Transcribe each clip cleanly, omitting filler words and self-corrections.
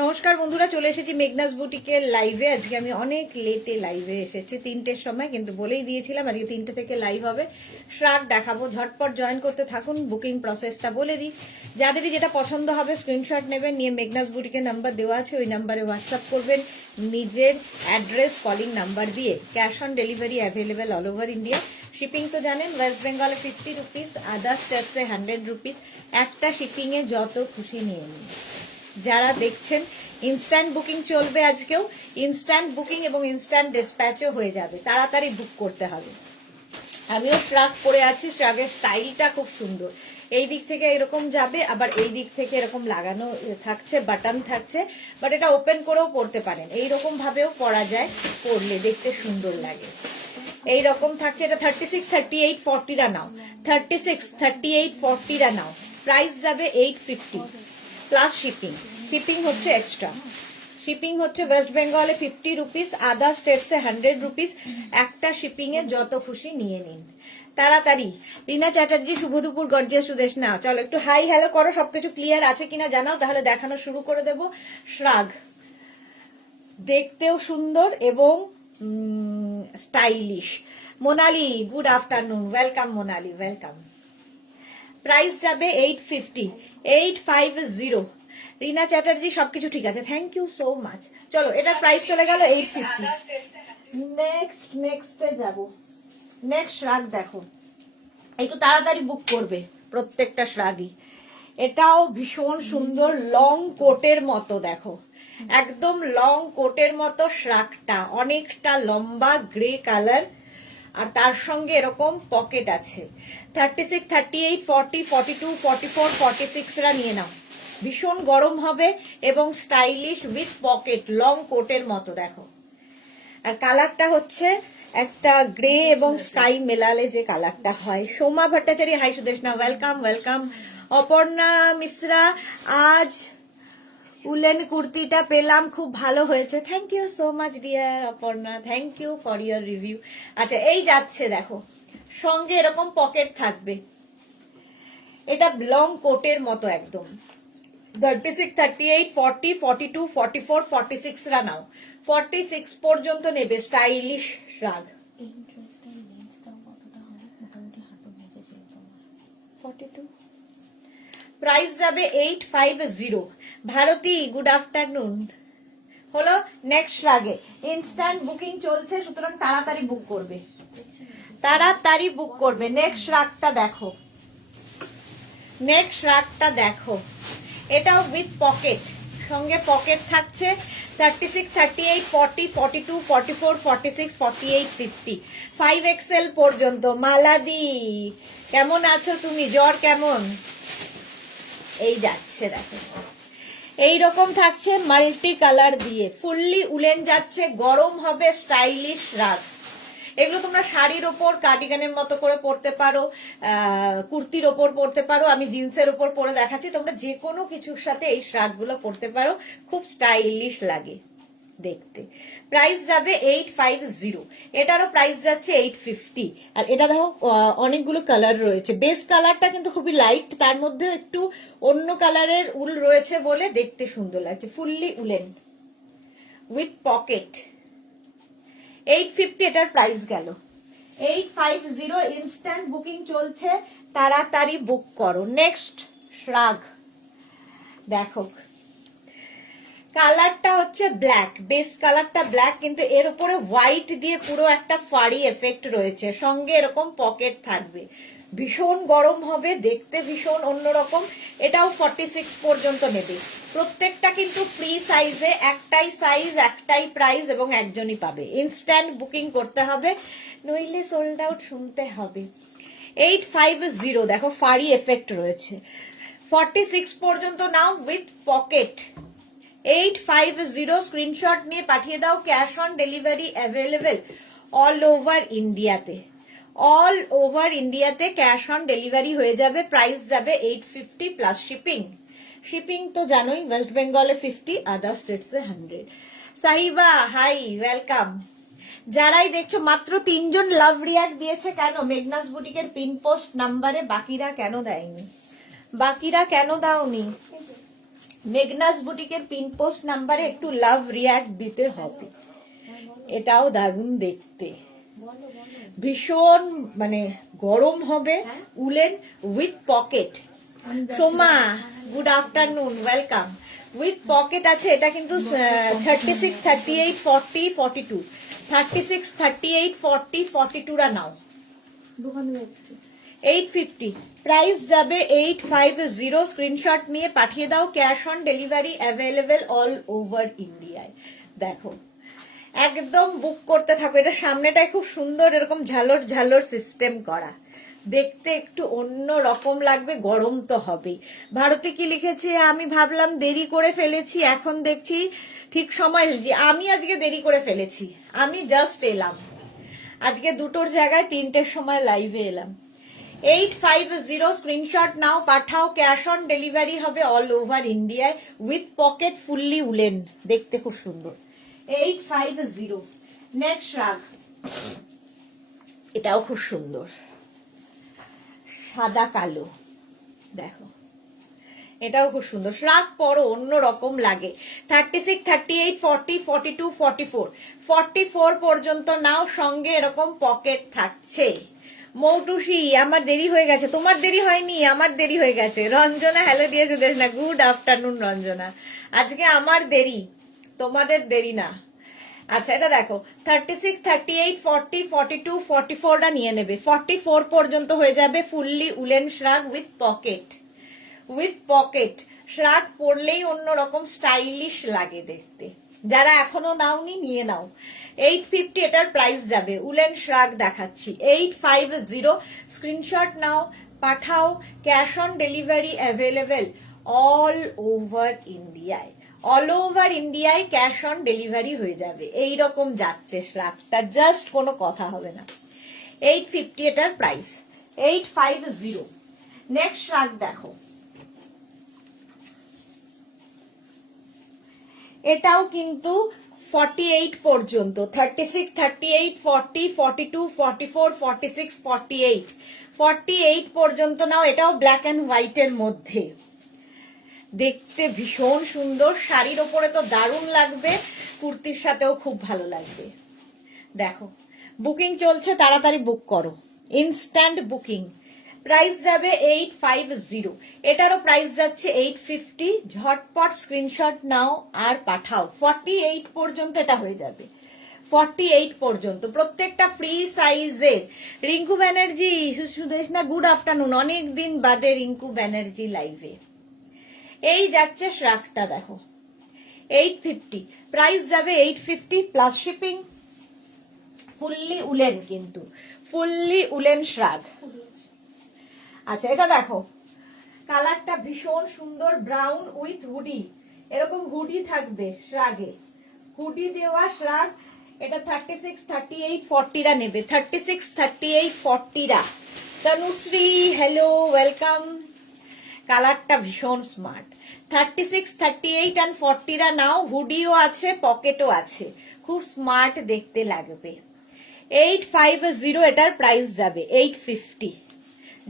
নমস্কার বন্ধুরা, চলে এসেছি মেঘনাস বুটিকের লাইভে। আজকে আমি অনেক লেটে লাইভে এসেছি, 3টের সময়, কিন্তু বলেই দিয়েছিলাম আজকে 3টে থেকে লাইভ হবে। শ্রাগ দেখাবো, ঝটপট জয়েন করতে থাকুন। বুকিং প্রসেসটা বলে দিই, যাদেরই যেটা পছন্দ হবে স্ক্রিনশট নেবেন, নিয়ে মেঘনাস বুটিকের নাম্বার দেওয়া আছে, ওই নাম্বারে হোয়াটসঅ্যাপ করবেন নিজের অ্যাড্রেস কলিং নাম্বার দিয়ে। Cash on delivery available all over India. Shipping তো জানেন, ওয়েস্ট বেঙ্গলে 50 রুপিস, আদার স্টেটসে 100 রুপিস। একটা শিপিংয়ে যত খুশি নিয়ে নিন। যারা দেখছেন, ইনস্ট্যান্ট বুকিং চলবে আজকেও। ইনস্ট্যান্ট বুকিং এবং ইনস্ট্যান্ট ডিসপ্যাচও হয়ে যাবে, তাড়াতাড়ি বুক করতে হবে। আমিও শ্রাগ পরে আছি, শ্রাগের স্টাইলটা খুব সুন্দর। এই দিক থেকে এরকম যাবে, আবার এই দিক থেকে এরকম লাগানো থাকছে, বাটন থাকছে, বাট এটা ওপেন করেও পরতে পারেন, এইরকম ভাবেও পরা যায়, পরলে দেখতে সুন্দর লাগে। এইরকম থাকছে, এটা 36, 38, 40রা নাও, 36, 38, 40রা নাও। প্রাইস যাবে 850 প্লাস শিপিং। শিপিং হচ্ছে এক্সট্রা। শিপিং হচ্ছে ওয়েস্ট বেঙ্গলে 50 রুপিস, আদার স্টেটসে 100 রুপিস। একটা শিপিং এ যত খুশি নিয়ে নিন তাড়াতাড়ি। রিনা চ্যাটার্জি, শুভ দুপুর গর্জিয়াস সুদেশ। না চলো একটু হাই হ্যালো করো, সবকিছু ক্লিয়ার আছে কিনা জানাও, তাহলে দেখানো শুরু করে দেব। শ্রাগ দেখতেও সুন্দর এবং stylish. Monali, good afternoon, welcome Monali, welcome. Price যাবে 850, 850। রিনা চ্যাটার্জি, সবকিছু ঠিক আছে, থ্যাংক ইউ সো মাচ। চলো, এটার প্রাইস চলে গেল 850। নেক্সটে যাব। নেক্সট শ্রাগ দেখো, একটু তাড়াতাড়ি বুক করবে প্রত্যেকটা শ্রাগই। এটাও ভীষণ সুন্দর, লং কোটের মতো, দেখো একদম লং কোটের মতো শ্রাগটা, অনেকটা লম্বা, গ্রে কালার, আর তার সঙ্গে এরকম পকেট আছে। 36, 38, 40, 42, 44, 46রা নিয়ে নাও। ভীষণ গরম হবে এবং স্টাইলিশ উইথ পকেট, লং কোটের মতো দেখো। আর কালারটা হচ্ছে একটা গ্রে এবং স্কাই মেলালে যে কালারটা হয়। Soma Bhattacharya, hi Sudeshna, welcome welcome. Aparna Mishra, আজ উলেন কুর্তিটা পেলাম, খুব ভালো হয়েছে, thank you so much dear Aparna, thank you for your review. আচ্ছা, এই যাচ্ছে দেখো, সঙ্গে এরকম পকেট থাকবে, এটা লং কোটের মতো একদম। 36, 38, 40, 42, 44, 46রা নাও। 46 পর্যন্ত নেবে, স্টাইলিশ শ্রাগ। 42 প্রাইস যাবে 850। Bharati, good afternoon. হলো নেক্সট শ্রাগে ইনস্ট্যান্ট বুকিং চলছে, সুতরাং তাড়াতাড়ি বুক করবে, তাড়াতাড়ি বুক করবে। নেক্সট শ্রাগটা দেখো, নেক্সট শ্রাগটা দেখো, এটাও উইথ পকেট, সঙ্গে পকেট থাকছে। 36, 38, 40, 42, 44, 46, 48, 50, 5XL পর্যন্ত। মালাদি, কেমন আছো তুমি? জ্বর কেমন? এই যাচ্ছে দেখো, এইরকম থাকছে মাল্টি কালার দিয়ে, ফুললি উলেন যাচ্ছে, গরম হবে, স্টাইলিশ শ্রাগ। এগুলো তোমরা শাড়ির ওপর কার্ডিগানের মতো করে পরতে পারো, কুর্তির ওপর পরতে পারো, আমি জিন্সের ওপর পরে দেখাচ্ছি, তোমরা যে কোনো কিছুর সাথে এই শ্রাগগুলো পরতে পারো, খুব স্টাইলিশ লাগে দেখতে। প্রাইস যাবে 850, এটারও প্রাইস যাচ্ছে 850। আর এটা দেখো অনেকগুলো কালার রয়েছে, বেস কালারটা কিন্তু খুবই লাইট, তার মধ্যে একটু অন্য কালারের উল রয়েছে বলে দেখতে সুন্দর লাগছে। ফুললি উলেন উইথ পকেট, 850 এটার প্রাইস গেল। 850 ইনস্ট্যান্ট বুকিং চলছে, তাড়াতাড়ি বুক করো। নেক্সট শ্রাগ দেখো, কালারটা হচ্ছে ব্ল্যাক, বেস কালারটা ব্ল্যাক, কিন্তু এর উপরে হোয়াইট দিয়ে পুরো একটা ফাড়ি এফেক্ট রয়েছে, সঙ্গে এরকম পকেট থাকবে। ভীষণ গরম হবে, দেখতে ভীষণ অন্যরকম। এটাও 46 পর্যন্ত নেবে। প্রত্যেকটা কিন্তু ফ্রি সাইজে, একটাই সাইজ, একটাই প্রাইস এবং একজনই পাবে। ইনস্ট্যান্ট বুকিং করতে হবে, নইলে সোল্ড আউট শুনতে হবে। 850 দেখো, ফাড়ি এফেক্ট রয়েছে। 46 পর্যন্ত নাও উইথ পকেট। 850 স্ক্রিনশট নিয়ে পাঠিয়ে দাও। Cash on delivery available all over ইন্ডিয়াতে, অল ওভার ইন্ডিয়াতে ক্যাশ অন ডেলিভারি হয়ে যাবে। প্রাইস যাবে 850 প্লাস শিপিং। শিপিং তো জানোই, ওয়েস্ট বেঙ্গলে 50, আদার স্টেটসে 100। Sahiba, hi, welcome. যারাই দেখছো, মাত্র 3জন লাভ রিয়াক্ট দিয়েছে, কেন? মেঘনাস বুটিকের পিন পোস্ট নাম্বারে, বাকিরা কেন দেয়নি? বাকিরা কেন দাওনি? মেঘনাস বুটিকের পিন পোস্ট নাম্বারে একটু লাভ রিয়াক্ট দিতে হবে। এটাও দারুণ দেখতে, ভীষণ মানে গরম হবে, woollen with pocket. Soma good afternoon, welcome. With pocket আছে, এটা কিন্তু 36, 38, 40, 42, 36, 38, 40, 42 রা নাও। 850 প্রাইস যাবে 850। স্ক্রিনশট নিয়ে পাঠিয়ে দাও, cash on delivery available all over ইন্ডিয়ায়। দেখো একদম বুক করতে থাকো। এটা সামনেটাই খুব সুন্দর, এরকম ঝালর ঝালর সিস্টেম করা, দেখতে একটু অন্য রকম লাগবে, গরম তো হবেই। ভারতী কি লিখেছে, আমি ভাবলাম দেরি করে ফেলেছি, এখন দেখছি ঠিক সময় এসেছি। আমি আজকে দেরি করে ফেলেছি, আমি জাস্ট এলাম আজকে 2টোর জায়গায় 3টের সময় লাইভে এলাম। 850 স্ক্রিনশট নাও, পাঠাও, ক্যাশ অন ডেলিভারি হবে অল ওভার ইন্ডিয়ায় উইথ পকেট, ফুললি উলেন, দেখতে খুব সুন্দর। 850 নেক্সট শ্রাগ, এটাও খুব সুন্দর, সাদা কালো, দেখো এটাও খুব সুন্দর। শ্রাগ পরো, অন্য রকম লাগে। 36, 38, 40, 42, 44, 44 পর্যন্ত নাও, সঙ্গে এরকম পকেট থাকছে। মৌটুসি আমার দেরি হয়ে গেছে, তোমার দেরি হয়নি, আমার দেরি হয়ে গেছে। রঞ্জনা হ্যালো দিয়ে সুদেশ না, গুড আফটারনুন রঞ্জনা। আজকে আমার দেরি, তোমাদের দেরি না। আচ্ছা এটা দেখো 36, 38, 40, 42, 44টা নিয়ে নেবে। 44 পর্যন্ত হয়ে যাবে fully woollen shrug with pocket, with pocket. Shrug পরলেই অন্যরকম স্টাইলিশ লাগে দেখতে। যারা এখনো নাওনি নিয়ে নাও। 850 এটার প্রাইস যাবে, উলেন শ্রাগ দেখাচ্ছি। 850 স্ক্রিনশট নাও, পাঠাও, cash on delivery available all over ইন্ডিয়ায়। অল ওভার ইন্ডিয়ায় ক্যাশ অন ডেলিভারি হয়ে যাবে। এইরকম যাচ্ছে শ্রাগটা, জাস্ট কোনো কথা হবে না। 850 এটার প্রাইস, 850। নেক্সট শ্রাগ দেখো, এটাও কিন্তু 48 পর্যন্ত, 36, 38, 40, 42, 44, 46, 48, 48 পর্যন্ত নাও। এটাও ব্ল্যাক অ্যান্ড হোয়াইটের মধ্যে, দেখতে ভীষণ সুন্দর, শাড়ির ওপরে তো দারুণ লাগবে, কুর্তির সাথেও খুব ভালো লাগবে। দেখো বুকিং চলছে, তাড়াতাড়ি বুক করো, ইনস্ট্যান্ট বুকিং। প্রাইস যাবে 850, এটারও প্রাইস যাচ্ছে 850। ঝটপট স্ক্রিনশট নাও আর পাঠাও। 48 পর্যন্ত এটা হয়ে যাবে, 48 পর্যন্ত, প্রত্যেকটা ফ্রি সাইজের। রিঙ্কু ব্যানার্জি সুদেশ না, গুড আফটারনুন, অনেক দিন বাদে রিঙ্কু ব্যানার্জি লাইভে। এই যাচ্ছে শ্রাগটা দেখো 850, প্রাইস যাবে 850 প্লাস শিপিং। ফুললি উলেন, কিন্তু ফুললি উলেন শ্রাগ। আচ্ছা এটা দেখো, কালারটা ভীষণ সুন্দর, ব্রাউন উইথ হুডি, এরকম হুডি থাকবে শ্রাগে, হুডি দেওয়া শ্রাগ। এটা 36, 38, 40রা নেবে, 36, 38, 40রা। Tanushree hello, welcome. কালারটা ভীষণ স্মার্ট, 36, 38 and 40রা নাও, হুডিও আছে, পকেটও আছে, খুব স্মার্ট দেখতে লাগবে। 850 এটার প্রাইস যাবে, 850।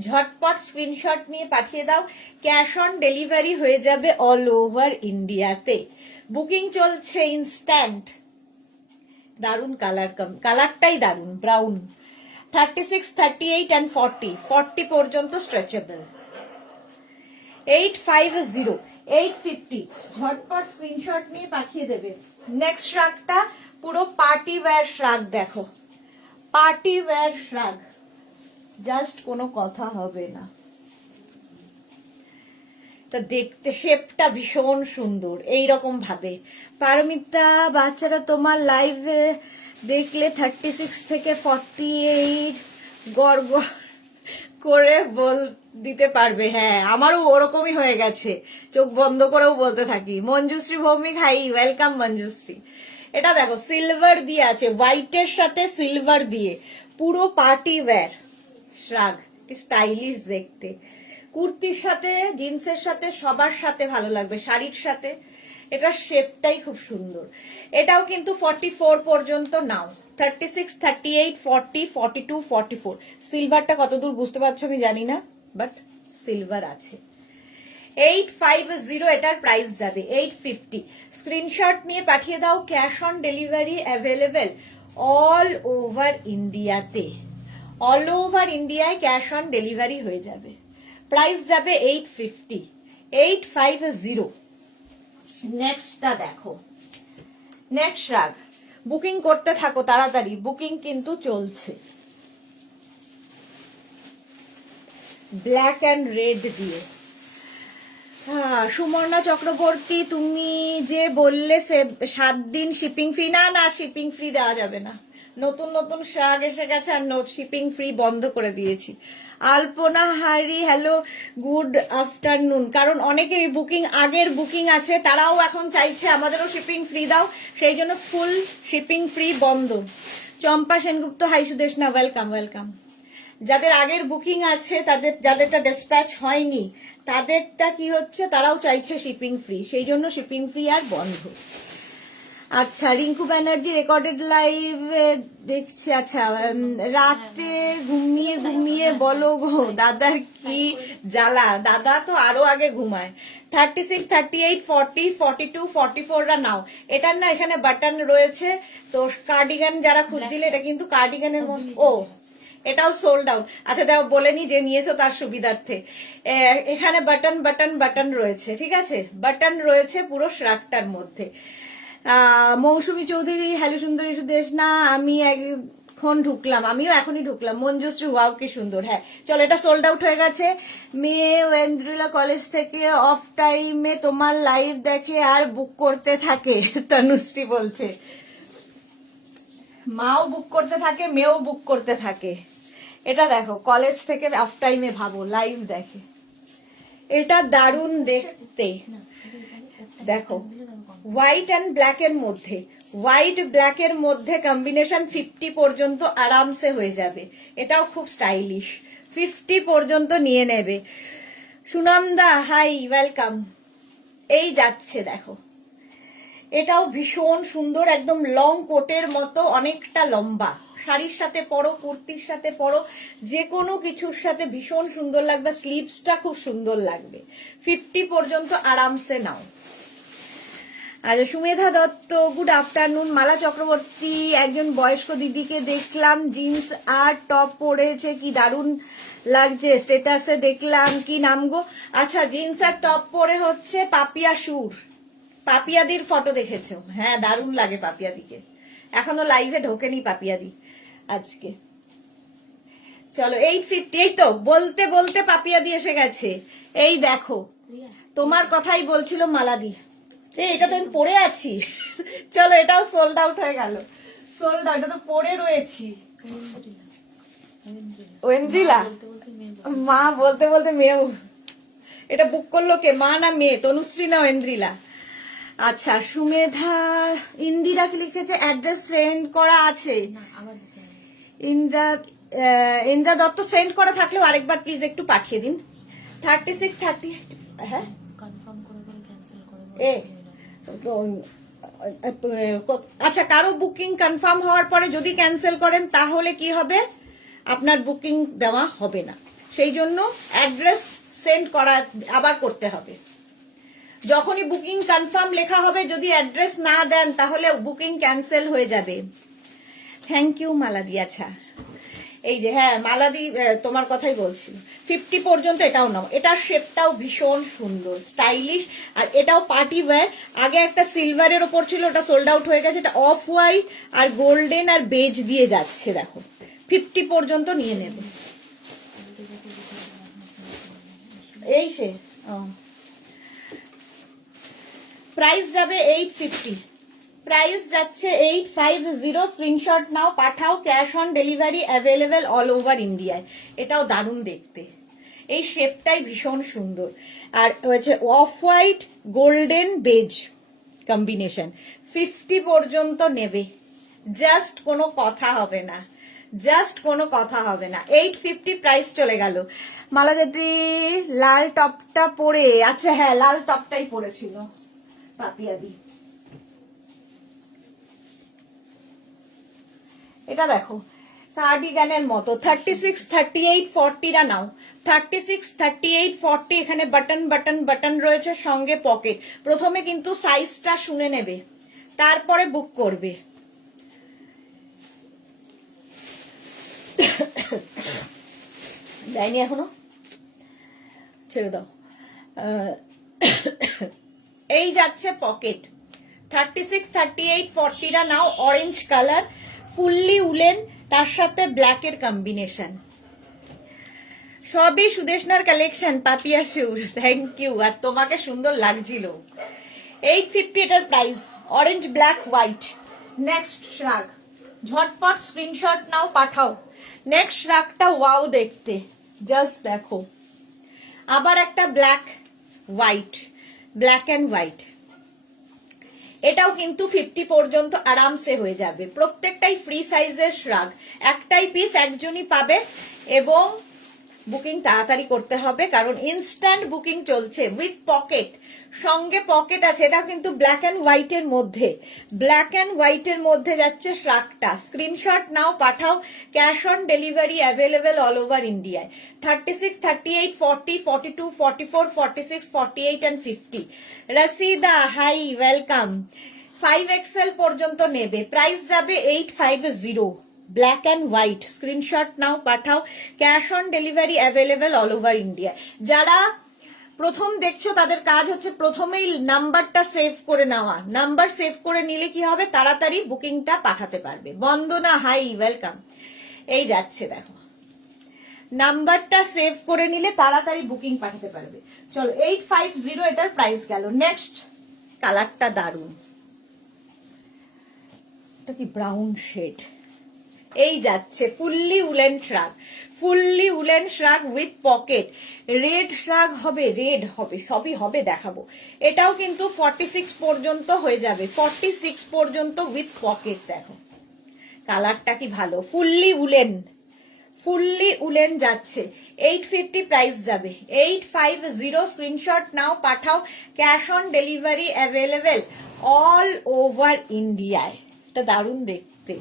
ঝটপট স্ক্রিনশট নিয়ে পাঠিয়ে দাও, ক্যাশ অন ডেলিভারি হয়ে যাবে অল ওভার ইন্ডিয়াতে। বুকিং চলছে ইনস্ট্যান্ট। দারুন কালার, কালারটাই দারুন, ব্রাউন। 36, 38 and 40, 40 পর্যন্ত স্ট্রেচেবল। 850, 850 ঝটপট স্ক্রিনশট নিয়ে পাঠিয়ে দেবে। নেক্সট শ্রাগটা পুরো পার্টি ওয়্যার শ্রাগ, দেখো পার্টি ওয়্যার শ্রাগ, জাস্ট কোনো কথা হবে না। তা দেখতে শেপটা ভীষণ সুন্দর, এইরকম ভাবে। পারমিতা বাচ্চারা তোমার লাইভে দেখলে 36 থেকে 48 গড় করে বল দিতে পারবে। হ্যাঁ আমারও ওরকমই হয়ে গেছে, চোখ বন্ধ করেও বলতে থাকি। Manjushree Bhowmik hi, welcome Manjushree. এটা দেখো সিলভার দিয়ে আছে, হোয়াইটের সাথে সিলভার দিয়ে, পুরো পার্টি ওয়্যার শ্রাগ, স্টাইলিশ দেখতে। কুর্তির সাথে, জিন্সের সাথে, সবার সাথে ভালো লাগবে, শাড়ির সাথে। এটা শেপটাই খুব সুন্দর। এটাও কিন্তু 44 পর্যন্ত নাও, 36, 38, 40, 42, 44। সিলভারটা কতদূর বুঝতে পারছো আমি জানি না, বাট সিলভার আছে। 850 এটার প্রাইস যাবে 850। স্ক্রিনশট নিয়ে পাঠিয়ে দাও। Cash on delivery available all over ইন্ডিয়াতে, অল ওভার ইন্ডিয়ায় ক্যাশ অন ডেলিভারি হয়ে যাবে। প্রাইস যাবে 850, 850। নেক্সটটা দেখো, নেক্সট রাগ। বুকিং করতে থাকো তাড়াতাড়ি, বুকিং কিন্তু চলছে। ব্ল্যাক অ্যান্ড রেড দিয়ে। হ্যাঁ, সুমর্ণা চক্রবর্তী, তুমি যে বললে 7 দিন শিপিং ফ্রি, না না শিপিং ফ্রি দেওয়া যাবে না। নতুন নতুন শাক এসে গেছে আর শিপিং ফ্রি বন্ধ করে দিয়েছি। আলপনা হারি, হ্যালো, গুড আফটারনুন। কারণ অনেকেরই বুকিং, আগের বুকিং আছে, তারাও এখন চাইছে আমাদেরও শিপিং ফ্রি দাও, সেই জন্য ফুল শিপিং ফ্রি বন্ধ। চম্পা সেনগুপ্ত, হাই সুদেশ, না ওয়েলকাম ওয়েলকাম। যাদের আগের বুকিং আছে, তাদের যাদেরটা ডিসপ্যাচ হয়নি, তাদেরটা কি হচ্ছে, তারাও চাইছে শিপিং ফ্রি, সেই জন্য শিপিং ফ্রি আর বন্ধ। আচ্ছা, রিঙ্কু ব্যানার্জি রেকর্ডেড লাইভ দেখছি। আচ্ছা, রাতে ঘুমিয়ে ঘুমিয়ে বলো গো দাদার কি জ্বালা, দাদা তো আরো আগে ঘুমায়। 36, 38, 40, 42, 44 রা নাও। এটার না এখানে বাটন রয়েছে, তো কার্ডিগান যারা খুঁজছিলে, এটা কিন্তু কার্ডিগানের মধ্যে। ও, এটাও সোল্ড আউট। আচ্ছা দাও, বলেনি যে নিয়েছো তার সুবিধার্থে। এখানে বাটন বাটন বাটন রয়েছে, ঠিক আছে, বাটন রয়েছে পুরো শ্রাগটার মধ্যে। মৌসুমী চৌধুরী, হ্যালো সুন্দরী সুদেশ, না আমি এখন ঢুকলাম, আমিও এখনই ঢুকলাম। মঞ্জুশ্রী, ওয়াও কি সুন্দর। হ্যাঁ চলো, এটা সোল্ড আউট হয়ে গেছে। মেয়ে ওয়েন্দ্রিলা কলেজ থেকে অফ টাইমে তোমার লাইভ দেখে আর বুক করতে থাকে, তনুশ্রী বলছে। মাও বুক করতে থাকে, মেয়েও বুক করতে থাকে। এটা দেখো, কলেজ থেকে অফ টাইমে ভাবো লাইভ দেখে, এটা দারুণ দেখতে। দেখো, হোয়াইট অ্যান্ড ব্ল্যাক এর মধ্যে, হোয়াইট ব্ল্যাক এর মধ্যে কম্বিনেশন 50 পর্যন্ত আরামসে হয়ে যাবে। এটাও খুব স্টাইলিশ, 50 পর্যন্ত নিয়ে নেবে। Sunanda, hi welcome. এই যাচ্ছে দেখো, এটাও ভীষণ সুন্দর, একদম লং কোটের মতো, অনেকটা লম্বা। শাড়ির সাথে পরো, কুর্তির সাথে পরো, যে কোনো কিছুর সাথে ভীষণ সুন্দর লাগবে। স্লিভসটা খুব সুন্দর লাগবে। 50 পর্যন্ত আরামসে নাও। আচ্ছা, সুমেধা দত্ত, গুড আফটারনুন। মালা চক্রবর্তী, একজন বয়স্ক দিদিকে দেখলাম জিন্স আর টপ পরেছে, কি দারুণ লাগছে, স্টেটাসে দেখলাম। কি নাম গো? আচ্ছা, জিন্স আর টপ পরে হচ্ছে পাপিয়া সুর। পাপিয়াদির ফটো দেখেছো? হ্যাঁ, দারুণ লাগে পাপিয়াদিকে। এখনো লাইভে ঢোকেনি পাপিয়াদি আজকে। চলো 850, এই তো বলতে বলতে পাপিয়াদি এসে গেছে। এই দেখো, তোমার কথাই বলছিল মালাদি। এটা তো আমি পরে আছি। চলো, এটাও সোল্ড আউট হয়ে গেল। সোল্ড আউট, এটা তো পরে রয়েছি। ওয়েন্দ্রিলা, মা বলতে বলতে মেয়েও। এটা বুক করলো কে, মা না মেয়ে? তনুশ্রী না ওয়েন্দ্রিলা? আচ্ছা, সুমেধা, ইন্দিরা কি লিখেছে, অ্যাড্রেস সেন্ড করা আছে। ইন্দ্রা দত্ত, সেন্ড করা থাকলেও আরেকবার প্লিজ একটু পাঠিয়ে দিন। 36, 38, হ্যাঁ আচ্ছা, কারো বুকিং কনফার্ম হওয়ার পরে যদি ক্যান্সেল করেন তাহলে কি হবে, আপনার বুকিং দেওয়া হবে না। সেই জন্য অ্যাড্রেস সেন্ড করা আবার করতে হবে। যখনই বুকিং কনফার্ম লেখা হবে, যদি অ্যাড্রেস না দেন তাহলে বুকিং ক্যান্সেল হয়ে যাবে। থ্যাংক ইউ মালাদি। আচ্ছা, এই যে, হ্যাঁ মালাদি, তোমার কথাই বলছি। 50 পর্যন্ত এটাও নাও। এটার শেপটাও ভীষণ সুন্দর, স্টাইলিশ, আর এটাও পার্টি ওয়্যার। আগে একটা সিলভারের ওপর ছিল, ওটা সোল্ড আউট হয়ে গেছে। এটা অফ হোয়াইট আর গোল্ডেন আর বেজ দিয়ে যাচ্ছে। দেখো, 50 পর্যন্ত নিয়ে নেবে। এই সে প্রাইস যাবে 850, প্রাইস যাচ্ছে 850। স্ক্রিনশট নাও, পাঠাও। Cash on delivery available all over ইন্ডিয়ায়। এটাও দারুণ দেখতে, এই শেপটাই ভীষণ সুন্দর। আর হচ্ছে off white golden base combination. 50 পর্যন্ত নেবে, জাস্ট কোনো কথা হবে না, জাস্ট কোনো কথা হবে না। 850 প্রাইস চলে গেল। মালাজাতি, লাল টপটা পরে, আচ্ছা হ্যাঁ, লাল টপটাই পরেছিল পাপিয়াদি। এটা দেখো, কার্ডিগানের মতো 36, 38, 40রা নাও। 36, 38, 40 এখানে বাটন বাটন বাটন রয়েছে, সঙ্গে পকেট। প্রথমে কিন্তু সাইজটা শুনে নেবে, তারপরে বুক করবে। যায়নি এখনো, ছেড়ে দাও। এই যাচ্ছে পকেট। 36, 38, 40রা নাও। অরেঞ্জ কালার, ফুললি উলেন, তার সাথে ব্ল্যাকের কম্বিনেশন। সবই সুদেশনার collection. Papiya Sur, thank you. আর তোমাকে সুন্দর লাগছিল। 850 এটার price. Orange, black, white. Next shrug, ঝটপট স্ক্রিনশট নাও, পাঠাও। নেক্সট শ্রাগটা ওয়াও দেখতে, জাস্ট দেখো। আবার একটা black white, black and white. এটাও কিন্তু 50 পর্যন্ত আরামসে হয়ে যাবে। প্রত্যেকটাই ফ্রি সাইজের শ্রাগ, একটাই পিস, একজনই পাবে। এবং বুকিং তাড়াতাড়ি করতে হবে, কারণ ইনস্ট্যান্ট বুকিং চলছে। উইথ পকেট, সঙ্গে পকেট আছে। এটা কিন্তু ব্ল্যাক অ্যান্ড হোয়াইটের মধ্যে, ব্ল্যাক অ্যান্ড হোয়াইটের মধ্যে যাচ্ছে শ্রাগটা। স্ক্রিনশট নাও, পাঠাও। Cash on delivery available all over ইন্ডিয়ায়। 36, 38, 40, 42, 44, 46, 48 and 50। রসিদা, high, welcome. 5XL পর্যন্ত নেবে, প্রাইস যাবে 850। ব্ল্যাক অ্যান্ড হোয়াইট, স্ক্রিনশট নাও, পাঠাও। Cash on delivery available all over India. যারা প্রথম দেখছো তাদের কাজ হচ্ছে প্রথমেই নাম্বারটা সেভ করে নেওয়া। নাম্বার সেভ করে নিলে কি হবে, তাড়াতাড়ি বুকিংটা পাঠাতে পারবে। বন্দনা, হাই, ওয়েলকাম। এই যাচ্ছে দেখো, নাম্বারটা সেভ করে নিলে তাড়াতাড়ি বুকিং পাঠাতে পারবে। চলো, 850 এটার প্রাইস গেল। নেক্সট কালারটা দারুন, এটা কি ব্রাউন শেড। এই যাচ্ছে fully woollen shrug, fully woollen shrug with pocket. Red shrug হবে, রেড হবে, সবই হবে, দেখাবো। এটাও কিন্তু 46 পর্যন্ত হয়ে যাবে, 46 পর্যন্ত উইথ পকেট। দেখো কালারটা কি ভালো, ফুললি উলেন, ফুললি উলেন যাচ্ছে। 850 প্রাইস যাবে। 850, স্ক্রিনশট নাও, পাঠাও। Cash on delivery available all over ইন্ডিয়ায়। এটা দারুণ দেখতে,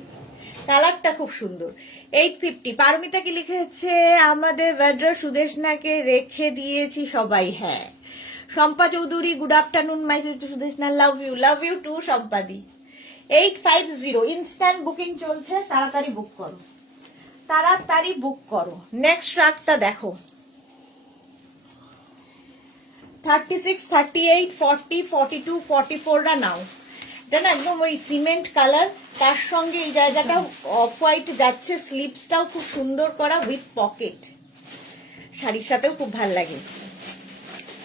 কালারটা খুব সুন্দর। 850। পারমিতা কি লিখেছে, আমাদের ওয়ার্ড্রোব সুদেশনাকে রেখে দিয়েছি সবাই। হ্যাঁ, Shampa Chowdhury, good afternoon my Sudeshna, love you too শম্পাদি। 850 ইনস্ট্যান্ট বুকিং চলছে, তাড়াতাড়ি বুক করো, তাড়াতাড়ি বুক করো। নেক্সট রাগটা দেখো, 36, 38, 40, 42, 44রা নাও। এটা না একদম ওই সিমেন্ট কালার, তার সঙ্গে এই জায়গাটা অফ হোয়াইট যাচ্ছে। স্লিপসটাও খুব সুন্দর করা উইথ পকেট। শাড়ির সাথেও খুব ভাল লাগে,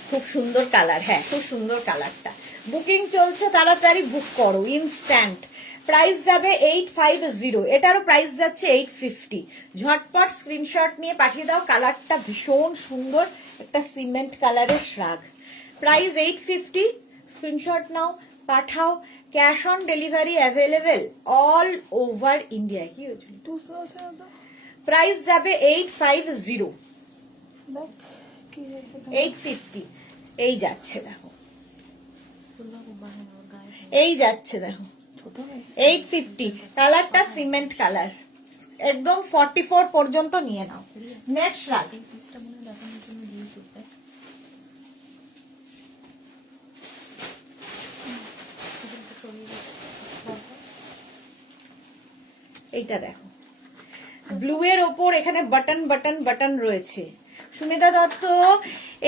খুব সুন্দর কালার। হ্যাঁ, খুব সুন্দর কালারটা। বুকিং চলছে, তাড়াতাড়ি বুক করো, ইনস্ট্যান্ট। প্রাইস যাবে 850, এটারও প্রাইস যাচ্ছে 850। ঝটপট স্ক্রিনশট নিয়ে পাঠিয়ে দাও। কালারটা ভীষণ সুন্দর, একটা সিমেন্ট কালারের শ্রাগ। প্রাইস 850, স্ক্রিনশট নাও, পাঠাও। Cash on delivery available all over India. কি হয়েছিল, প্রাইস যাবে 850, 850। এই যাচ্ছে দেখো, এই যাচ্ছে দেখো, 850। কালারটা সিমেন্ট কালার, একদম 44 পর্যন্ত নিয়ে নাও। নেক্সট রাগ, এইটা দেখো, ব্লু এর ওপর এখানে বাটন বাটন বাটন রয়েছে। সুমিতা দত্ত,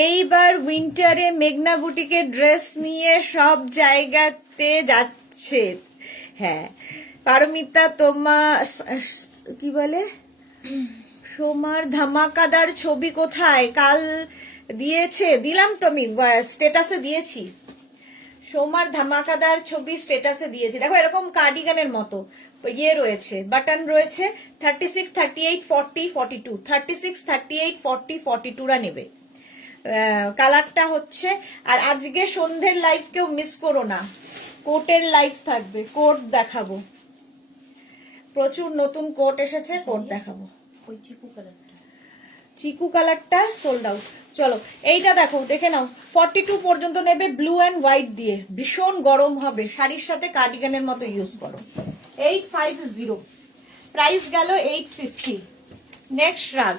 এইবার উইন্টারে মেঘনা বুটিকের ড্রেস নিয়ে সব জায়গাতে যাচ্ছে। হ্যাঁ, পারমিতা, তোমার কি বলে, সোমার ধামাকাদার ছবি কোথায়? কাল দিয়েছে, দিলাম তো, আমি স্টেটাসে দিয়েছি। সোমার ধামাকাদার ছবি স্টেটাসে দিয়েছি। দেখো এরকম কার্ডিগানের মতো ইয়ে রয়েছে, বাটন রয়েছে। 36, 38, 40, 42, 36, 38, 40, 42রা নেবে। কালারটা হচ্ছে। আর আজকে সন্ধ্যের লাইভ কেউ মিস করো না, কোটের লাইভ থাকবে, কোট দেখাবো। প্রচুর নতুন কোট এসেছে, কোট দেখাবো। চিকু কালারটা সোল্ড আউট। চলো এইটা দেখো, দেখে নাও। 42 পর্যন্ত নেবে, ব্লু অ্যান্ড হোয়াইট দিয়ে, ভীষণ গরম হবে। শাড়ির সাথে কার্ডিগানের মতো ইউজ করো। 850, প্রাইস গেল 850। নেক্সট শ্রাগ,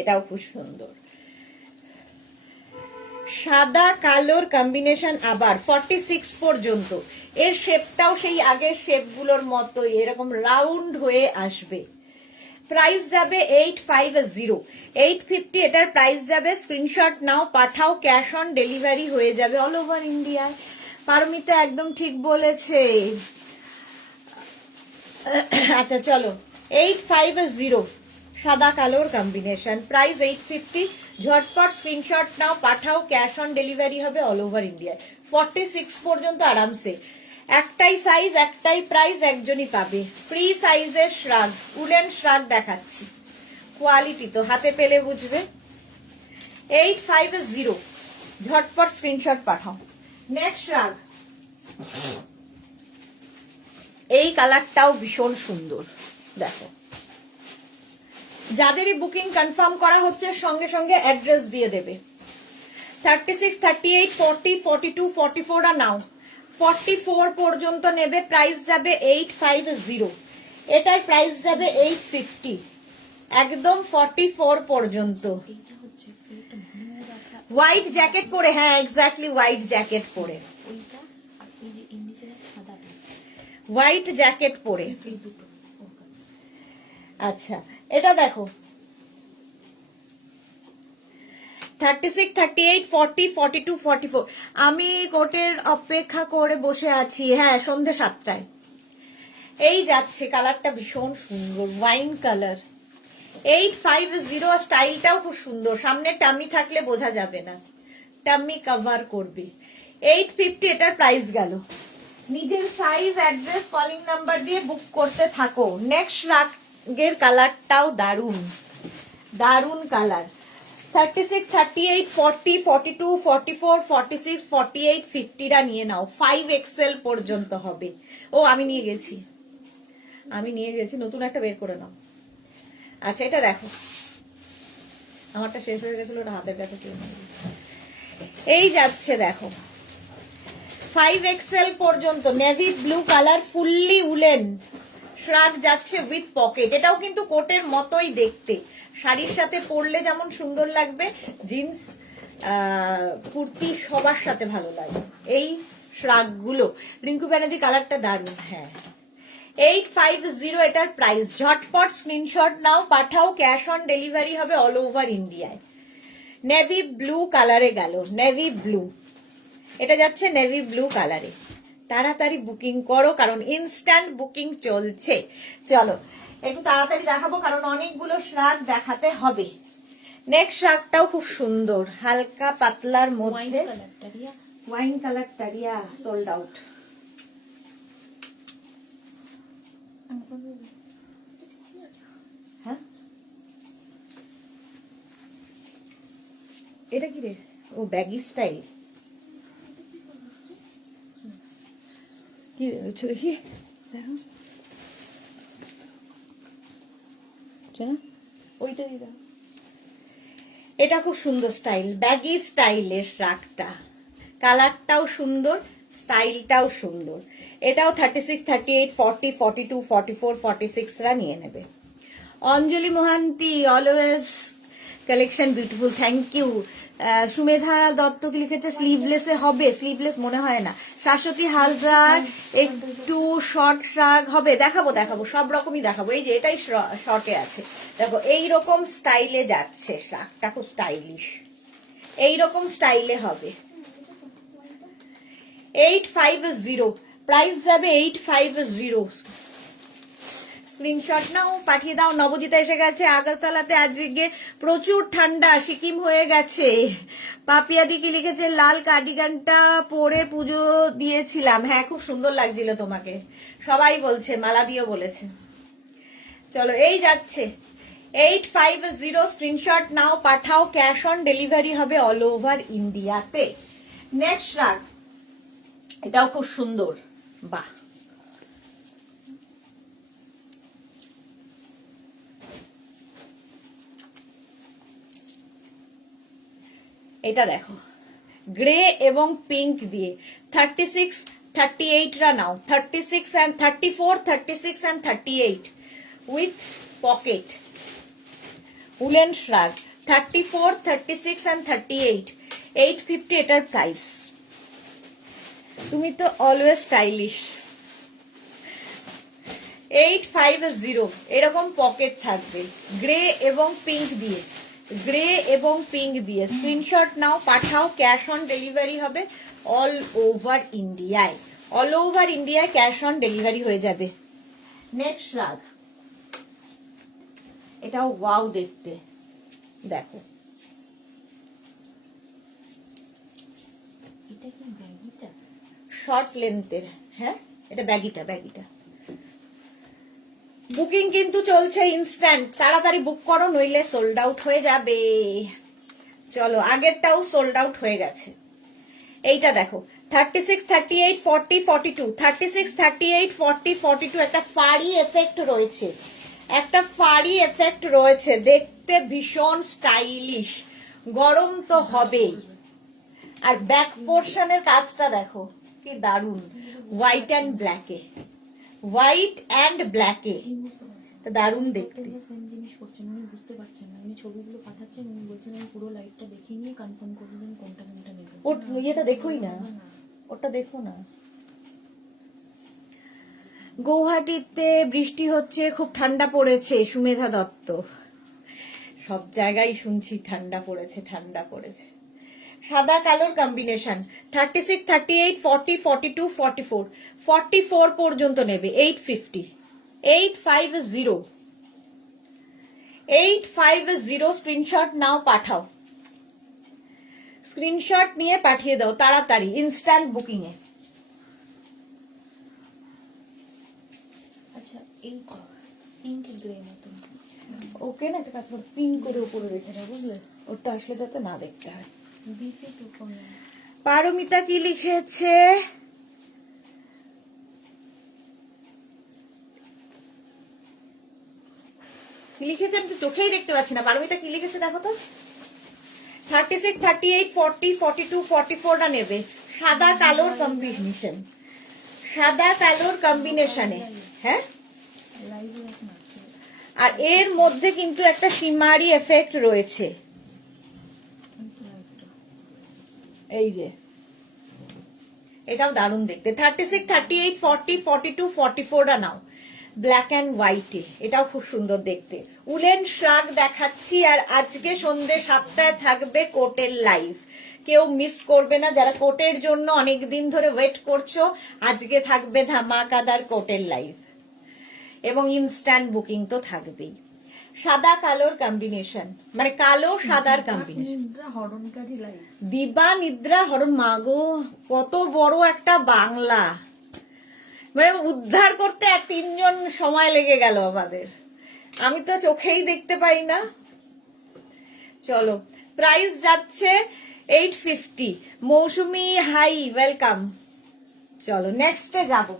এটাও খুব সুন্দর, সাদা কালোর কম্বিনেশন, আবার 46 পর্যন্ত। এর শেপটাও সেই আগের শেপগুলোর মতোই এরকম রাউন্ড হয়ে আসবে। প্রাইস যাবে 850, 850 এটার প্রাইস যাবে। স্ক্রিনশট নাও, পাঠাও, ক্যাশ অন ডেলিভারি হয়ে যাবে অল ওভার ইন্ডিয়ায়। পারমিতা একদম ঠিক বলেছে। আচ্ছা চলো, 850 সাদা কালোর কম্বিনেশন, প্রাইস 850। ঝটপট স্ক্রিনশট নাও, পাঠাও, ক্যাশ অন ডেলিভারি হবে অল ওভার ইন্ডিয়ায়। 46 পর্যন্ত আরামসে। একটাই সাইজ, একটাই প্রাইস, একজনই পাবে। ফ্রি সাইজের শ্রাগ, উলেন শ্রাগ দেখাচ্ছি, কোয়ালিটি তো হাতে পেলে বুঝবে। 850, ঝটপট স্ক্রিনশট পাঠাও। নেক্সট শ্রাগ, এই কালারটাও ভীষণ সুন্দর, দেখো। যাদেরই বুকিং কনফার্ম করা হচ্ছে সঙ্গে সঙ্গে অ্যাড্রেস দিয়ে দেবে। 36, 38, 40, 42, 44 নাও, 44 পর্যন্ত নেবে। প্রাইস যাবে 850, এটার প্রাইস যাবে 850, একদম 44 পর্যন্ত। হোয়াইট জ্যাকেট পরে, হ্যাঁ এক্স্যাক্টলি হোয়াইট জ্যাকেট পরে, হোয়াইট জ্যাকেট পরে। আচ্ছা এটা দেখো, 36, 38, 40, 42, 44। আমি কোটের অপেক্ষা করে বসে আছি, হ্যাঁ সন্ধে 7টায়। এই যাচ্ছে, কালারটা ভীষণ সুন্দর, ওয়াইন কালার। 850, স্টাইলটাও খুব সুন্দর, সামনে টামি থাকলে বোঝা যাবে না, টামি কভার করবে। 850 এটার প্রাইস গেল। নিজের সাইজ, অ্যাড্রেস, কলিং নাম্বার দিয়ে বুক করতে থাকো। নেক্সট রাগের কালারটাও দারুন, দারুন কালার। 36, 38, 40, 42, 44, 46, 48, 50টা নিয়ে নাও। 5XL পর্যন্ত হবে। ও আমি নিয়ে গেছি, নতুন একটা বের করে নাও। আচ্ছা এটা দেখো, আমারটা শেষ হয়ে গেছিল, ওটা হাতের কাছে কেউ নেই। এই যাচ্ছে দেখো, 5XL পর্যন্ত, navy blue colour, fully woollen শ্রাগ যাচ্ছে উইথ পকেট। এটাও কিন্তু কোটের মতোই দেখতে, শাড়ির সাথে পরলে যেমন সুন্দর লাগবে, জিন্স কুর্তি সবার সাথে ভালো লাগে এই শ্রাগ গুলো। রিঙ্কু ব্যানার্জি কালারটা দারুণ, হ্যাঁ। 850 এটার প্রাইস। ঝটপট স্ক্রিনশট নাও, পাঠাও, ক্যাশ অন ডেলিভারি হবে অল ওভার ইন্ডিয়ায়। নেভি ব্লু কালারে গেল, নেভি ব্লু, এটা যাচ্ছে নেভি ব্লু কালারে। তাড়াতাড়ি বুকিং করো কারণ ইনস্ট্যান্ট বুকিং চলছে। চলো একটু তাড়াতাড়ি দেখাবো কারণ অনেকগুলো শ্রাগ দেখাতে হবে। নেক্সট শ্রাগটাও খুব সুন্দর, হালকা পাতলার মধ্যে, ওয়াইন কালার টারিয়া, সোল্ড আউট। হ্যাঁ এটা কি রে? ও ব্যাগি স্টাইল, কি দেখি দেখো, ওইটা দিদা, এটা খুব সুন্দর স্টাইল, ব্যাগি স্টাইলের শ্রাগটা। কালারটাও সুন্দর, স্টাইলটাও সুন্দর। এটাও 36, 38, 40, 42, 44, 46রা নিয়ে নেবে। Anjali Mohanty, always collection beautiful, thank you. Sumedha Dutta কি লিখেছে, স্লিভলেসে হবে? স্লিভলেস মনে হয় না। শাশ্বতী হালদার, একটু শর্ট শ্রাগ হবে? দেখাবো দেখাবো, সব রকমই দেখাবো। এই যে এটাই শর্টে আছে, দেখো এইরকম স্টাইলে যাচ্ছে শ্রাগটা, খুব স্টাইলিশ, এইরকম স্টাইলে হবে। 850, প্রাইস যাবে 850। স্ক্রিনশট নাও, পাঠিয়ে দাও। নবজিতা এসে গেছে আগরতলাতে, আজকে প্রচুর ঠান্ডা, সিকিম হয়ে গেছে। পাপিয়াদি কি লিখেছে, লাল কার্ডিগানটা পরে পুজো দিয়েছিলাম, হ্যাঁ খুব সুন্দর লাগছিল তোমাকে, সবাই বলছে, মালা দিয়েও বলেছে। চলো এই যাচ্ছে 850, স্ক্রিনশট নাও, পাঠাও, ক্যাশ অন ডেলিভারি হবে অল ওভার ইন্ডিয়াতে। নেক্সট রাগ, এটাও খুব সুন্দর, বাহ। এটা দেখো, গ্রে এবং পিঙ্ক দিয়ে, 36, 38 রা নাও, 36 and 34, 36 and 38 with pocket woollen শ্রাগ, 34, 36 and 38, 850 এটার প্রাইস। তুমি তো অলওয়েজ স্টাইলিশ। 850 এরকম পকেট থাকবে, গ্রে এবং পিঙ্ক দিয়ে, গ্রে এবং পিঙ্ক দিয়ে। স্ক্রিনশট নাও, পাঠাও, ক্যাশ অন ডেলিভারি হবে অল ওভার ইন্ডিয়ায়। অল ওভার ইন্ডিয়ায় ক্যাশ অন ডেলিভারি হয়ে যাবে। নেক্সট রাগ, এটাও ওয়াও দেখতে, দেখো এটা কি ব্যাগিটা, শর্ট লেন্থের, হ্যাঁ এটা ব্যাগিটা, ব্যাগিটা। বুকিং কিন্তু চলছে ইনস্ট্যান্ট, তাড়াতাড়ি বুক করো নইলে সোল্ড আউট হয়ে যাবে। চলো, আগেরটাও সোল্ড আউট হয়ে গেছে। এইটা দেখো, 36, 38, 40, 42, 36, 38, 40, 42, একটা ফাড়ি এফেক্ট রয়েছে, একটা ফাড়ি এফেক্ট রয়েছে, দেখতে ভীষণ স্টাইলিশ, গরম তো হবেই। আর ব্যাক পোর্শনের কাজটা দেখো কি দারুন, হোয়াইট অ্যান্ড ব্ল্যাকে, হোয়াইট অ্যান্ড ব্ল্যাকে, দারুন দেখতে। জিনিস করছেন উনি বুঝতে পারছেন না, উনি ছবিগুলো পাঠাচ্ছেন, উনি বলছেন আমি পুরো লাইভটা দেখে নিয়ে কনফার্ম করবেন কোনটা কোনটা নেবেন। ওর ইয়েটা দেখোই না, ওটা দেখো না। গৌহাটিতে বৃষ্টি হচ্ছে, খুব ঠান্ডা পড়েছে, সুমেধা দত্ত। সব জায়গায় শুনছি ঠান্ডা পড়েছে, ঠান্ডা পড়েছে। সাদা কালোর কম্বিনেশন, 36, 38, 40, 42, 44, 44 পর্যন্ত নেবে, 850, 850, 850। স্ক্রিনশট নাও, পাঠাও, স্ক্রিনশট নিয়ে পাঠিয়ে দাও তাড়াতাড়ি, ইনস্ট্যান্ট বুকিং এ। আচ্ছা এই পিঙ্ক গ্রে মতন, ওকে না, একটা কাজ করো, পিন করে উপরে রেখে দাও, বুঝলে, ওটা আসলে যাতে না দেখতে হয়। বিসি টু কোন পারমিতা কি লিখেছে, কি লিখেছে আমি তো চোখেই দেখতে পাচ্ছি না। পারমিতা কি লিখেছে দেখো তো। 36, 38, 40, 42, 44 টা নেবে, সাদা কালোর কম্বিনেশন, সাদা কালোর কম্বিনেশনে, হ্যাঁ। লাইভে না আর এর মধ্যে কিন্তু একটা শিমারি এফেক্ট রয়েছে, এই যে এটাও দারুণ দেখতে। 36, 38, 40, 42, 44 টা নাও, ব্ল্যাক অ্যান্ড হোয়াইটে, এটাও খুব সুন্দর দেখতে। উলেন শ্রাগ দেখাচ্ছি, আর আজকে সন্ধ্যে 7টায় থাকবে কোটের লাইভ, কেউ মিস করবে না। যারা কোটের জন্য অনেকদিন ধরে ওয়েট করছো, আজকে থাকবে ধামাকাদার কোটের লাইভ, এবং ইনস্ট্যান্ট বুকিং তো থাকবেই। সাদা কালোর কম্বিনেশন, মানে কালো সাদার কম্বিনেশন, হরণকারী লাইভ, দিবা নিদ্রা হরণ। মাগো কত বড় একটা বাংলা, মানে উদ্ধার করতে 3 জন সময় লেগে গেল আমাদের, আমি তো চোখেই দেখতে পাই না। চলো, প্রাইস যাচ্ছে 850। মৌসুমি হাই, ওয়েলকাম। চলো নেক্সটে যাব।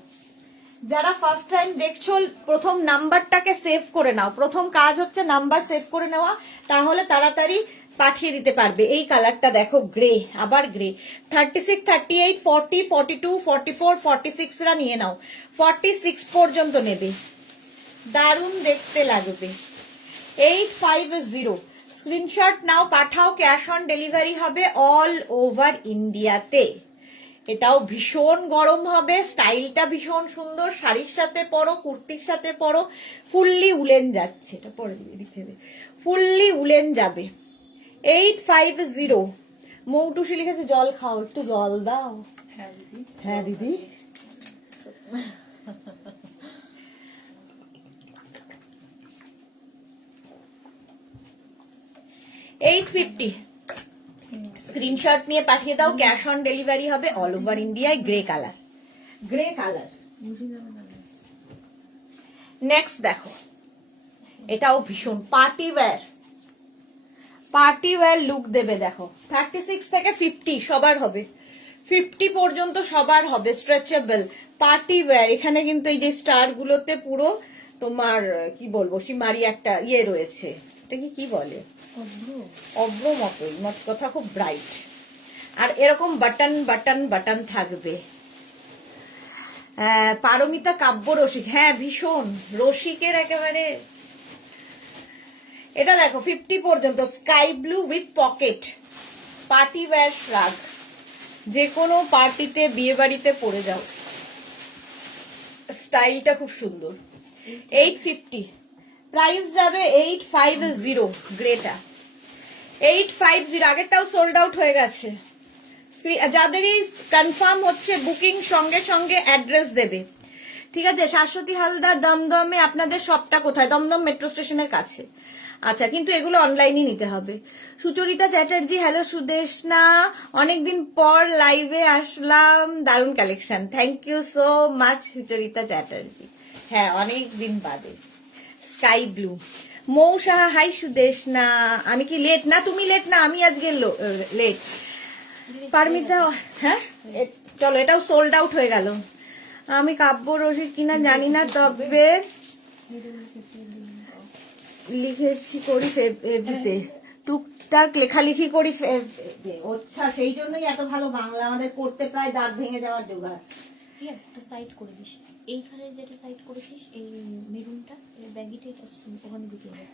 যারা ফার্স্ট টাইম দেখছো, প্রথম নাম্বারটাকে সেভ করে নাও, প্রথম কাজ হচ্ছে নাম্বার সেভ করে নেওয়া, তাহলে তাড়াতাড়ি পাঠিয়ে দিতে পারবে। এই কালারটা দেখো, গ্রে, আবার গ্রে। 36, 38, 40, 42, 44, 46 রা নিয়ে নাও, 46 পর্যন্ত নেবে, দারুণ দেখতে লাগবে। 850। স্ক্রিনশট নাও, পাঠাও, ক্যাশ অন ডেলিভারি হবে অল ওভার ইন্ডিয়াতে। এটাও ভীষণ গরম হবে, স্টাইলটা ভীষণ সুন্দর, শাড়ির সাথে পরো, কুর্তির সাথে পরো, ফুললি উলেন যাচ্ছে, এটা পরে লিখে দে, ফুললি উলেন যাবে। 850। মৌটুসি লিখেছে জল খাও, একটু জল দাও। হ্যাঁ দিদি, হ্যাঁ দিদি। $850। স্ক্রিনশট নিয়ে পাঠিয়ে দাও, ক্যাশ অন ডেলিভারি হবে অল ওভার ইন্ডিয়ায়। Grey colour, grey colour. বুঝে যাবে না। নেক্সট দেখো, এটাও ভীষণ party wear, party wear look দেবে। দেখো 36 থেকে 50 সবার হবে, 50 পর্যন্ত সবার হবে, স্ট্রেচেবল পার্টি ওয়্যার। এখানে কিন্তু এই যে স্টার গুলোতে পুরো তোমার কি বলবো, সিমারি একটা ইয়ে রয়েছে, এটাকে কি বলে, অভ্র মতোই, মত কথা, খুব ব্রাইট। আর এরকম বাটন বাটন বাটন থাকবে, পারমিতা কাব্য রসিক, হ্যাঁ ভীষণ রসিকের একেবারে। এটা দেখো 50 পর্যন্ত, sky blue with pocket, party wear শ্রাগ, যে কোনো পার্টিতে বিয়ে বাড়িতে পরে যাও, স্টাইলটা খুব সুন্দর। 850, প্রাইস যাবে 850, গ্রেটা 850। আগেরটাও সোল্ড আউট হয়ে গেছে। যাদেরই কনফার্ম হচ্ছে বুকিং সঙ্গে সঙ্গে অ্যাড্রেস দেবে, ঠিক আছে? শাশ্বতী হালদার, দমদমে আপনাদের শপটা কোথায়? দমদম মেট্রো স্টেশনের কাছে। আচ্ছা, কিন্তু এগুলো অনলাইনই নিতে হবে। সুচরিতা চ্যাটার্জি, হ্যালো সুদেশনা, অনেকদিন পর লাইভে আসলাম, দারুণ collection, thank you so much Sucharita Chatterjee. হ্যাঁ, অনেকদিন বাদে। Sky blue, Mou Saha, hi Sudeshna, আমি কি লেট? না তুমি লেট না, আমি আজকে লেট। পারমিতা, হ্যাঁ চলো, এটাও সোল্ড আউট হয়ে গেল। আমি কাব্য রসিক কিনা জানি না, তবে লিখেছি করি ফেব্রুতে, টুকটাক লেখালেখি করি আচ্ছা, সেই জন্যই এত ভালো বাংলা আমাদের, করতে প্রায় দাঁত ভেঙে যাওয়ার জোগাড়। একটা সাইড করে দিস, এইখানে যেটা সাইড করেছিস এই মেরুনটা ব্যাগিটা ওখানে ঢুকিয়ে দেয়।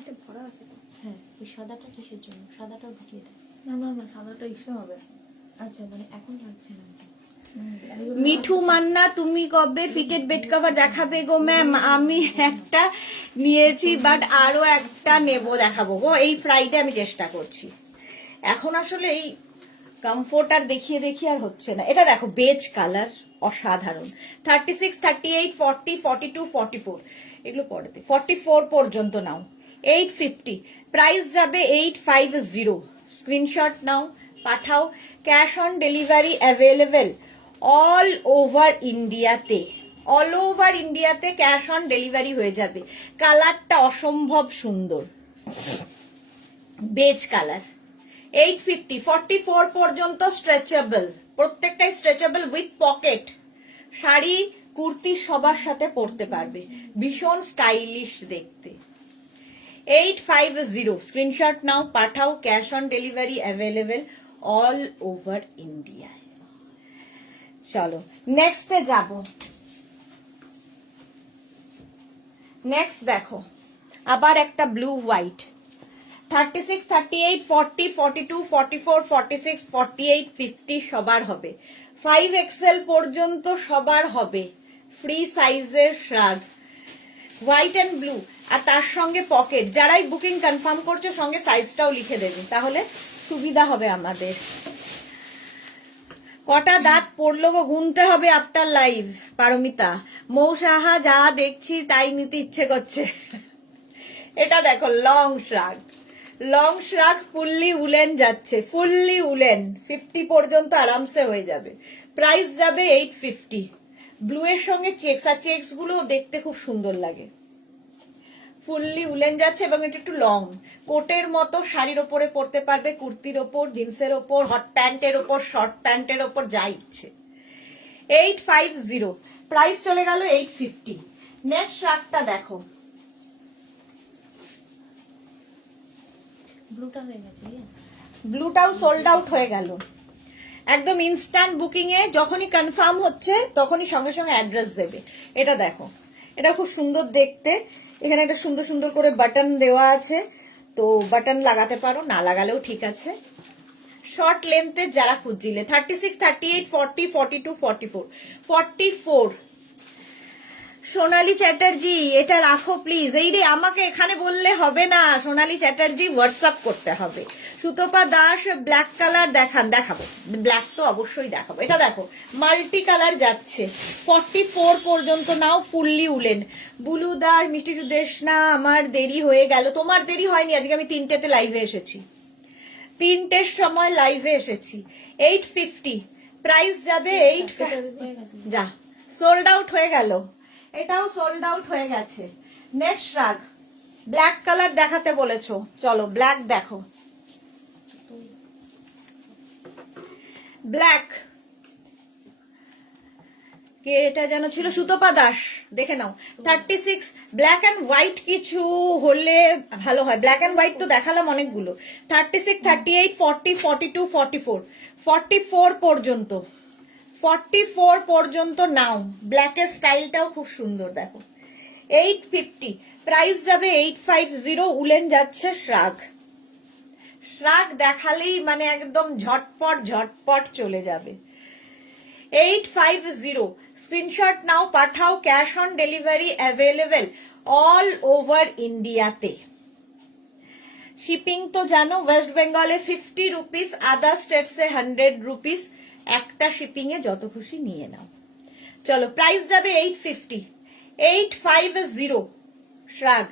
এটা ভরা আছে তো? হ্যাঁ, ওই সাদাটা কিসের জন্য? সাদাটাও ঢুকিয়ে দেয়। না না না, সাদাটা ইস্যু হবে। আচ্ছা, মানে এখন লাগছে না। মিঠু মান্না, তুমি কবে ফিটেড বেড কভার দেখাবে গো ম্যাম? আমি একটা নিয়েছি, বাট আরো একটা নেব, দেখাবো গো এই ফ্রাইডে, আমি চেষ্টা করছি। এখন আসলে এই কমফোর্টার দেখিয়ে দেখিয়ে আর হচ্ছে না। এটা দেখো বেজ কালার, অসাধারণ। 36, 38, 40, 42, 44, এগুলো পরেতে 44 পর্যন্ত নাও। 850, প্রাইস যাবে 850। স্ক্রিনশট নাও, পাঠাও। Cash on delivery available all over ইন্ডিয়াতে, অল ওভার ইন্ডিয়াতে ক্যাশ অন ডেলিভারি হয়ে যাবে। কালারটা অসম্ভব সুন্দর, বেজ কালার। 850, 44 পর্যন্ত স্ট্রেচেবল, প্রত্যেকটাই stretchable with pocket. Sari kurti সবার সাথে পরতে পারবে, ভীষণ স্টাইলিশ দেখতে। 850, স্ক্রিনশট নাও, পাঠাও। Cash on delivery available all over India. চলো নেক্সটে যাব। নেক্সট দেখো আবার একটা ব্লু হোয়াইট, 36, 38, 40, 42, 44, 46, 48, 50 সবার হবে। 5XL পর্যন্ত সবার হবে। ফ্রি সাইজের শ্রাগ, হোয়াইট অ্যান্ড ব্লু, আর তার সঙ্গে পকেট। যারাই বুকিং কনফার্ম করছো সঙ্গে সাইজটাও লিখে দেবে, তাহলে সুবিধা হবে আমাদের। কটা দাঁত পড়লো গো, গুনতে হবে আফটার লাইভ। পারমিতা, মৌ সাহা, যা দেখছি তাই নিতে ইচ্ছে করছে। এটা দেখো লং শ্রাগ, লং শ্রাগ, ফুললি উলেন যাচ্ছে, ফুললি উলেন, 50 পর্যন্ত আরামসে হয়ে যাবে। প্রাইস যাবে 850। ব্লু এর সঙ্গে চেক্স, আর চেক্স গুলো দেখতে খুব সুন্দর লাগে। ফুললি উলেন যাচ্ছে এবং এটা একটু লং, কোটের মতো শাড়ির ওপরে পরতে পারবে, কুর্তির ওপর, জিন্সের ওপর, হট প্যান্টের ওপর, শর্ট প্যান্টের ওপর, যা ইচ্ছে। 850, প্রাইস চলে গেল 850। নেক্সট শ্রাগটা দেখো, ব্লুটা হয়ে গেছে। ব্লুটাও সোল্ড আউট হয়ে গেল। একদম ইনস্ট্যান্ট বুকিং এ যখনই কনফার্ম হচ্ছে তখনই সঙ্গে সঙ্গে অ্যাড্রেস দেবে। এটা দেখো, এটা খুব সুন্দর দেখতে, এখানে একটা সুন্দর সুন্দর করে বাটন দেওয়া আছে, তো বাটন লাগাতে পারো, না লাগালেও ঠিক আছে। শর্ট লেন্থে যারা খুঁজছিলে, 36, 38, 40, 42, 44, 44। সোনালী চ্যাটার্জি, এটা রাখো প্লিজ। এই রে, আমাকে এখানে বললে হবে না, সোনালী চ্যাটার্জি হোয়াটসঅ্যাপ করতে হবে। সুতপা দাস, ব্ল্যাক কালার দেখান, দেখাবো, ব্ল্যাক তো অবশ্যই দেখাবো। এটা দেখো মাল্টি কালার যাচ্ছে, 44 পর্যন্ত নাও, ফুললি উলেন। বুলু দাস, মিষ্টি সুদেশনা, আমার দেরি হয়ে গেল। তোমার দেরি হয়নি, আজকে আমি 3টেতে লাইভে এসেছি, 3টের সময় লাইভে এসেছি। 850, প্রাইস যাবে 850। যা, সোল্ড আউট হয়ে গেল, এটাও সোল্ড আউট হয়ে গেছে। নেক্সট শ্রাগ, ব্ল্যাক কালার দেখাতে বলেছো, চলো ব্ল্যাক দেখো। ব্ল্যাক, কে এটা যেন ছিল, সুতপা দাস, দেখে নাও। 36, ব্ল্যাক অ্যান্ড হোয়াইট কিছু হলে ভালো হয়, ব্ল্যাক অ্যান্ড হোয়াইট তো দেখালাম অনেকগুলো। 36, 38, 40, 42, 44, 44 পর্যন্ত 44 পর্যন্ত নাও। ব্ল্যাকের স্টাইলটাও খুব সুন্দর দেখো। 850, প্রাইস যাবে 850। উলেন যাচ্ছে শ্রাগ। শ্রাগ দেখালেই মানে একদম ঝটপট ঝটপট চলে যাবে। 850, স্ক্রিনশট নাও, পাঠাও, cash on delivery available all over ইন্ডিয়াতে। শিপিং তো জানো, ওয়েস্ট বেঙ্গলে 50 রুপিস, আদার স্টেটসে 100 রুপিস। একটা শিপিং এ যত খুশি নিয়ে নাও। চলো, প্রাইস যাবে 850। 850 শ্রাগ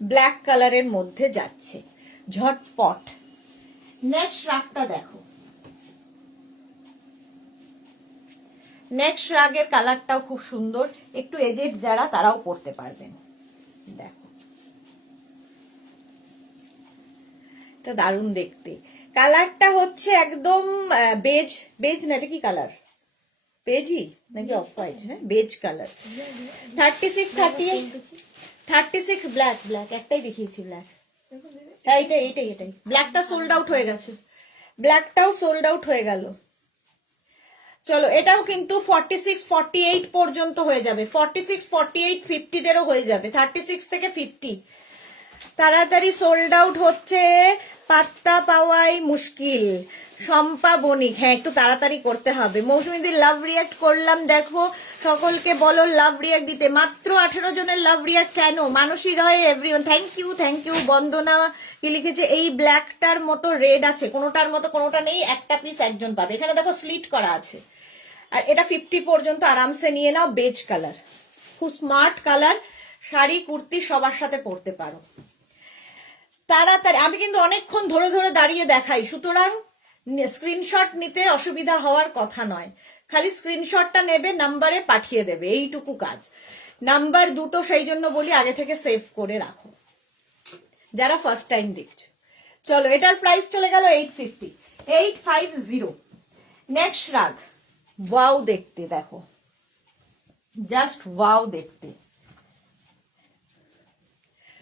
ব্ল্যাক কালারের মধ্যে যাচ্ছে ঝটপট। নেক্সট শ্রাগটা দেখো। নেক্সট শ্রাগের কালারটাও খুব সুন্দর, একটু এজেড যারা তারাও পরতে পারবেন। দেখো, এটা দারুণ দেখতে। কালারটা হচ্ছে একদম বেজ, বেজ না, এটা কি কালার? বেজি নাকি অফ হোয়াইট? হ্যাঁ, বেজ কালার। 36, 38, 36 ব্ল্যাক। ব্ল্যাক একটাই দেখিয়েছি, ব্ল্যাক। এইটাই এইটাই এটাই। ব্ল্যাকটা সোল্ড আউট হয়ে গেছে, ব্ল্যাকটাও সোল্ড আউট হয়ে গেল। চলো, এটাও কিন্তু 46, 48 পর্যন্ত হয়ে যাবে। 46, 48, 50 দেরও হয়ে যাবে। 36 থেকে 50 তাড়াতাড়ি সোল্ড আউট হচ্ছে, পাত্তা পাওয়াই মুশকিল। শম্পা বণিক, হ্যাঁ একটু তাড়াতাড়ি করতে হবে। মৌসুমীদের লাভ রিয়াক্ট করলাম, দেখো সকলকে বলো লাভ রিয়াক্ট দিতে। মাত্র 18 জনের লাভ রিয়াক্ট। কেন? Manasi Roy, everyone, thank you thank you. Bandana কি লিখেছে, এই ব্ল্যাকটার মতো রেড আছে, কোনোটার মতো কোনোটা নেই, একটা পিস একজন পাবে। এখানে দেখো স্লিট করা আছে। আর এটা 50 পর্যন্ত আরামসে নিয়ে নাও। বেজ কালার, খুব স্মার্ট কালার, শাড়ি কুর্তি সবার সাথে পরতে পারো। তাড়াতাড়ি, আমি কিন্তু অনেকক্ষণ ধরে ধরে দাঁড়িয়ে দেখাই, সুতরাং স্ক্রিনশট নিতে অসুবিধা হওয়ার কথা নয়। খালি স্ক্রিনশটটা নেবে, নাম্বারে পাঠিয়ে দেবে, এইটুকু কাজ। নাম্বার দুটো সেই জন্য বলি আগে থেকে সেভ করে রাখো যারা ফার্স্ট টাইম দেখছো। চলো, এটার প্রাইস চলে গেল 850। 850। নেক্সট রাগ, ওয়াও দেখতে, দেখো জাস্ট ওয়াও দেখতে।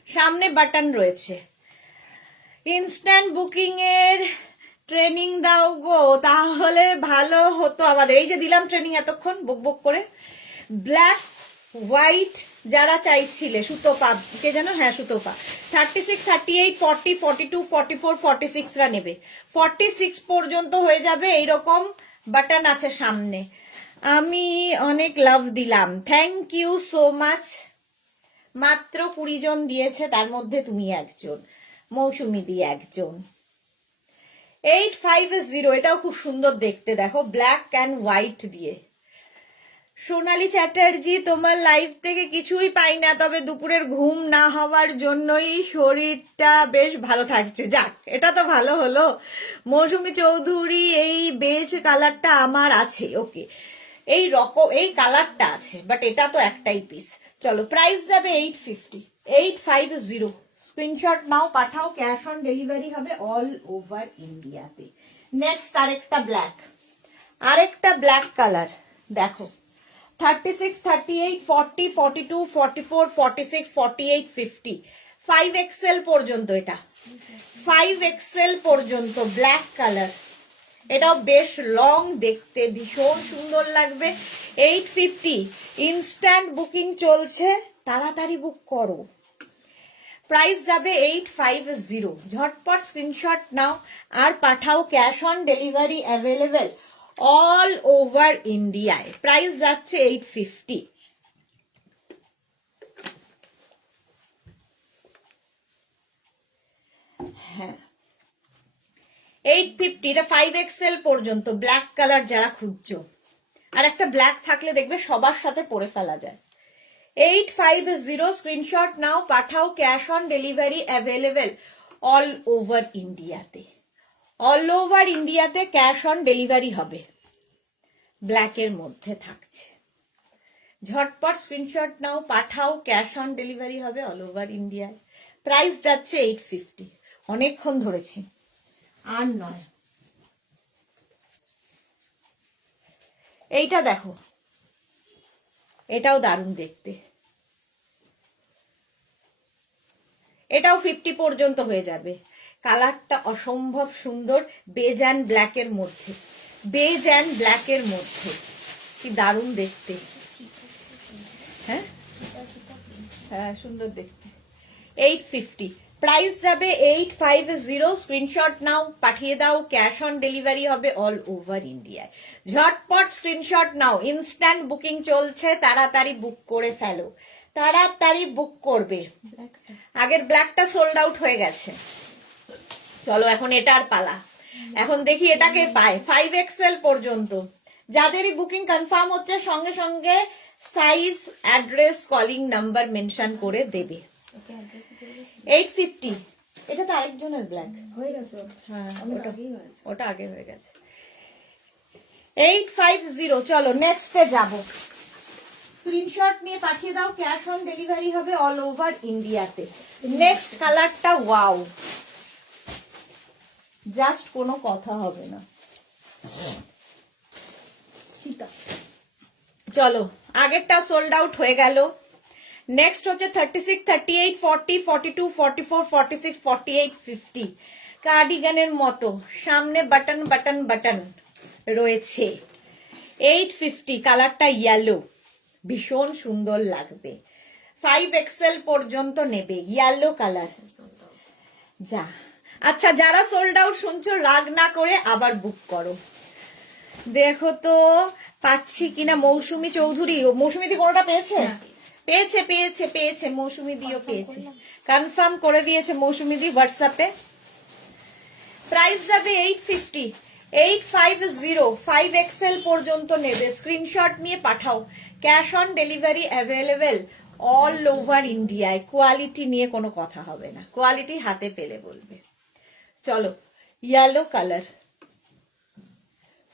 সামনে বাটন রয়েছে। ইনস্ট্যান্ট বুকিং এর ট্রেনিং দাও গো, তাহলে ভালো হতো আমাদের। এই যে দিলাম ট্রেনিং এতক্ষণ বুক বুক করে। ব্ল্যাক হোয়াইট যারা চাইছিলে, সুতোপা কে যেন, হ্যাঁ সুতোপা। 36, 38, 40, 42, 44, 46 রা নেবে। 46 পর্যন্ত হয়ে যাবে। এইরকম বাটন আছে সামনে। আমি অনেক লাভ দিলাম, থ্যাংক ইউ সো মাচ। মাত্র 20 জন দিয়েছে, তার মধ্যে তুমি একজন, মৌসুমী দিয়ে একজন। 850, এটাও খুব সুন্দর দেখতে, দেখো ব্ল্যাক অ্যান্ড হোয়াইট দিয়ে। সোনালী চ্যাটার্জি, তোমার লাইফ থেকে কিছুই পাই না, তবে দুপুরের ঘুম না হওয়ার জন্যই শরীরটা বেশ ভালো থাকছে। যাক, এটা তো ভালো হলো। মৌসুমী চৌধুরী, এই বেজ কালারটা আমার আছে, ওকে, এই রকম এই কালারটা আছে, বাট এটা তো একটাই পিস। চলো, প্রাইস যাবে 850। 850, স্ক্রিনশট নাও, পাঠাও, ক্যাশ অন ডেলিভারি হবে অল ওভার ইন্ডিয়াতে। নেক্সট আরেকটা ব্ল্যাক, আরেকটা ব্ল্যাক কালার দেখো। 36, 38, 40, 42, 44, 46, 48, 50, 5XL পর্যন্ত। এটা 5XL পর্যন্ত ব্ল্যাক কালার। এটাও বেশ লং দেখতে, ভীষণ সুন্দর লাগবে। 850, ইনস্ট্যান্ট বুকিং চলছে, তাড়াতাড়ি বুক করো। প্রাইস যাবে 850। ঝটপট স্ক্রিনশট নাও আর পাঠাও, cash on delivery available all over ইন্ডিয়ায়। প্রাইস যাচ্ছে 850। হ্যাঁ, 850, এটা 5XL পর্যন্ত ব্ল্যাক কালার যারা খুঁজছো। আর একটা ব্ল্যাক থাকলে দেখবে সবার সাথে পরে ফেলা যায়। 850, স্ক্রিনশট নাও, পাঠাও, cash on delivery available all over ইন্ডিয়াতে। অল ওভার ইন্ডিয়াতে ক্যাশ অন ডেলিভারি হবে, ব্ল্যাকের মধ্যে থাকছে। ঝটপট স্ক্রিনশট নাও, পাঠাও, ক্যাশ অন ডেলিভারি হবে অল ওভার ইন্ডিয়ায়। প্রাইস যাচ্ছে 850। অনেকক্ষণ ধরেছি, আর নয়। এইটা দেখো, এটাও দারুণ দেখতে। এটাও 50 পর্যন্ত হয়ে যাবে। কালারটা অসম্ভব সুন্দর, বেজ অ্যান্ড ব্ল্যাকের মধ্যে। বেজ অ্যান্ড ব্ল্যাক এর মধ্যে, কি দারুণ দেখতে। হ্যাঁ হ্যাঁ সুন্দর দেখতে। 850 প্রাইস যাবে 850। স্ক্রিনশট নাও, পাঠিয়ে দাও, ক্যাশ অন ডেলিভারি হবে অল ওভার ইন্ডিয়ায়। ঝটপট স্ক্রিনশট নাও, ইনস্ট্যান্ট বুকিং চলছে, তাড়াতাড়ি বুক করে ফেলো, তাড়াতাড়ি বুক করবে। আগের ব্ল্যাকটা সোল্ড আউট হয়ে গেছে। চলো এখন এটার পালা, এখন দেখি এটাকে পায় 5XL পর্যন্ত। যাদেরই বুকিং কনফার্ম হচ্ছে সঙ্গে সঙ্গে size, address, calling number mention করে দেবে। 850 এটা তো আরেকজনের ব্ল্যাক হয়ে গেছে। হ্যাঁ, অনেক আগেই হয়েছে। ওটা আগে হয়ে গেছে। 850 চলো নেক্সটে যাব। স্ক্রিনশট নিয়ে পাঠিয়ে দাও, ক্যাশ অন ডেলিভারি হবে অল ওভার ইন্ডিয়াতে। নেক্সট কালারটা ওয়াও, জাস্ট কোনো কথা হবে না। চলো আগেরটা সোল্ড আউট হয়ে গেল। নেক্সট হচ্ছে 36, 38, 40, 42, 44, 46, 48, 50 কার্ডিগানের মতো সামনে বাটন বাটন বাটন রয়েছে। 850 কালারটা ইয়েলো, ভীষণ সুন্দর লাগবে। 5XL পর্যন্ত নেবে, ইয়েলো কালার। যা আচ্ছা, যারা সোল্ড আউট শুনছো রাগ না করে আবার বুক করো। দেখো তো পাচ্ছি কিনা। মৌসুমী চৌধুরী, মৌসুমী দি কোনোটা পেয়েছে? পেয়েছে পেয়েছে পেয়েছে, মৌসুমী দিও পেয়েছে, কনফার্ম করে দিয়েছে মৌসুমী দি হোয়াটসঅ্যাপে। প্রাইস যাবে 850। 850 5XL পর্যন্ত নেবে, স্ক্রিনশট নিয়ে পাঠাও। Cash on delivery available all over ইন্ডিয়ায়। কোয়ালিটি নিয়ে কোনো কথা হবে না, কোয়ালিটি হাতে পেলে বলবে। চলো ইয়েলো কালার,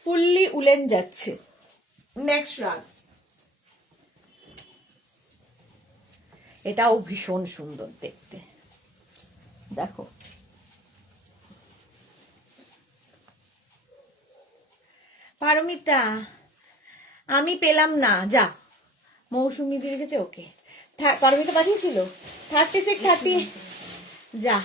ফুললি উলেন যাচ্ছে। নেক্সট রাগ, এটাও ভীষণ সুন্দর দেখতে, দেখো। পারমিতা আমি পেলাম না, যা মৌসুমি দিয়ে রেখেছে। ওকে পারমিতা পাঠিয়েছিল 36, 30 যা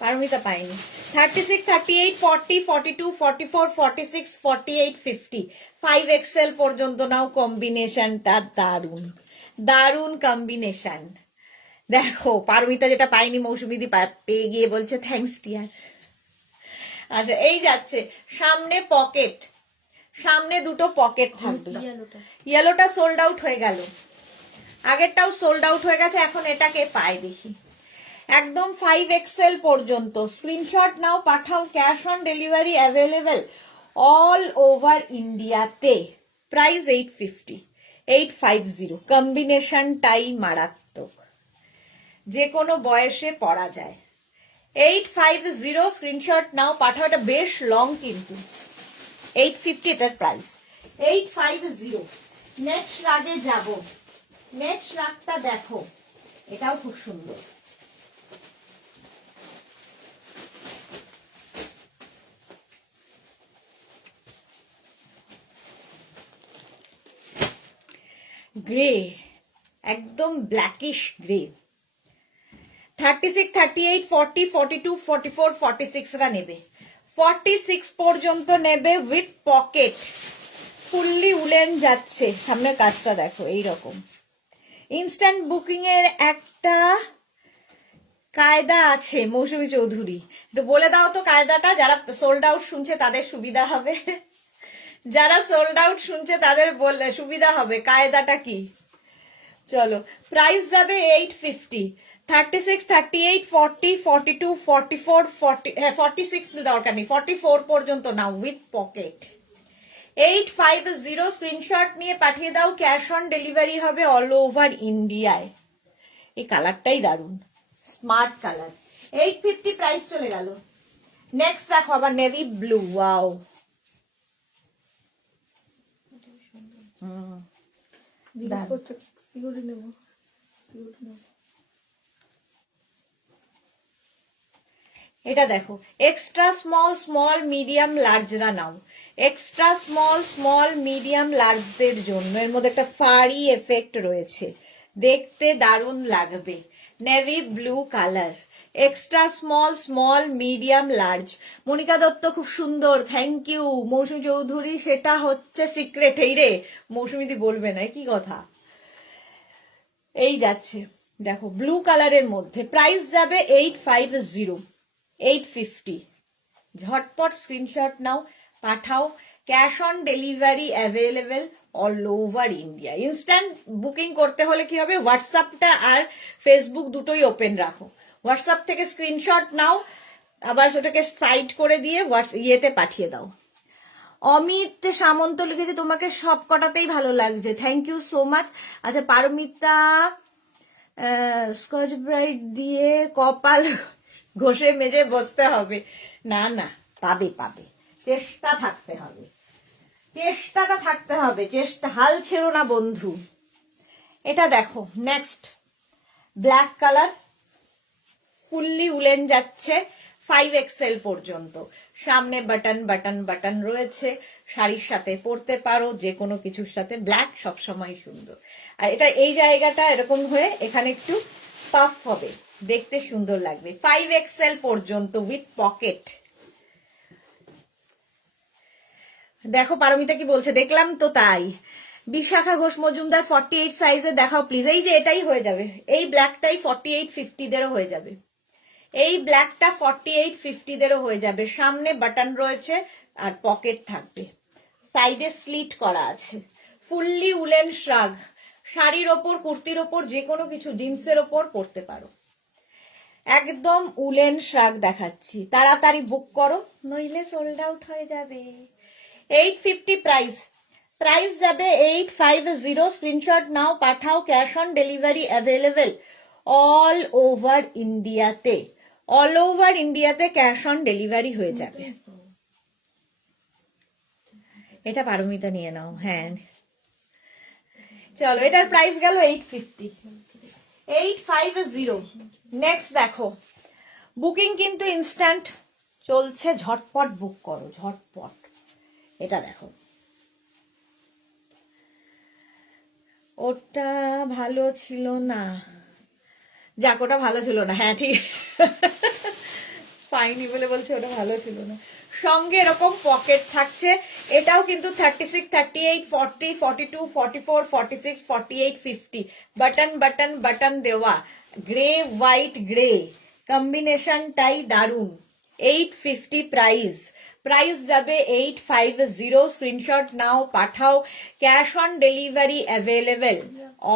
পারমিতা পাইনি। 36, 38, 40, 42, 44, 46, 48, 50 5XL পর্যন্ত নাও। কম্বিনেশনটা দারুণ, দারুণ কম্বিনেশন। দেখো পারমিতা যেটা পাইনি মৌসুমি দি পেয়ে গিয়ে বলছে থ্যাঙ্কস ডিয়ার। আচ্ছা এই যাচ্ছে সামনে পকেট, সামনে দুটো পকেট থাকবে। ইয়েলোটা সোল্ড আউট হয়ে গেল, আগেরটাও সোল্ড আউট হয়ে গেছে। এখন এটাকে পায় দেখি, একদম 5XL পর্যন্ত। স্ক্রিনশট নাও, পাঠাও, cash on delivery available all over ইন্ডিয়াতে। প্রাইস 850। 850 কম্বিনেশনটাই মারাত্মক, যে কোনো বয়সে পরা যায়। 850 স্ক্রিনশট নাও, পাঠাও। এটা বেশ লং কিন্তু। 850 এটার প্রাইস। 850 নেক্সট রাগে যাব। নেক্সট রাগটা দেখো, এটাও খুব সুন্দর। গ্রে, একদম ব্ল্যাকিশ গ্রে। 36, 38, 40, 42, 44, 46 রা নেবে। 46 পর্যন্ত নেবে উইথ পকেট, ফুললি উলেন যাচ্ছে। সামনের কাজটা দেখো এইরকম। ইনস্ট্যান্ট বুকিং এর একটা কায়দা আছে মৌসুমী চৌধুরী, একটু বলে দাও তো কায়দাটা, যারা সোল্ড আউট শুনছে তাদের সুবিধা হবে। যারা সোল্ড আউট শুনছে তাদের বললে সুবিধা হবে, কায়দাটা কি? চলো প্রাইস যাবে 850। 36, 38, 40, 42, 44, 40 হ্যাঁ 46 দরকার নেই, 44 পর্যন্ত নাও উইথ পকেট। 850 স্ক্রিনশট নিয়ে পাঠিয়ে দাও, ক্যাশ অন ডেলিভারি হবে অল ওভার ইন্ডিয়ায়। এই কালারটাই দারুণ, স্মার্ট কালার। 850 প্রাইস চলে গেল। নেক্সট দেখো আবার নেভি ব্লু, ওয়াও। এটা দেখো এক্সট্রা স্মল, স্মল, মিডিয়াম, লার্জরা নাও। এক্সট্রা স্মল, স্মল, মিডিয়াম, লার্জদের জন্য এর মধ্যে একটা ফারি এফেক্ট রয়েছে, দেখতে দারুণ লাগবে। Navy blue colour, extra small, small, medium, large. Monica Dutta খুব সুন্দর, থ্যাংক ইউ। মৌসুমী চৌধুরী সেটা হচ্ছে সিক্রেট। এই রে মৌসুমীদি বলবে না, কি কথা। এই যাচ্ছে দেখো ব্লু কালারের মধ্যে, প্রাইস যাবে 850, 850। ঝটপট স্ক্রিনশট নাও, পাঠাও। Cash on delivery available all over India. Instant booking করতে হলে কি হবে, হোয়াটসঅ্যাপটা আর ফেসবুক দুটোই ওপেন রাখো। হোয়াটসঅ্যাপ থেকে স্ক্রিনশট নাও, আবার সেটাকে সাইড করে দিয়ে ইয়েতে পাঠিয়ে দাও। অমিত সামন্ত লিখেছে তোমাকে সব কটাতেই ভালো লাগছে, থ্যাংক ইউ সো মাচ। আচ্ছা পারমিতা, স্কচ ব্রাইট দিয়ে কপাল ঘষে মেজে বসতে হবে। না না, পাবে পাবে, চেষ্টা থাকতে হবে, চেষ্টাটা থাকতে হবে, চেষ্টা, হাল ছেড়ো না বন্ধু। এটা দেখো next, black colour, fully woollen যাচ্ছে 5XL পর্যন্ত। সামনে বাটন বাটন বাটন রয়েছে, শাড়ির সাথে পরতে পারো, যে কোনো কিছুর সাথে। ব্ল্যাক সবসময় সুন্দর। আর এটা এই জায়গাটা এরকম হয়ে এখানে একটু পাফ হবে, দেখতে সুন্দর লাগবে। 5XL পর্যন্ত উইথ পকেট। দেখো পারমিতা কি বলছে, দেখলাম তো তাই। বিশাখা ঘোষ মজুমদার 48 সাইজে দেখাও প্লিজ। এই যে এটাই হয়ে যাবে, এই ব্ল্যাকটাই 48-50 দেরও হয়ে যাবে। এই ব্ল্যাকটা 48-50 দেরও হয়ে যাবে। সামনে বাটন রয়েছে আর পকেট থাকবে, সাইডে স্লিট করা আছে। ফুললি উলেন শ্রাগ, শাড়ির ওপর, কুর্তির ওপর, যে কোনো কিছু, জিন্সের ওপর পরতে পারো। একদম উলেন শ্রাগ দেখাচ্ছি, তাড়াতাড়ি বুক করো নইলে সোল্ড আউট হয়ে যাবে। 850 প্রাইস, প্রাইস যাবে 850। স্ক্রিনশট নাও, পাঠাও। Cash on delivery available all over ইন্ডিয়াতে, অল ওভার ইন্ডিয়াতে ক্যাশ অন ডেলিভারি হয়ে যাবে। এটা পারমিতা নিয়ে নাও। হ্যাঁ চলো, এটার প্রাইস গেল 850, 850। নেক্সট দেখো, বুকিং কিন্তু ইনস্ট্যান্ট চলছে, ঝটপট বুক করো, ঝটপট। এটা দেখো, ওটা ভালো ছিল না, যাক ওটা ভালো ছিল না, হ্যাঁ ঠিক পাইনি বলে বলছে ওটা ভালো ছিল না। সঙ্গে এরকম পকেট থাকছে। এটাও কিন্তু 36, 38, 40, 42, 44, 46, 48, 50 বাটন বাটন বাটন দেওয়া, গ্রে হোয়াইট গ্রে কম্বিনেশনটাই দারুন। 850 প্রাইস, প্রাইস যাবে 850। স্ক্রিনশট নাও, পাঠাও। Cash on delivery available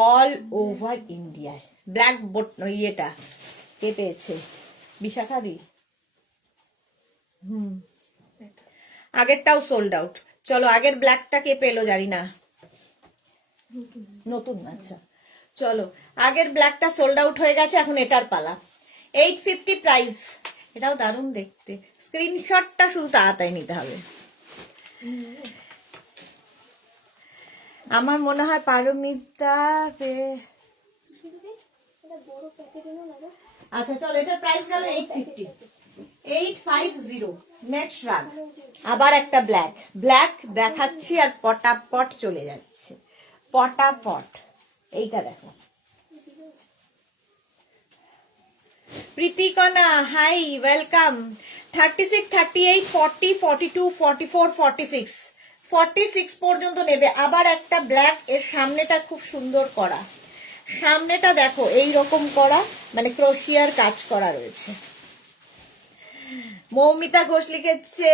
all over ইন্ডিয়ায়। ব্ল্যাক বোট ইয়েটা কে পেয়েছে, বিশাখা দি। আগেরটাও সোল্ড আউট। চলো আগের ব্ল্যাকটা কে পেলো জানি না, নতুন। আচ্ছা চলো, আগের ব্ল্যাকটা সোল্ড আউট হয়ে গেছে, এখন এটার পালা। 850 প্রাইস, এটাও দারুণ দেখতে। স্ক্রিনশটটা শুধু তাড়াতাড়ি নিতে হবে। আমার মনে হয় পারমিতা আচ্ছা চলো, এটার প্রাইস গেল 850, 850। নেক্সট রাগ, আবার একটা ব্ল্যাক, ব্ল্যাক দেখাচ্ছি আর পটাপট চলে যাচ্ছে, পটাপট। এইটা দেখো, প্রীতিকণা হাই, ওয়েলকাম। 36, 38, 40, 42, 44, 46, 46 পর্যন্ত নেবে। আবার একটা ব্ল্যাক, এর সামনেটা খুব সুন্দর করা, সামনেটা দেখো এই রকম করা, মানে ক্রোশিয়ার কাজ করা রয়েছে। মৌমিতা ঘোষ লিখেছে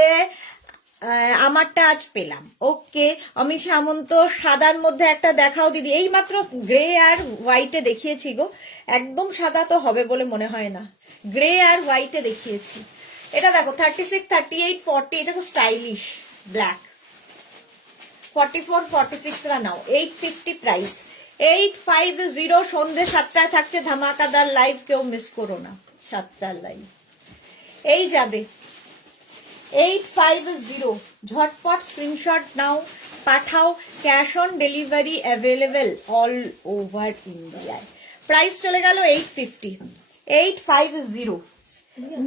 আমারটা আজ পেলাম। ওকে। অমিত সামন্ত সাদার মধ্যে একটা দেখাও দিদি। এই মাত্র গ্রে আর হোয়াইটে দেখিয়েছি গো, একদম সাদা তো হবে বলে মনে হয় না, গ্রে আর হোয়াইটে দেখিয়েছি। এটা দেখো 36, 38, 40, এটা খুব স্টাইলিশ ব্ল্যাক। 44, 46 রা নাও। 850 প্রাইস, 850। সন্ধ্যে 7টায় থাকছে ধামাকাদার লাইভ, কেউ মিস করো না, 7টার লাইভ। এই যাবে 850। ঝটপট স্ক্রিনশট নাও, পাঠাও। Cash on delivery available all over ইন্ডিয়ায়। প্রাইস চলে গেল 850, 850।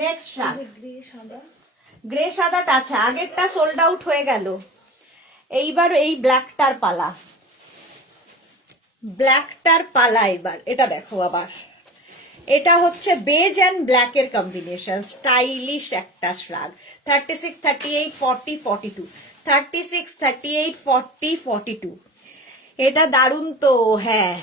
নেক্সট গ্রে সাদাটা আছে, আগেরটা সোল্ড আউট হয়ে গেল। এইবার এই ব্ল্যাকটার পালা, ব্ল্যাকটার পালা এবার। এটা দেখো আবার, এটা হচ্ছে বেজ অ্যান্ড ব্ল্যাক এর কম্বিনেশন, স্টাইলিশ একটা শ্রাগ। 36, 38, 40, 42, 36, 38, 40, 42। এটা দারুণ তো, হ্যাঁ।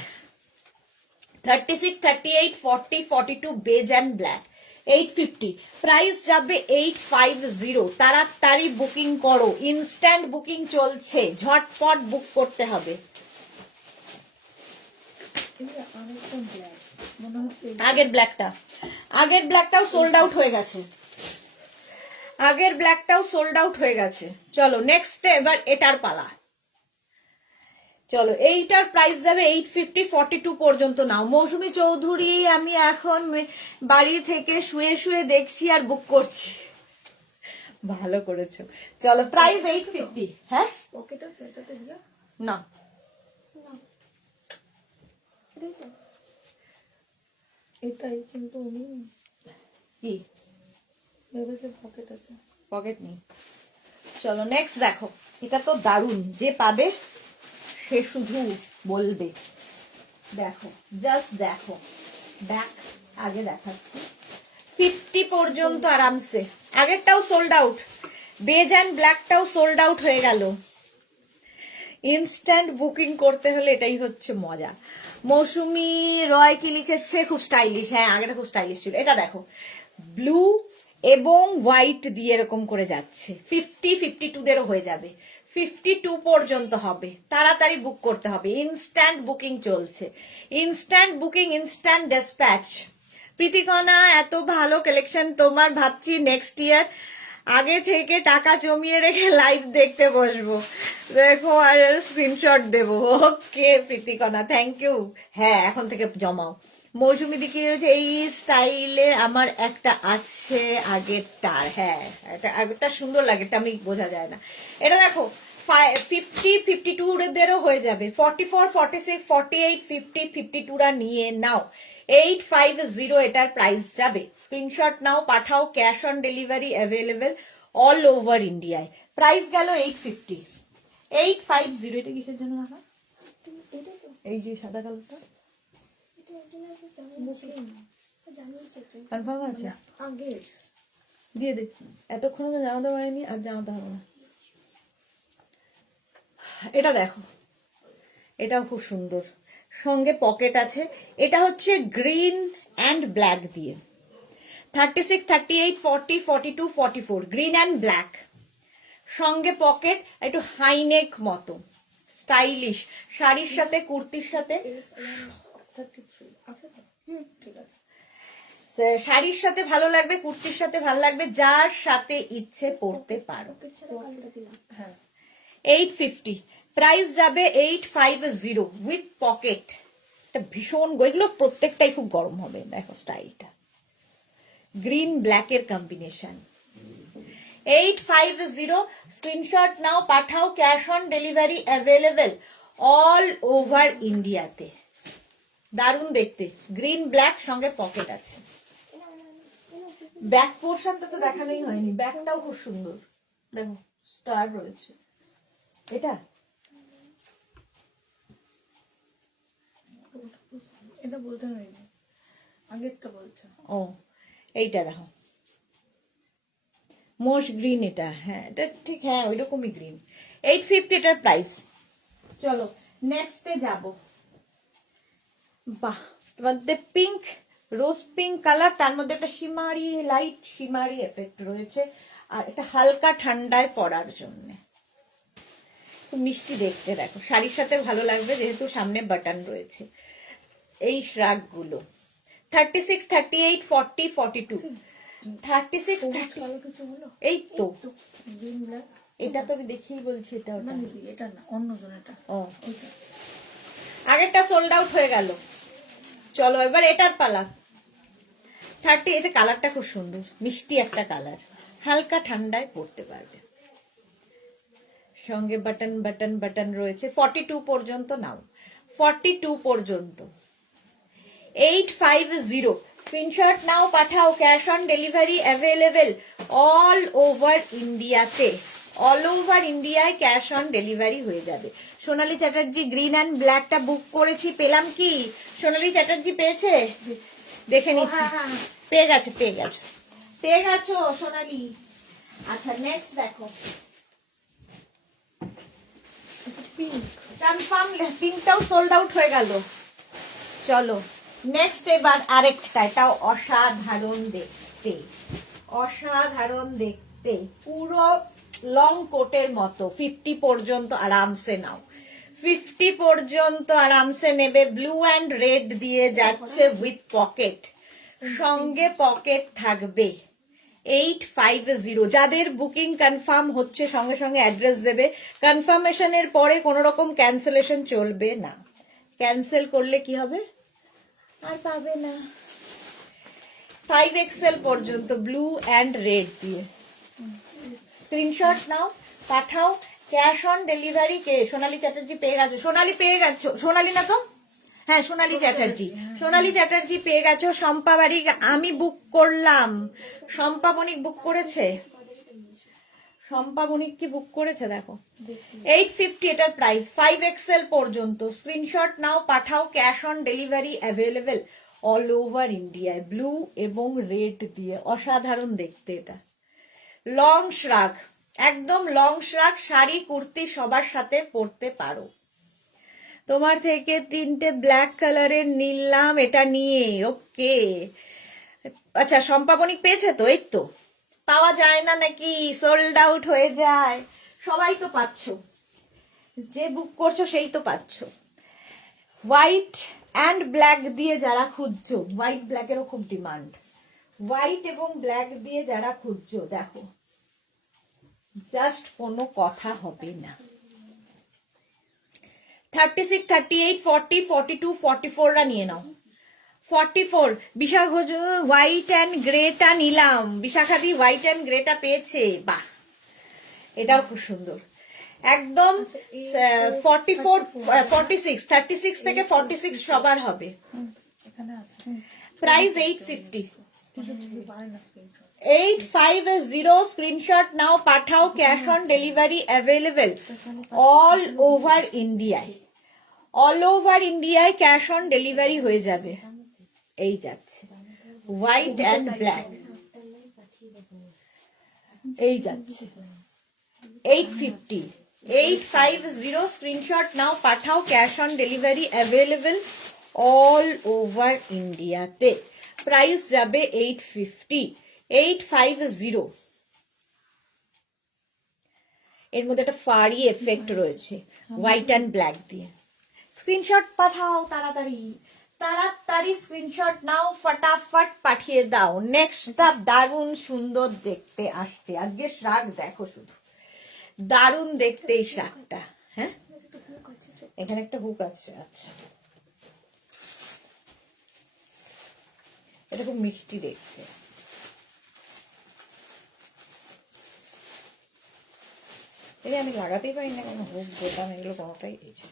36, 38, 40, 42 বেজ অ্যান্ড ব্ল্যাক, 850। প্রাইস যাবে 850। তাড়াতাড়ি বুকিং করো, ইনস্ট্যান্ট বুকিং চলছে, ঝটপট বুক করতে হবে। আগের ব্ল্যাকটাও সোল্ড আউট হয়ে গেছে, চলো নেক্সট এবার এটার পালা। চলো এইটার প্রাইস যাবে 850, 42 পর্যন্ত নাও। মৌসুমী চৌধুরী, আমি এখন বাড়ি থেকে শুয়ে শুয়ে দেখছি আর বুক করছি। ভালো করেছো। চলো প্রাইস 850। হ্যাঁ না, এটাই কিন্তু উনি কি ভেবেছে পকেট আছে, পকেট নেই। চলো নেক্সট দেখো, এটা তো দারুণ, যে পাবে সে শুধু বলবে। দেখো, জাস্ট দেখো, ব্যাক আগে দেখাচ্ছি, 50 পর্যন্ত আরামসে। আগেরটাও সোল্ড আউট, বেজ অ্যান্ড ব্ল্যাকটাও সোল্ড আউট হয়ে গেল। ইনস্ট্যান্ট বুকিং করতে হলে এটাই হচ্ছে মজা। মৌসুমী রয় কি লিখেছে, খুব স্টাইলিশ। হ্যাঁ, আগেটা খুব স্টাইলিশ ছিল। এটা দেখো, ব্লু এবং হোয়াইট দিয়ে এরকম করে যাচ্ছে। 50, 52 দেরও হয়ে যাবে, 52 পর্যন্ত হবে। তাড়াতাড়ি বুক করতে হবে, ইনস্ট্যান্ট বুকিং চলছে। Instant booking, instant despatch. Pritikana, এত ভালো কালেকশন তোমার, ভাবছি নেক্সট ইয়ার আগে থেকে টাকা জমিয়ে রেখে লাইভ দেখতে বসবো। দেখো আর স্ক্রিনশট দেবো। ওকে প্রীতিকণা, থ্যাংক ইউ। হ্যাঁ, এখন থেকে জমাও। মৌসুমী দিকে রয়েছে, এই স্টাইলে আমার একটা আছে আগেরটার। হ্যাঁ, এটা আগেরটা সুন্দর লাগে, এটা আমি বোঝা যায় না। এটা দেখো 50, 52 দেরও হয়ে যাবে। 44, 46, 48, 50, 52রা নিয়ে নাও। 850 এটার প্রাইস যাবে। স্ক্রিনশট নাও, পাঠাও, cash on delivery available all over ইন্ডিয়ায়। প্রাইস গেল 850। 850। এটা কিসের জন্য রাখা? এই যে সাদা কালোটা কনফার্ম আছে? আগে দিয়ে দে, এতক্ষণ জানাতে পারিনি, আর জানাতে হবে না। এটা দেখো, এটাও খুব সুন্দর, সঙ্গে পকেট আছে। এটা হচ্ছে গ্রিন অ্যান্ড ব্ল্যাক দিয়ে। 36, 38, 40, 42, 44 গ্রিন অ্যান্ড ব্ল্যাক, সঙ্গে পকেট, একটু হাইনেক মতো স্টাইলিশ। শাড়ির সাথে, কুর্তির সাথে, 33 আছে তো? ঠিক আছে। শাড়ির সাথে ভালো লাগবে, কুর্তির সাথে ভালো লাগবে, যার সাথে ইচ্ছে পড়তে পারো। হ্যাঁ, 850। প্রাইস যাবে 850 উইথ পকেট। এটা ভীষণ, এগুলো প্রত্যেকটাই খুব গরম হবে। দেখো স্টাইলটা, গ্রিন ব্ল্যাকের কম্বিনেশন। 850। স্ক্রিনশট নাও, পাঠাও, cash on delivery available all over ইন্ডিয়াতে। দারুণ দেখতে, গ্রিন ব্ল্যাক, সঙ্গে পকেট আছে। ব্যাক পোর্শনটা তো দেখানোই হয়নি, ব্যাকটাও খুব সুন্দর। দেখো স্টার রয়েছে। এটা এটা বলতে হয়নি, আগেরটা বলছে। ও, এইটা দেখো, মোশ গ্রিন। এটা, হ্যাঁ এটা ঠিক, হ্যাঁ ওই রকমই গ্রিন। 850 এটার প্রাইস। চলো নেক্সটে যাব। বাহ, তোমাদের পিঙ্ক, রোজ পিঙ্ক কালার, তার মধ্যে একটা শিমারি, লাইট শিমারি এফেক্ট রয়েছে, আর এটা হালকা ঠান্ডায় পরার জন্য খুব মিষ্টি দেখতে। দেখো শাড়ির সাথে ভালো লাগবে, যেহেতু সামনে বাটন রয়েছে। এই শ্রাগ গুলো 36, 38, 40, 42, 36, 30। কালো কিছু হলো? এই তো গ্রিন ব্ল্যাক। এটা তো আমি দেখেই বলছি, এটা ওটা। মানে কি, এটা না, অন্যজন এটা। ও, ওইটা আগেরটা সোল্ড আউট হয়ে গেল। চলো এবার এটার পালা। 30। এটা কালারটা খুব সুন্দর, মিষ্টি একটা কালার, হালকা ঠান্ডায় পরতে পারবে। সঙ্গে বাটন বাটন বাটন রয়েছে। 42 পর্যন্ত নাও, 42 পর্যন্ত। 850। স্ক্রিনশট নাও, পাঠাও, cash on delivery available all over ইন্ডিয়াতে। অল ওভার ইন্ডিয়ায় ক্যাশ অন ডেলিভারি হয়ে যাবে। সোনালী চ্যাটার্জি গ্রিন অ্যান্ড ব্ল্যাকটা বুক করেছি, পেলাম কি? সোনালী চ্যাটার্জি পেয়েছে? দেখে নিচ্ছি। হ্যাঁ। পেয়ে গেছো সোনালি। আচ্ছা নেক্সট দেখো, পিঙ্ক। কনফার্ম পিঙ্কটাও সোল্ড আউট হয়ে গেল। চলো নেক্সট এবার আরেকটা, এটাও অসাধারণ দেখতে, অসাধারণ দেখতে, পুরো লং কোটের মতো। 50 পর্যন্ত আরামসে নাও, 50 পর্যন্ত আরামসে নেবে। ব্লু অ্যান্ড রেড দিয়ে যাচ্ছে উইথ পকেট, সঙ্গে পকেট থাকবে। 850, যাদের বুকিং কনফার্ম হচ্ছে সঙ্গে সঙ্গে অ্যাড্রেস দেবে। কনফার্মেশনের পরে কোনো রকম ক্যান্সেলেশন চলবে না, ক্যান্সেল করলে কি হবে আর পাবে না। 5XL পর্যন্ত ব্লু অ্যান্ড রেড দিয়ে। স্ক্রিনশট নাও, পাঠাও। ক্যাশ অন ডেলিভারি কে? সোনালী চ্যাটার্জি পেয়ে গেছো। সোনালী পেয়ে গেছো, সোনালী না তো, হ্যাঁ সোনালী চ্যাটার্জি। সোনালী চ্যাটার্জি পেয়ে গেছো। শম্পা বাড়ি আমি বুক করলাম। শম্পা বণিক বুক করেছে, শম্পা বণিক কি বুক করেছে দেখো। 850 এটার প্রাইস, 5XL পর্যন্ত। স্ক্রিনশট নাও, পাঠাও। Cash on delivery available all over ইন্ডিয়ায়, ব্লু এবং রেড দিয়ে। অসাধারণ দেখতে এটা। লং শ্রাগ, একদম লং শ্রাগ, শাড়ি কুর্তি সবার সাথে পরতে পারো। তোমার থেকে 3টে ব্ল্যাক কালারের নিলাম এটা নিয়ে। ওকে, আচ্ছা শম্পা বণিক পেয়েছে তো? এই তো, পাওয়া যায় না নাকি, সোল্ড আউট হয়ে যায়। সবাই তো পাচ্ছ, যে বুক করছো সেই তো পাচ্ছ। হোয়াইট অ্যান্ড ব্ল্যাক দিয়ে যারা খুঁজছো, হোয়াইট ব্ল্যাকেরও খুব ডিমান্ড। হোয়াইট এবং ব্ল্যাক দিয়ে যারা খুঁজছো দেখো, জাস্ট কোনো কথা হবে না। 36, 38, 40, 42, 44 রা নিয়ে নাও। 44 বিশাখা হোয়াইট অ্যান্ড গ্রেটা নিলাম। বিশাখাদি হোয়াইট অ্যান্ড গ্রেটা পেয়েছে, বাহ এটাও খুব সুন্দর। একদম 44, 46, 36 থেকে 46 সবার হবে। এখানে আছে। প্রাইস 850। পারে না স্ক্রিনশট। 850 স্ক্রিনশট নাও, পাঠাও। Cash on delivery available all over ইন্ডিয়ায়, অল ওভার ইন্ডিয়ায় ক্যাশ অন ডেলিভারি হয়ে যাবে। এই যাচ্ছে হোয়াইট অ্যান্ড ব্ল্যাক, এই যাচ্ছে 850। 850 স্ক্রিনশট নাও, পাঠাও। Cash on delivery available all over ইন্ডিয়াতে। প্রাইস যাবে 850। 850। এর মধ্যে একটা ফারি এফেক্ট রয়েছে হোয়াইট অ্যান্ড ব্ল্যাক দিয়ে। স্ক্রিনশট পাঠাও তাড়াতাড়ি, তাড়াতাড়ি স্ক্রিনশট নাও, ফটাফট পাঠিয়ে দাও। নেক্সটটা দারুণ সুন্দর দেখতে আসছে। আজকে শ্রাগ দেখো শুধু, দারুণ দেখতে এই শ্রাগটা। হ্যাঁ এখানে একটা হুক আছে, আচ্ছা এটা খুব মিষ্টি দেখতে। এটা আমি লাগাতেই পারি না, কোনো হুক বোতাম এগুলো কোনোটাই দিয়েছে।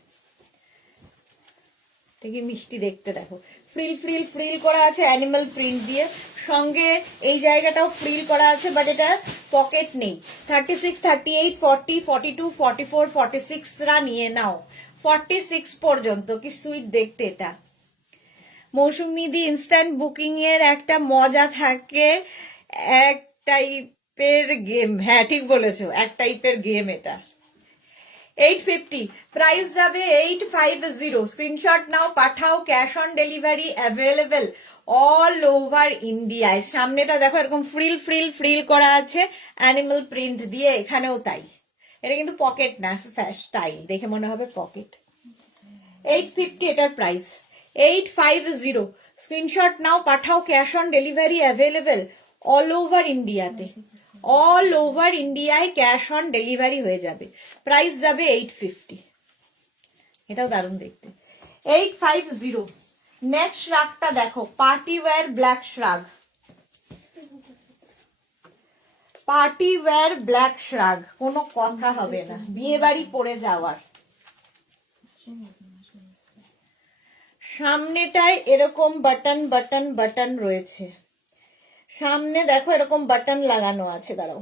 ঠিকই মিষ্টি দেখতে দেখো। ফ্রিল ফ্রিল ফ্রিল করা আছে অ্যানিমাল প্রিন্ট দিয়ে, সঙ্গে এই জায়গাটাও ফ্রিল করা আছে, বাট এটা পকেট নেই। 36, 38, 40, 42, 44, 46 রা নিয়ে নাও। 46 পর্যন্ত। কি সুইট দেখতে এটা। মৌসুমি দি ইনস্ট্যান্ট বুকিং এর একটা মজা থাকে, এক টাইপের গেম। হ্যাঁ ঠিক বলেছো, এক টাইপের গেম এটা। 850 প্রাইস যাবে 850। স্ক্রিনশট নাও, পাঠাও। Cash on delivery available all over ইন্ডিয়ায়। সামনেটা দেখো এরকম ফ্রিল ফ্রিল ফ্রিল করা আছে অ্যানিমাল প্রিন্ট দিয়ে, এখানেও তাই। এটা কিন্তু পকেট না, স্টাইল দেখে মনে হবে পকেট। 850 এটার প্রাইস। 850 স্ক্রিনশট নাও, পাঠাও। Cash on delivery available all over ইন্ডিয়াতে, অল ওভার ইন্ডিয়ায় ক্যাশ অন ডেলিভারি হয়ে যাবে। প্রাইস যাবে 850। এটাও দারুণ দেখতে। 850। নেক্সট শ্রাগটা দেখো, party wear black শ্রাগ। Party wear black শ্রাগ, কোনো কথা হবে না, বিয়ে বাড়ি পরে যাওয়ার। সামনেটায় এরকম বাটন বাটন বাটন রয়েছে, সামনে দেখো এরকম বাটন লাগানো আছে, দাঁড়াও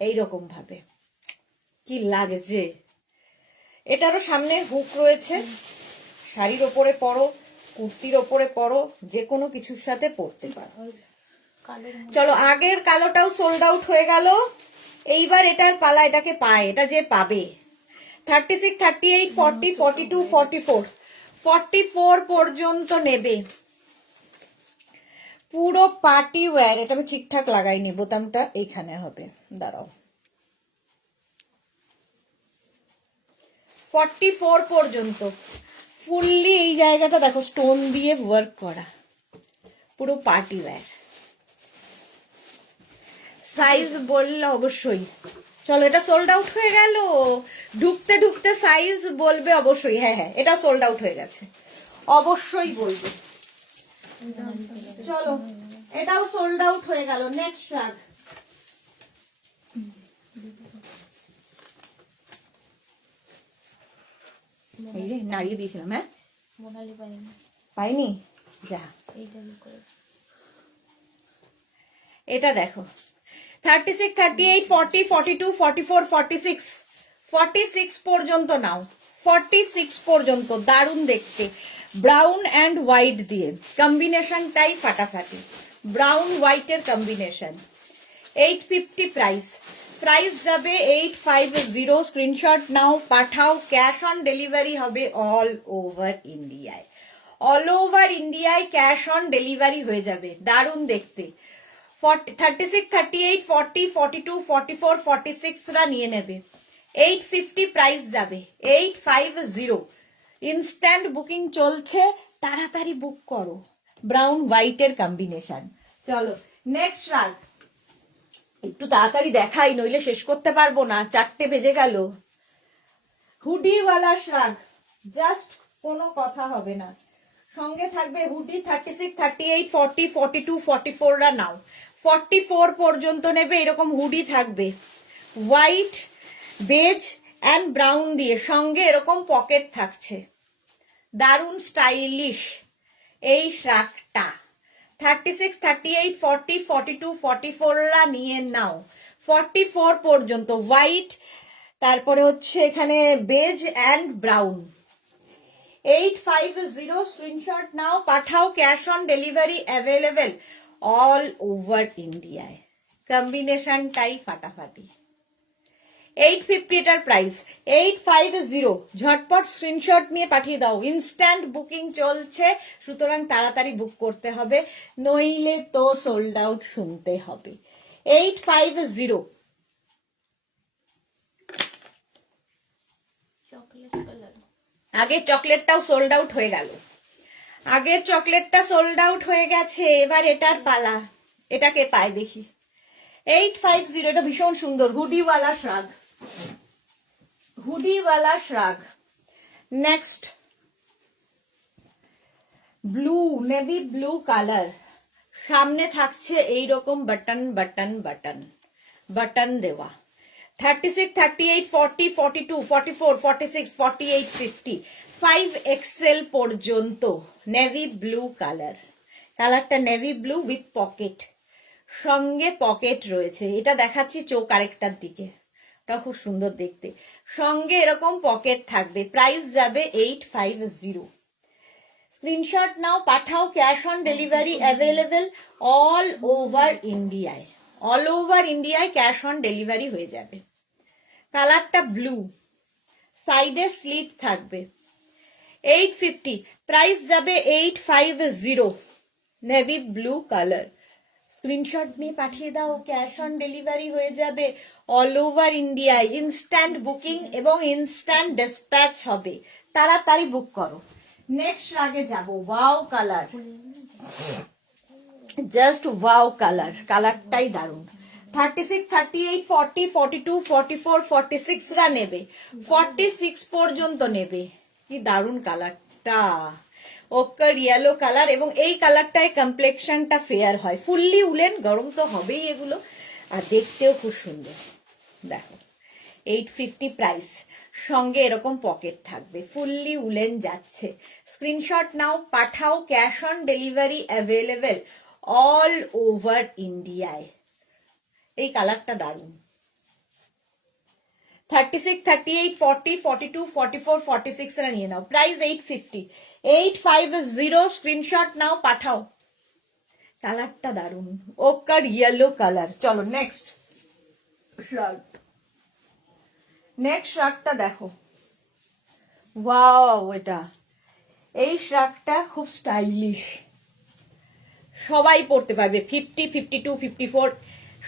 এইরকম ভাবে। কি লাগছে, এটারও সামনে হুক রয়েছে। শাড়ির ওপরে পরো, কুর্তির ওপরে পরো, যে কোনো কিছুর সাথে পরতে পারো। কালোর মধ্যে চলো, আগের কালোটাও সোল্ড আউট হয়ে গেল, এইবার এটার পালা, এটাকে পায়, এটা যে পাবে। 36, 38, 40, 42, 44, 44 পর্যন্ত নেবে। পুরো পার্টি ওয়্যার। এটা আমি ঠিকঠাক লাগাইনি, বোতামটা এইখানে হবে, দাঁড়াও। 44 পর্যন্ত ফুললি এই জায়গাটা দেখো স্টোন দিয়ে ওয়ার্ক করা, পুরো পার্টি ওয়্যার। সাইজ বললে অবশ্যই। চলো, এটা সোল্ড আউট হয়ে গেল। ঢুকতে ঢুকতে সাইজ বলবে অবশ্যই। হ্যাঁ হ্যাঁ, এটা সোল্ড আউট হয়ে গেছে, অবশ্যই বলবে। চলো, এটাও সোল্ড আউট হয়ে গেল। নেক্সট রাগ। এই রে, নাড়িয়ে দিয়েছিলাম। হ্যাঁ, মোনালি পাইনি, পাইনি, যা। এইটা কি করে এটা দেখো, 36, 38, 40, 42, 44, 46, 46 পর্যন্ত নাও। 46 পর্যন্ত দারুণ দেখতে, ব্রাউন অ্যান্ড হোয়াইট দিয়ে কম্বিনেশনটাই ফাটাফাটি। ব্রাউন হোয়াইটের কম্বিনেশন। 850 প্রাইস। প্রাইস যাবে 850। স্ক্রিনশট নাও, পাঠাও। ক্যাশ অন ডেলিভারি হবে অল ওভার ইন্ডিয়ায়। অল ওভার ইন্ডিয়ায় ক্যাশ অন ডেলিভারি হয়ে যাবে। দারুণ দেখতে। 36, 38, 40, 42, 44, 46 রা নিয়ে নেবে। 850 প্রাইস যাবে। 850। ইনস্ট্যান্ট বুকিং চলছে, তাড়াতাড়ি বুক করো। ব্রাউন হোয়াইটের কম্বিনেশন। চলো, নেক্সট রাগ। একটু তাড়াতাড়ি দেখাই, নইলে শেষ করতে পারবো না, 4টে বেজে গেল। হুডিওয়ালা শ্রাগ, জাস্ট কোনো কথা হবে না, সঙ্গে থাকবে হুডি। 36, 38, 40, 42, 44 রা নাও। 44 পর্যন্ত নেবে। এরকম হুডি থাকবে, হোয়াইট, বেজ অ্যান্ড ব্রাউন দিয়ে, সঙ্গে এরকম পকেট থাকছে। দারুণ স্টাইলিশ এই শ্রাগটা। 36, 38, 40, 42, 44 রা নিয়ে নাও। 44 পর্যন্ত হোয়াইট, তারপরে হচ্ছে এখানে বেজ অ্যান্ড ব্রাউন। 850। স্ক্রিনশট নাও, পাঠাও। Cash on delivery available all over ইন্ডিয়ায়। কম্বিনেশনটাই ফাটাফাটি। 850 এটার প্রাইস। 850। ঝটপট স্ক্রিনশট নিয়ে পাঠিয়ে দাও। ইনস্ট্যান্ট বুকিং চলছে, সুতরাং তাড়াতাড়ি বুক করতে হবে, নইলে তো সোল্ড আউট শুনতে হবে। 850। Chocolate colour. আগের চকলেটটাও সোল্ড আউট হয়ে গেল। আগের চকলেটটা সোল্ড আউট হয়ে গেছে, এবার এটার পালা। এটাকে পায় দেখি। 850। এটা ভীষণ সুন্দর, হুডিওয়ালা শ্রাগ। হুডিওয়ালা shrug. Next, blue, navy blue colour. সামনে থাকছে এইরকম বাটন বাটন বাটন বাটন দেওয়া। 36, 38, 40, 42, 44, 46, 48, 50, 5XL পর্যন্ত নেভি ব্লু কালার। কালারটা নেভি ব্লু উইথ পকেট, সঙ্গে পকেট রয়েছে। এটা দেখাচ্ছি চোখ আরেকটার দিকে, ওটা খুব সুন্দর দেখতে। সঙ্গে এরকম পকেট থাকবে। প্রাইস যাবে 850। স্ক্রিনশট নাও, পাঠাও। Cash on delivery available all over ইন্ডিয়ায়। অল ওভার ইন্ডিয়ায় ক্যাশ অন ডেলিভারি হয়ে যাবে। কালারটা ব্লু, সাইডে স্লিট থাকবে। 850। প্রাইস যাবে 850। Navy blue colour. স্ক্রিনশট নিয়ে পাঠিয়ে দাও, ক্যাশ অন ডেলিভারি হয়ে যাবে অল ওভার ইন্ডিয়ায়। ইনস্ট্যান্ট বুকিং এবং ইনস্ট্যান্ট ডিসপ্যাচ হবে, তাড়াতাড়ি বুক করো। নেক্সট রাগে যাব। Wow colour, just wow colour. কালারটাই দারুণ। 36, 38, 40, 42, 44, 46 রা নেবে। 46 পর্যন্ত নেবে। কি দারুণ কালারটা, ওকার ইয়েলো কালার। এবং এই কালারটায় কমপ্লেক্সনটা ফেয়ার হয়। ফুললি উলেন, গরম তো হবেই এগুলো, আর দেখতেও খুব সুন্দর। দেখো, 850 প্রাইস। সঙ্গে এরকম পকেট থাকবে, ফুললি উলেন যাচ্ছে। স্ক্রিনশট নাও, পাঠাও। Cash on delivery available all over ইন্ডিয়ায়। এই কালারটা দারুণ। 36, 38, 40, 42, 44, 46 এরা নিয়ে নাও। প্রাইস 850, 850। স্ক্রিনশট নাও, পাঠাও। কালারটা দারুন, ওকার ইয়েলো কালার। চলো নেক্সট শার্ট, নেক্সট শার্টটা দেখো। ওয়াও, এটা এই শার্টটা খুব স্টাইলিশ, সবাই পরতে পারবে। 50, 52, 54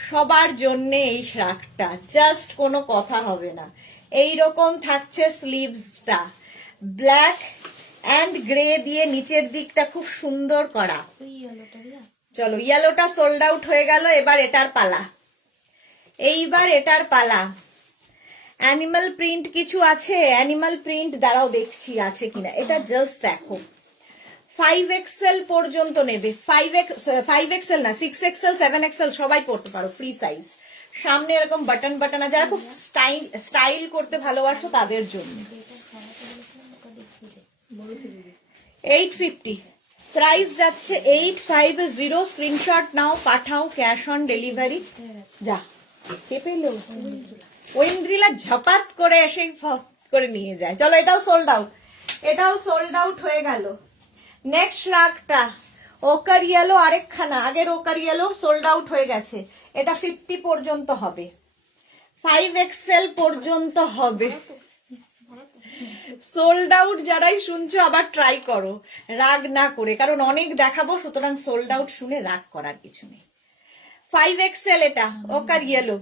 সবার জন্য এই শার্টটা, জাস্ট কোনো কথা হবে না। এইরকম থাকছে স্লিভসটা, ব্ল্যাক অ্যান্ড গ্রে দিয়ে নিচের দিকটা খুব সুন্দর করা। ওই ইয়েলোটা রিয়া চলো, ইয়েলোটা সোল্ড আউট হয়ে গেল, এবার এটার পালা। এইবার এটার পালা। অ্যানিমাল প্রিন্ট কিছু আছে, অ্যানিমাল প্রিন্ট দাঁড়াও দেখছি আছে কিনা। এটা জাস্ট দেখো, 5XL পর্যন্ত নেবে। 5XL না, 6XL, 7XL সবাই পড়তে পারো, ফ্রি সাইজ। সামনে এরকম বাটন বাটন আছে, যারা খুব স্টাইল করতে ভালোবাসো তাদের জন্য। যেটা খাওয়াতে বলেছিলাম ওটা দেখিয়ে দে। 850, প্রাইস যাচ্ছে 850। স্ক্রিনশট নাও, পাঠাও, ক্যাশ অন ডেলিভারি। হয়ে গেছে। যা, কে পেলো? ঐন্দ্রিলা ঝপাত করে এসে ফট করে নিয়ে যায়। চলো, এটাও সোল্ড আউট, এটাও সোল্ড আউট হয়ে গেল। নেক্সট রাগটা ওকার ইয়েলো, আরেকখানা আগের ওকার ইয়েলো সোল্ড আউট হয়ে গেছে। এটা 50 পর্যন্ত হবে, 5XL পর্যন্ত হবে। সোল্ড আউট যারাই শুনছো আবার ট্রাই করো, রাগ না করে, কারণ অনেক দেখাবো, সুতরাং সোল্ড আউট শুনে রাগ করার কিছু নেই। 5XL এটা ওকার ইয়েলো,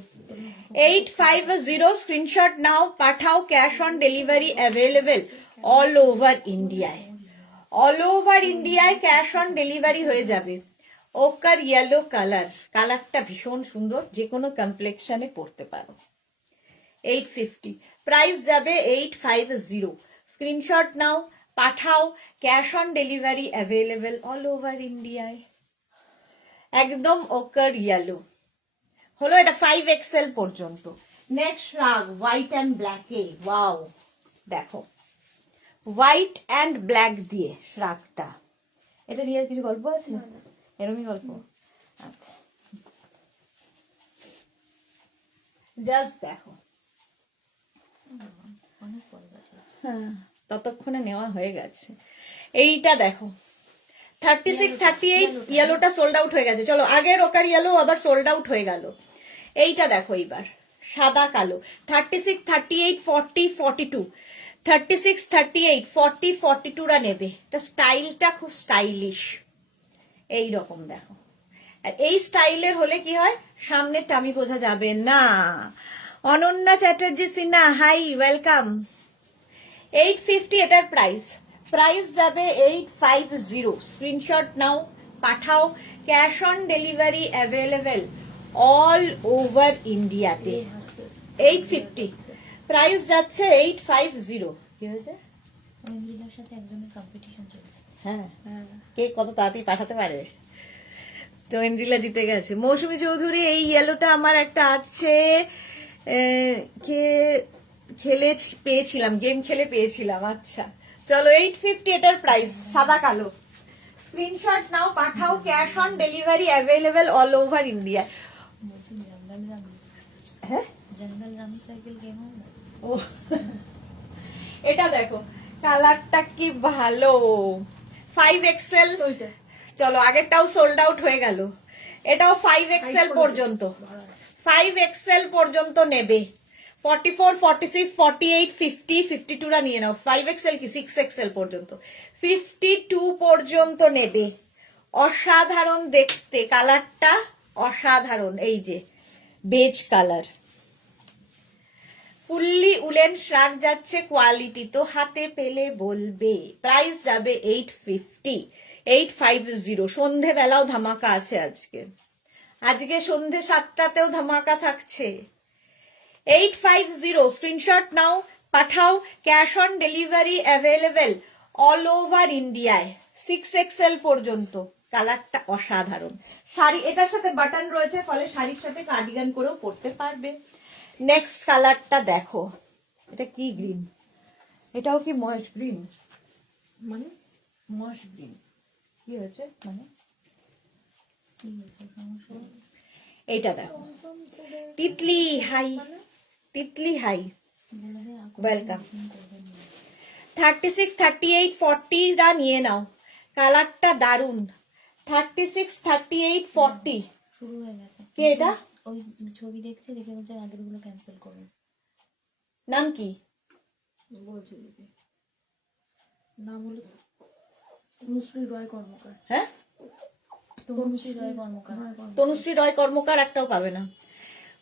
850। স্ক্রিনশট নাও, পাঠাও, cash on delivery available all over ইন্ডিয়ায়। অল ওভার ইন্ডিয়ায় ক্যাশ অন ডেলিভারি হয়ে যাবে। ওকার ইয়েলো কালার, কালারটা ভীষণ সুন্দর, যে কোনো কমপ্লেক্সনে পরতে পারো। 850, প্রাইস যাবে 850। স্ক্রিনশট নাও, পাঠাও, cash on delivery available all over ইন্ডিয়ায়। একদম ওকার ইয়েলো হলো, এটা 5XL পর্যন্ত। নেক্সট রাগ হোয়াইট অ্যান্ড ব্ল্যাকে। ওয়াও, দেখো হোয়াইট অ্যান্ড ব্ল্যাক দিয়ে শ্রাগটা। এটা নিয়ে আর কিছু গল্প আছে? এরকমই গল্প। আচ্ছা, জাস্ট দেখো। অনেক পরে গেছে। হ্যাঁ, ততক্ষণে নেওয়া হয়ে গেছে। এইটা দেখো, 36, 38 ইয়েলোটা সোল্ড আউট হয়ে গেছে। চলো, আগের ওকার ইয়েলো আবার সোল্ড আউট হয়ে গেল। এইটা দেখো এইবার, সাদা কালো। 36, 38, 40, 42, 36, 38, 40, 42রা নেবে। এটা স্টাইলটা খুব স্টাইলিশ, এই রকম দেখো। আর এই স্টাইলের হলে কি হয়, সামনের টামি বোঝা যাবে না। Ananya Chatterjee Sinha, hi, welcome. 850 এটার প্রাইস, প্রাইস যাবে 850। স্ক্রিনশট নাও, পাঠাও, cash on delivery available all over ইন্ডিয়াতে। 850, প্রাইস যাচ্ছে 850। কি হয়েছে? ঐন্দ্রিলার সাথে একজনের কম্পিটিশন চলছে। হ্যাঁ, কে কত তাড়াতাড়ি পাঠাতে পারে। তো ইন্দ্রিলা জিতে গেছে। মৌসুমী চৌধুরী, এই ইয়েলোটা আমার একটা আছে, কে খেলে পেয়েছিলাম, গেম খেলে পেয়েছিলাম। আচ্ছা, চলো 850 এটার প্রাইস, সাদা কালো। স্ক্রিনশট নাও, পাঠাও, cash on delivery available all over India. বলছি জঙ্গল রামি, হ্যাঁ, জঙ্গল রামি সাইকেল গেম হয় না? ও এটা দেখো, কালারটা কি ভালো। 5XL। ওইটা চলো, আগেরটাও সোল্ড আউট হয়ে গেল, এটাও 5XL পর্যন্ত। 5XL পর্যন্ত নেবে। 44, 46, 48, 50, 52রা নিয়ে নাও। 5XL কি 6XL পর্যন্ত, 52 পর্যন্ত নেবে। অসাধারণ দেখতে, কালারটা অসাধারণ। এই যে বেজ কালার, ফুললি উলেন শ্রাগ যাচ্ছে, কোয়ালিটি তো হাতে পেলে বলবে। প্রাইস যাবে 850, 850। সন্ধেবেলাও ধামাকা আছে আজকে, আজকে সন্ধে 7টাতেও ধামাকা থাকছে। 850, স্ক্রিনশট নাও, পাঠাও, cash on delivery available all over ইন্ডিয়ায়। 6XL পর্যন্ত। কালারটা অসাধারণ। শাড়ি এটার সাথে বাটন রয়েছে, ফলে শাড়ির সাথে কার্ডিগান করেও পরতে পারবে। নেক্সট কালারটা দেখো, এটা কি গ্রিন, এটাও কি ময়েস গ্রিন? মানে ময়েস গ্রিন কি হয়েছে মানে? কি হয়েছে সমস্যা? এইটা দেখো, তিতলি হাই, তিতলি হাই। বলবে ওয়েলকাম। করবেন না। 36, 38, 40রা নিয়ে নাও, কালারটা দারুন। 36, 38, 40 শুরু হয়ে গেছে। কে এটা? ওই ছবি দেখছে, দেখে বলছে আগের গুলো ক্যান্সেল করুন। নাম কি? বলছি দিদি নাম হলো তনুশ্রী রয় কর্মকার। হ্যাঁ, তনুশ্রী রয় কর্মকার। তনুশ্রী রয় কর্মকার একটাও পাবে না।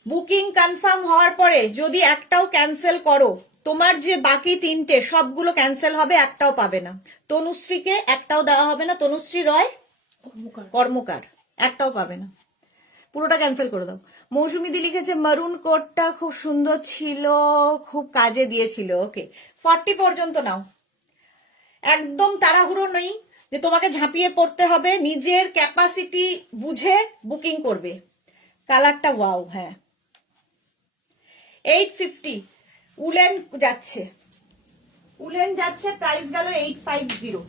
বুকিং কনফার্ম হওয়ার পরে যদি একটাও ক্যান্সেল করো, তোমার যে বাকি 3টে সবগুলো ক্যান্সেল হবে, একটাও পাবে না। তনুশ্রীকে একটাও দেওয়া হবে না, তনুশ্রী রয় কর্মকার। কর্মকার একটাও পাবে না, পুরোটা ক্যান্সেল করে দাও। মৌসুমী দি লিখেছে মারুন কোটটা খুব সুন্দর ছিল, খুব কাজে দিয়েছিল। ওকে, 40 পর্যন্ত নাও। একদম তাড়াহুড়ো নেই যে তোমাকে ঝাঁপিয়ে পড়তে হবে, নিজের ক্যাপাসিটি বুঝে বুকিং করবে। কালারটা ওয়াও। হ্যাঁ, 850 উলেন যাচ্ছে, উলেন যাচ্ছে, প্রাইস গেল 850।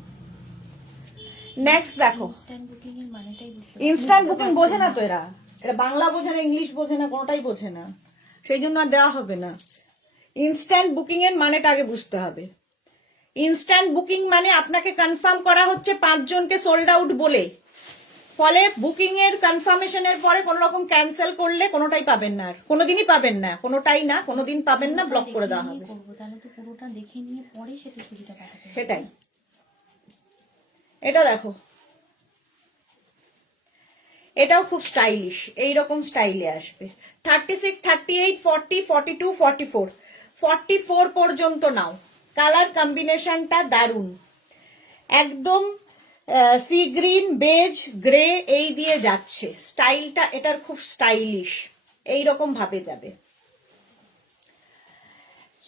নেক্সট দেখো, ইনস্ট্যান্ট বুকিং এর মানেটাই বুঝতে ইনস্ট্যান্ট বুকিং বোঝে না তো এরা, বাংলা বোঝে না, ইংলিশ বোঝে না, কোনোটাই বোঝে না, সেই জন্য আর দেওয়া হবে না। ইনস্ট্যান্ট বুকিং এর মানেটা আগে বুঝতে হবে। ইনস্ট্যান্ট বুকিং মানে আপনাকে কনফার্ম করা হচ্ছে 5 জনকে সোল্ড আউট বলে, ফলে বুকিং এর কনফার্মেশনের পরে কোন রকম ক্যান্সেল করলে কোনোটাই পাবেন না, আর কোনোদিনই পাবেন না, কোনোটাই না, কোনোদিন পাবেন না, ব্লক করে দেওয়া হবে। করবো, তাহলে তো পুরোটা দেখে নিয়ে পরে সেটা ছবিটা পাঠাতে হবে। সেটাই। এটা দেখো, এটাও খুব স্টাইলিশ, এইরকম স্টাইলে আসবে। 36, 38, 40, 42, 44, 44 পর্যন্ত নাও। কালার কম্বিনেশনটা দারুন, একদম সি গ্রিন, বেজ, গ্রে এই দিয়ে যাচ্ছে। স্টাইলটা এটার খুব স্টাইলিশ, এইরকম ভাবে যাবে।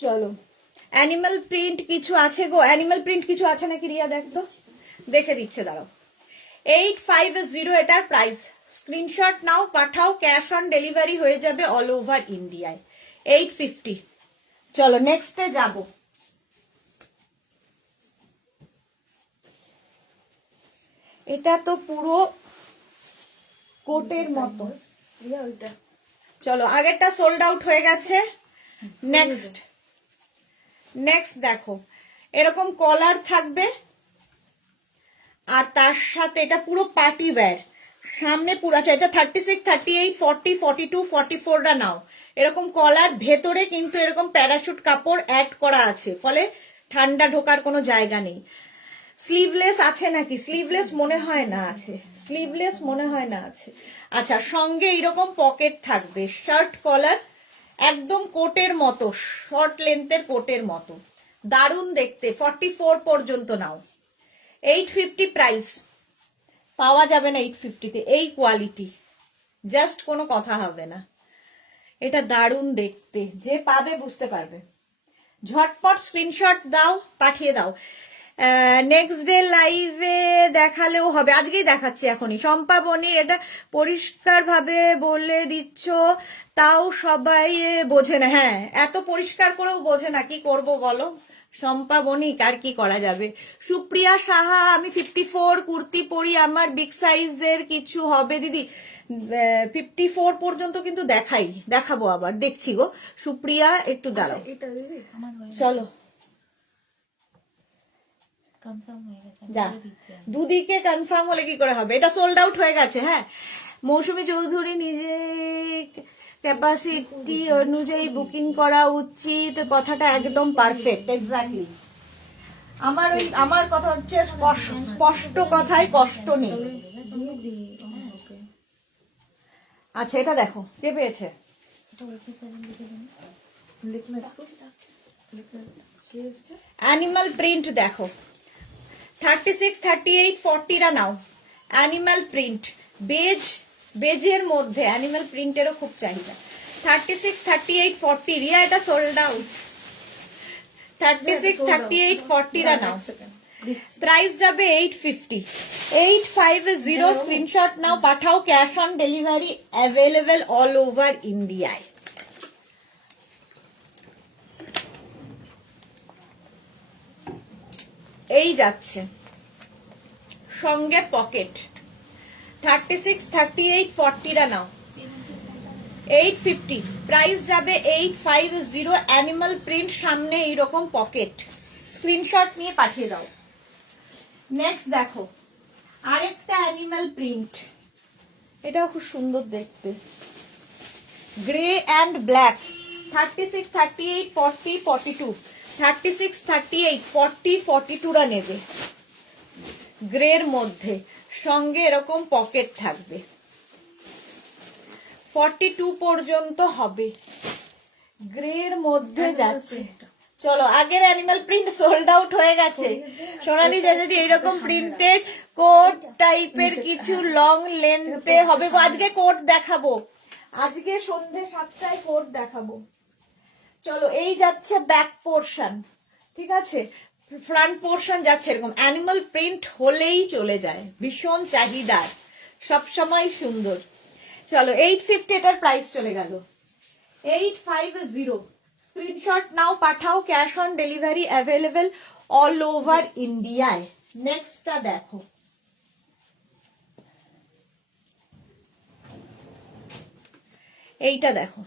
চলো, অ্যানিমাল প্রিন্ট কিছু আছে গো, অ্যানিমাল প্রিন্ট কিছু আছে নাকি রিয়া? দেখ তো, দেখে দিচ্ছে, দাঁড়াও। 850 এটার প্রাইস। স্ক্রিনশট নাও, পাঠাও, ক্যাশ অন ডেলিভারি হয়ে যাবে অল ওভার ইন্ডিয়ায়। 850। চলো নেক্সটে যাব। এটা তো পুরো কোটের মতো। রিয়া ওইটা চলো, আগেরটা সোল্ড আউট হয়ে গেছে। নেক্সট, নেক্সট দেখো, এরকম কলার থাকবে, আর তার সাথে এটা পুরো পার্টি ওয়্যার, সামনে পুরো। আচ্ছা, এটা 36, 38, 40, 42, 44টা নাও। এরকম কলার, ভেতরে কিন্তু এরকম প্যারাশুট কাপড় অ্যাড করা আছে, ফলে ঠান্ডা ঢোকার কোনো জায়গা নেই। স্লিভলেস আছে নাকি? স্লিভলেস মনে হয় না আছে, স্লিভলেস মনে হয় না আছে। আচ্ছা, সঙ্গে এইরকম পকেট থাকবে, শার্ট কলার, একদম কোটের মতো, শর্ট লেন্থের কোটের মতো, দারুণ দেখতে। 44 পর্যন্ত নাও। 850 প্রাইস, পাওয়া যাবে না 850-তে এই কোয়ালিটি, জাস্ট কোনো কথা হবে না। এটা দারুণ দেখতে, যে পাবে বুঝতে পারবে। ঝটপট স্ক্রিনশট দাও, পাঠিয়ে দাও। নেক্সট ডে লাইভে দেখালেও হবে, আজকেই দেখাচ্ছি এখনই। শম্পা বনি, এটা পরিষ্কার ভাবে বলে দিচ্ছ, তাও সবাই বোঝে না। হ্যাঁ, এত পরিষ্কার করেও বোঝে না, কি করব বলো শম্পা বণিক, আর কি করা যাবে। সুপ্রিয়া সাহা, আমি 54 কুর্তি পরি, আমার বিগ সাইজের কিছু হবে দিদি? 54 পর্যন্ত কিন্তু দেখাবো, আবার দেখছি গো সুপ্রিয়া, একটু দাঁড়াও। এটা দিদি আমার হয়ে চলো, কনফার্ম হয়ে গেছে, আমি যা, বলে দিচ্ছি আমি। দুদিকে কনফার্ম হলে কি করে হবে, এটা সোল্ড আউট হয়ে গেছে। হ্যাঁ, মৌসুমী চৌধুরী, নিজে ক্যাপাসিটি অনুযায়ী বুকিং করা উচিত, কথাটা একদম পারফেক্ট, এক্স্যাক্টলি। আমার কথা হচ্ছে স্পষ্ট কথায় কষ্ট নেই। দিদি ওকে আচ্ছা, এটা দেখো, কে পেয়েছে? এটা ওকে 7 লিখে দিন। লিখে রাখো, লিখে কে এসছে? অ্যানিমাল প্রিন্ট দেখো, 36, 38, 40রা নাও। অ্যানিমাল প্রিন্ট, বেজের মধ্যে অ্যানিমাল প্রিন্টেরও খুব চাহিদা। 36, 38, 40, রিয়া এটা সোল্ড আউট। 36, 38, 40রা নাও। প্রাইস যাবে 850। 850 স্ক্রিনশট নাও, পাঠাও, cash on delivery available all over ইন্ডিয়ায়। এই যাচ্ছে, সঙ্গে পকেট। 36, 38, 40রা নাও। 850 প্রাইস যাবে 850 অ্যানিমাল প্রিন্ট সামনে এইরকম পকেট স্ক্রিনশট নিয়ে পাঠিয়ে দাও নেক্সট দেখো আরেকটা অ্যানিমাল প্রিন্ট এটাও খুব সুন্দর দেখতে গ্রে অ্যান্ড ব্ল্যাক 36 38 40 42 36 38 40 42 রা নেবে গ্রের মধ্যে সঙ্গে এরকম পকেট থাকবে 42 পর্যন্ত হবে গ্রের মধ্যে যাচ্ছে চলো আগের অ্যানিমাল প্রিন্ট সোল্ড আউট হয়ে গেছে সোনালি যদি এইরকম প্রিন্টেড কোট টাইপের কিছু লং লেন্থে হবে গো। আজকে কোট দেখাবো আজকে সন্ধে 7টায় কোট দেখাবো চলো এই যাচ্ছে ব্যাক পোর্শন ঠিক আছে ফ্রন্ট পোর্শন যাচ্ছে এরকম অ্যানিমাল প্রিন্ট হলেই চলে যায় ভীষণ চাহিদার সব সময় সুন্দর চলো 850 এটার প্রাইস চলে গেল 850 স্ক্রিনশট নাও পাঠাও cash on delivery available all over ইন্ডিয়ায় নেক্সটটা দেখো এইটা দেখো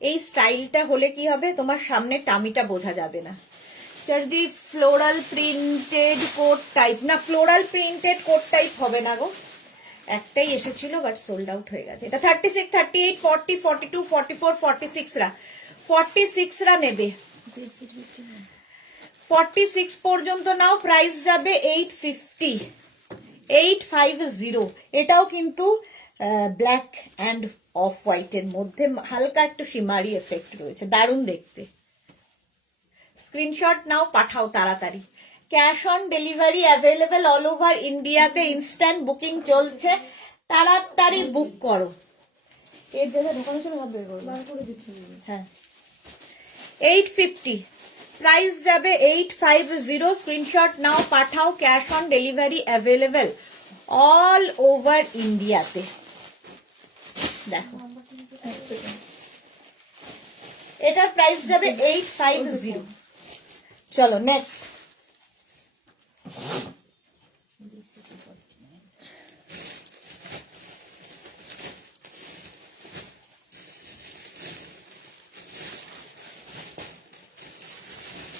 এই স্টাইলটা হলে কি হবে তোমার সামনে টামিটা বোঝা যাবে না যদি ফ্লোরাল প্রিন্টেড কোট টাইপ না ফ্লোরাল প্রিন্টেড কোট টাইপ হবে না গো একটাই এসেছিল বাট সোল্ড আউট হয়ে গেছে এটা 36 38 40 42 44 46 রা 46 রা নেবে 46 পর্যন্ত নাও প্রাইস যাবে 850 850 এটাও কিন্তু ব্ল্যাক অ্যান্ড অফ হোয়াইট এর মধ্যে হালকা একটু শিমারি এফেক্ট রয়েছে দারুণ দেখতে স্ক্রিনশট নাও পাঠাও তাড়াতাড়ি cash on delivery available all over ইন্ডিয়াতে ইনস্ট্যান্ট বুকিং চলছে তাড়াতাড়ি বুক করো এর জায়গায় ঢোকানো ছিল সব বের করো হ্যাঁ 850 প্রাইস যাবে 850 স্ক্রিনশট নাও পাঠাও cash on delivery available all over ইন্ডিয়াতে দেখো এটার প্রাইস যাবে 850 চলো নেক্সট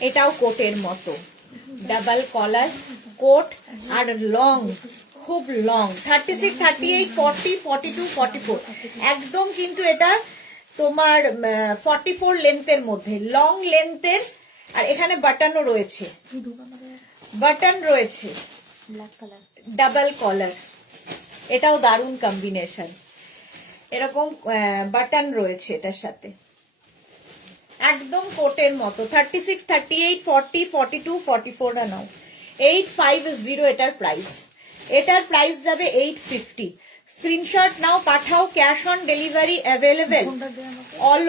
এটাও কোটের মতো ডাবল কলার কোট আর লং খুব লং 36 38 40 42 44 একদম কিন্তু এটা তোমার 44 লেন্থের মধ্যে লং লেন্থের আর এখানে বাটনও রয়েছে বাটন রয়েছে ব্ল্যাক কালার ডাবল কলার এটাও দারুণ কম্বিনেশন এরকম বাটন রয়েছে এটার সাথে একদম কোটের মতো 36 38 40 42 44 রা নাও 850 এটার প্রাইস যাবে 850 স্ক্রিনশট নাও পাঠাও cash on delivery available all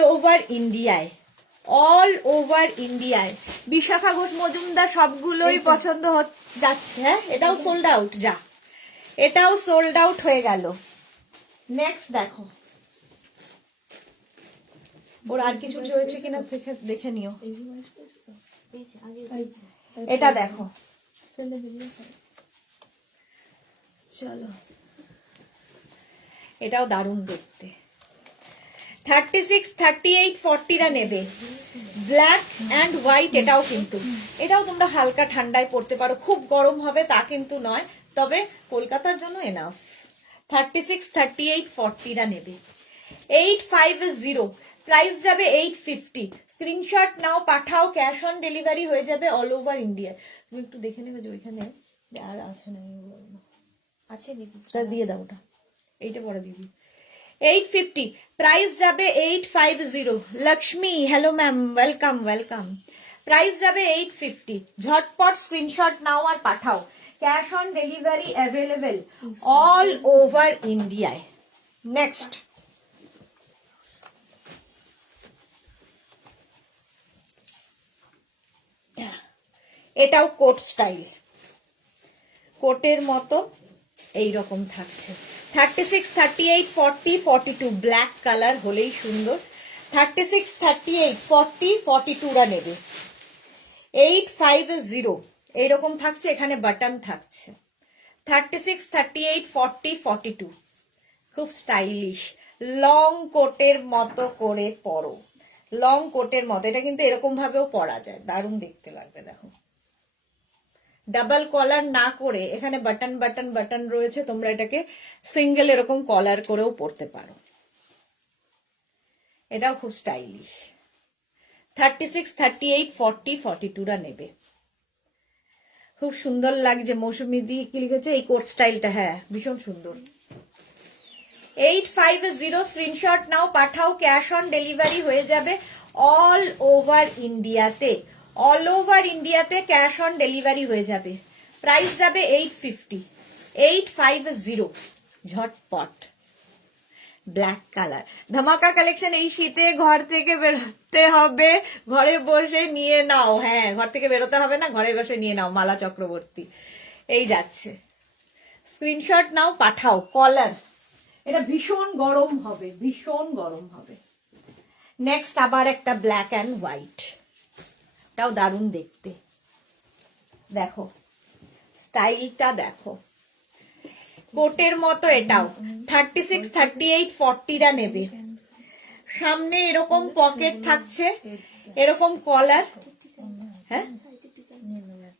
over ইন্ডিয়ায় বিশাখা ঘোষ মজুমদার সবগুলোই পছন্দ যাচ্ছে হ্যাঁ এটাও সোল্ড আউট যা এটাও সোল্ড আউট হয়ে গেল নেক্সট দেখো ওর আর কিছু রয়েছে কিনা দেখে নিও এটা দেখো চলো এটাও দারুণ দেখতে 36 38 40 রা নেবে ব্ল্যাক অ্যান্ড হোয়াইট এটাও কিন্তু এটাও তোমরা হালকা ঠান্ডায় পড়তে পারো খুব গরম হবে তা কিন্তু নয় তবে কলকাতার জন্য এনাফ 36 38 40 রা নেবে 850 প্রাইস যাবে 850 স্ক্রিনশট নাও পাঠাও ক্যাশ অন ডেলিভারি হয়ে যাবে অল ওভার ইন্ডিয়া তুমি একটু দেখে নেবে যে ওইখানে আর আছে না আছে দিদি দিয়ে দাও ওটা এইটা পরে দিবি 850 প্রাইস যাবে 850 Lakshmi hello ma'am welcome price যাবে 850 ঝটপট স্ক্রিনশট নাও আর পাঠাও cash on delivery available all over ইন্ডিয়ায় নেক্সট এটাও কোট স্টাইল কোটের মতো এইরকম থাকছে 36 38 40 42 ব্ল্যাক কালার হলেই সুন্দর 36 38 40 42 রা নেবে 850 এইরকম থাকছে এখানে বাটন থাকছে 36 38 40 42 খুব স্টাইলিশ, লং কোটের মতো করে পরো, লং কোটের মতো। এটা কিন্তু এরকম ভাবেও পরা যায়, দারুণ দেখতে লাগবে। দেখো ডাবল কলার না করে এখানে বাটন বাটন বাটন রয়েছে, তোমরা এটাকে সিঙ্গেল এরকম কলার করেও পরতে পারো। এটাও খুব স্টাইলিশ। 36, 38, 40, 42রা নেবে। খুব সুন্দর লাগছে। মৌসুমি দি কি লিখেছে এই কোট স্টাইলটা, হ্যাঁ ভীষণ সুন্দর। 850 স্ক্রিনশট নাও, পাঠাও, ক্যাশ অন ডেলিভারি হয়ে যাবে অল ওভার ইন্ডিয়াতে। অল ওভার ইন্ডিয়াতে ক্যাশ অন ডেলিভারি হয়ে যাবে। প্রাইস যাবে 850, 850 ঝটপট। ব্ল্যাক কালার ধামাকা কালেকশন। এই শীতে ঘর থেকে বেরোতে হবে, ঘরে বসে নিয়ে নাও। হ্যাঁ, ঘর থেকে বেরোতে হবে না, ঘরে বসে নিয়ে নাও। মালা চক্রবর্তী এই যাচ্ছে, স্ক্রিনশট নাও, পাঠাও। কলার, এটা ভীষণ গরম হবে, ভীষণ গরম হবে। নেক্সট আবার একটা ব্ল্যাক অ্যান্ড হোয়াইট, এটাও দারুণ দেখতে। দেখো স্টাইলটা দেখো, কোটের মতো। এটাও 36, 38, 40রা নেবে। সামনে এরকম পকেট থাকছে, এরকম কলার। হ্যাঁ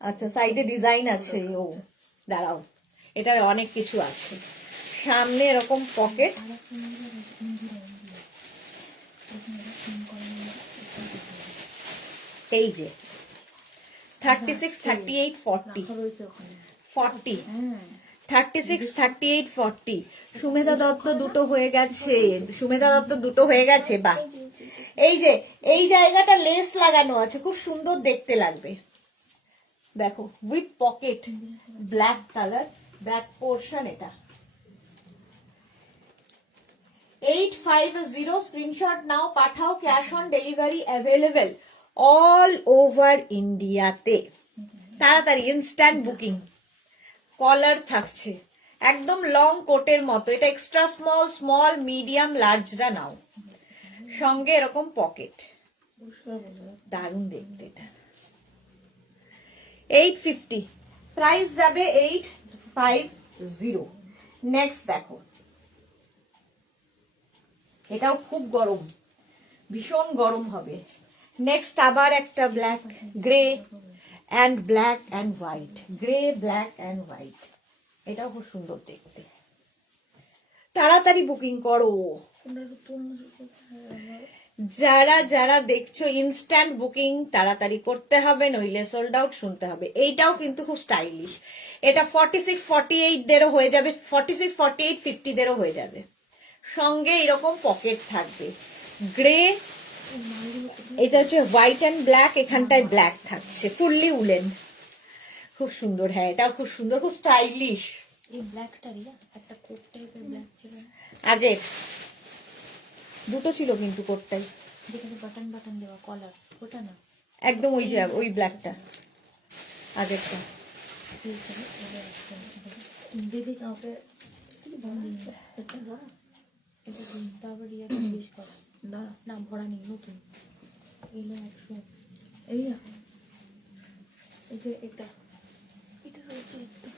আচ্ছা, সাইডে ডিজাইন আছে। ও দাঁড়াও, এটার অনেক কিছু আছে। সামনে এরকম পকেট, এই যে 36, 38, 40, 40, 36, 38, 40। সুমেধা দত্ত দুটো হয়ে গেছে, সুমেধা দত্ত দুটো হয়ে গেছে। বাহ, এই যে এই জায়গাটা লেস লাগানো আছে, খুব সুন্দর দেখতে লাগবে। দেখো with pocket, black colour, back portion. এটা 850 স্ক্রিনশট নাও, পাঠাও, cash on delivery available all over ইন্ডিয়াতে। তাড়াতাড়ি ইনস্ট্যান্ট বুকিং। কলার থাকছে একদম লং কোটের মতো। এটা এক্সট্রা স্মল, স্মল, মিডিয়াম, লার্জরা নাও। সঙ্গে এরকম পকেট, দারুণ দেখতে। এটা 850, প্রাইস যাবে 850। নেক্সট দেখো, এটাও খুব গরম, ভীষণ গরম হবে। নেক্সট আবার একটা black, grey and black and white, grey, black and white. এটাও খুব সুন্দর দেখতে। তাড়াতাড়ি বুকিং করো। যারা যারা দেখছো ইনস্ট্যান্ট বুকিং তাড়াতাড়ি করতে হবে, নইলে সোল্ড আউট শুনতে হবে। এইটাও কিন্তু খুব স্টাইলিশ। এটা 46, 48 দেরও হয়ে যাবে, 46, 48, 50 দেরও হয়ে যাবে। সঙ্গে এরকম পকেট থাকবে। গ্রে, এটা হচ্ছে হোয়াইট অ্যান্ড ব্ল্যাক, এখানটায় ব্ল্যাক থাকছে, ফুললি উলেন, খুব সুন্দর। হ্যাঁ এটাও খুব সুন্দর, খুব স্টাইলিশ। এই ব্ল্যাকটারই একটা কোট টাইপের ব্ল্যাক ছিল, আগের দুটো ছিল কিন্তু কোটটাই, যেখানে বাটন বাটন দেওয়া কলার, ওটা না একদম ওই যে ওই ব্ল্যাকটা আগেরটা। দিদি কাউকে তারপর ইয়াকে জিজ্ঞেস করা, না ভরা নেই, নতুন এলো 100। এই না, এই যে এটা রয়েছে একটা,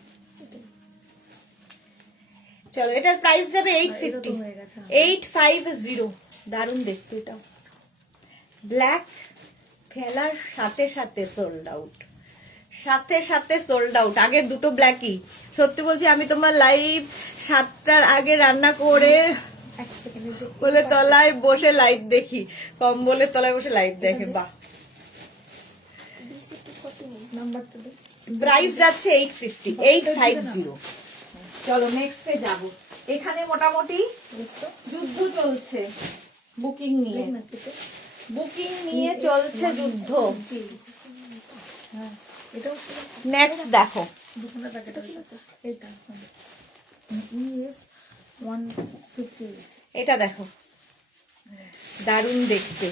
চলো এটার প্রাইস যাবে 850, হয়ে গেছে। 850, দারুণ দেখতে। এটাও ব্ল্যাক, ফেলার সাথে সাথে সোল্ড আউট, সাথে সাথে সোল্ড আউট। আগের দুটো ব্ল্যাকই। সত্যি বলছি, আমি তোমার লাইভ 7টার আগে রান্না করে বলে তলায় বসে লাইভ দেখি, কম্বলের তলায় বসে লাইভ দেখে। বাহ, নাম্বারটা দে। প্রাইস যাচ্ছে 850, 850। চলো নেক্সটে যাব। এখানে মোটামুটি যুদ্ধ চলছে বুকিং নিয়ে, বুকিং নিয়ে চলছে যুদ্ধ। হ্যাঁ এটাও নেক্সট দেখো, দুখানা প্যাকেট আছে এটা ইএস 158। এটা দেখো দারুণ দেখতে।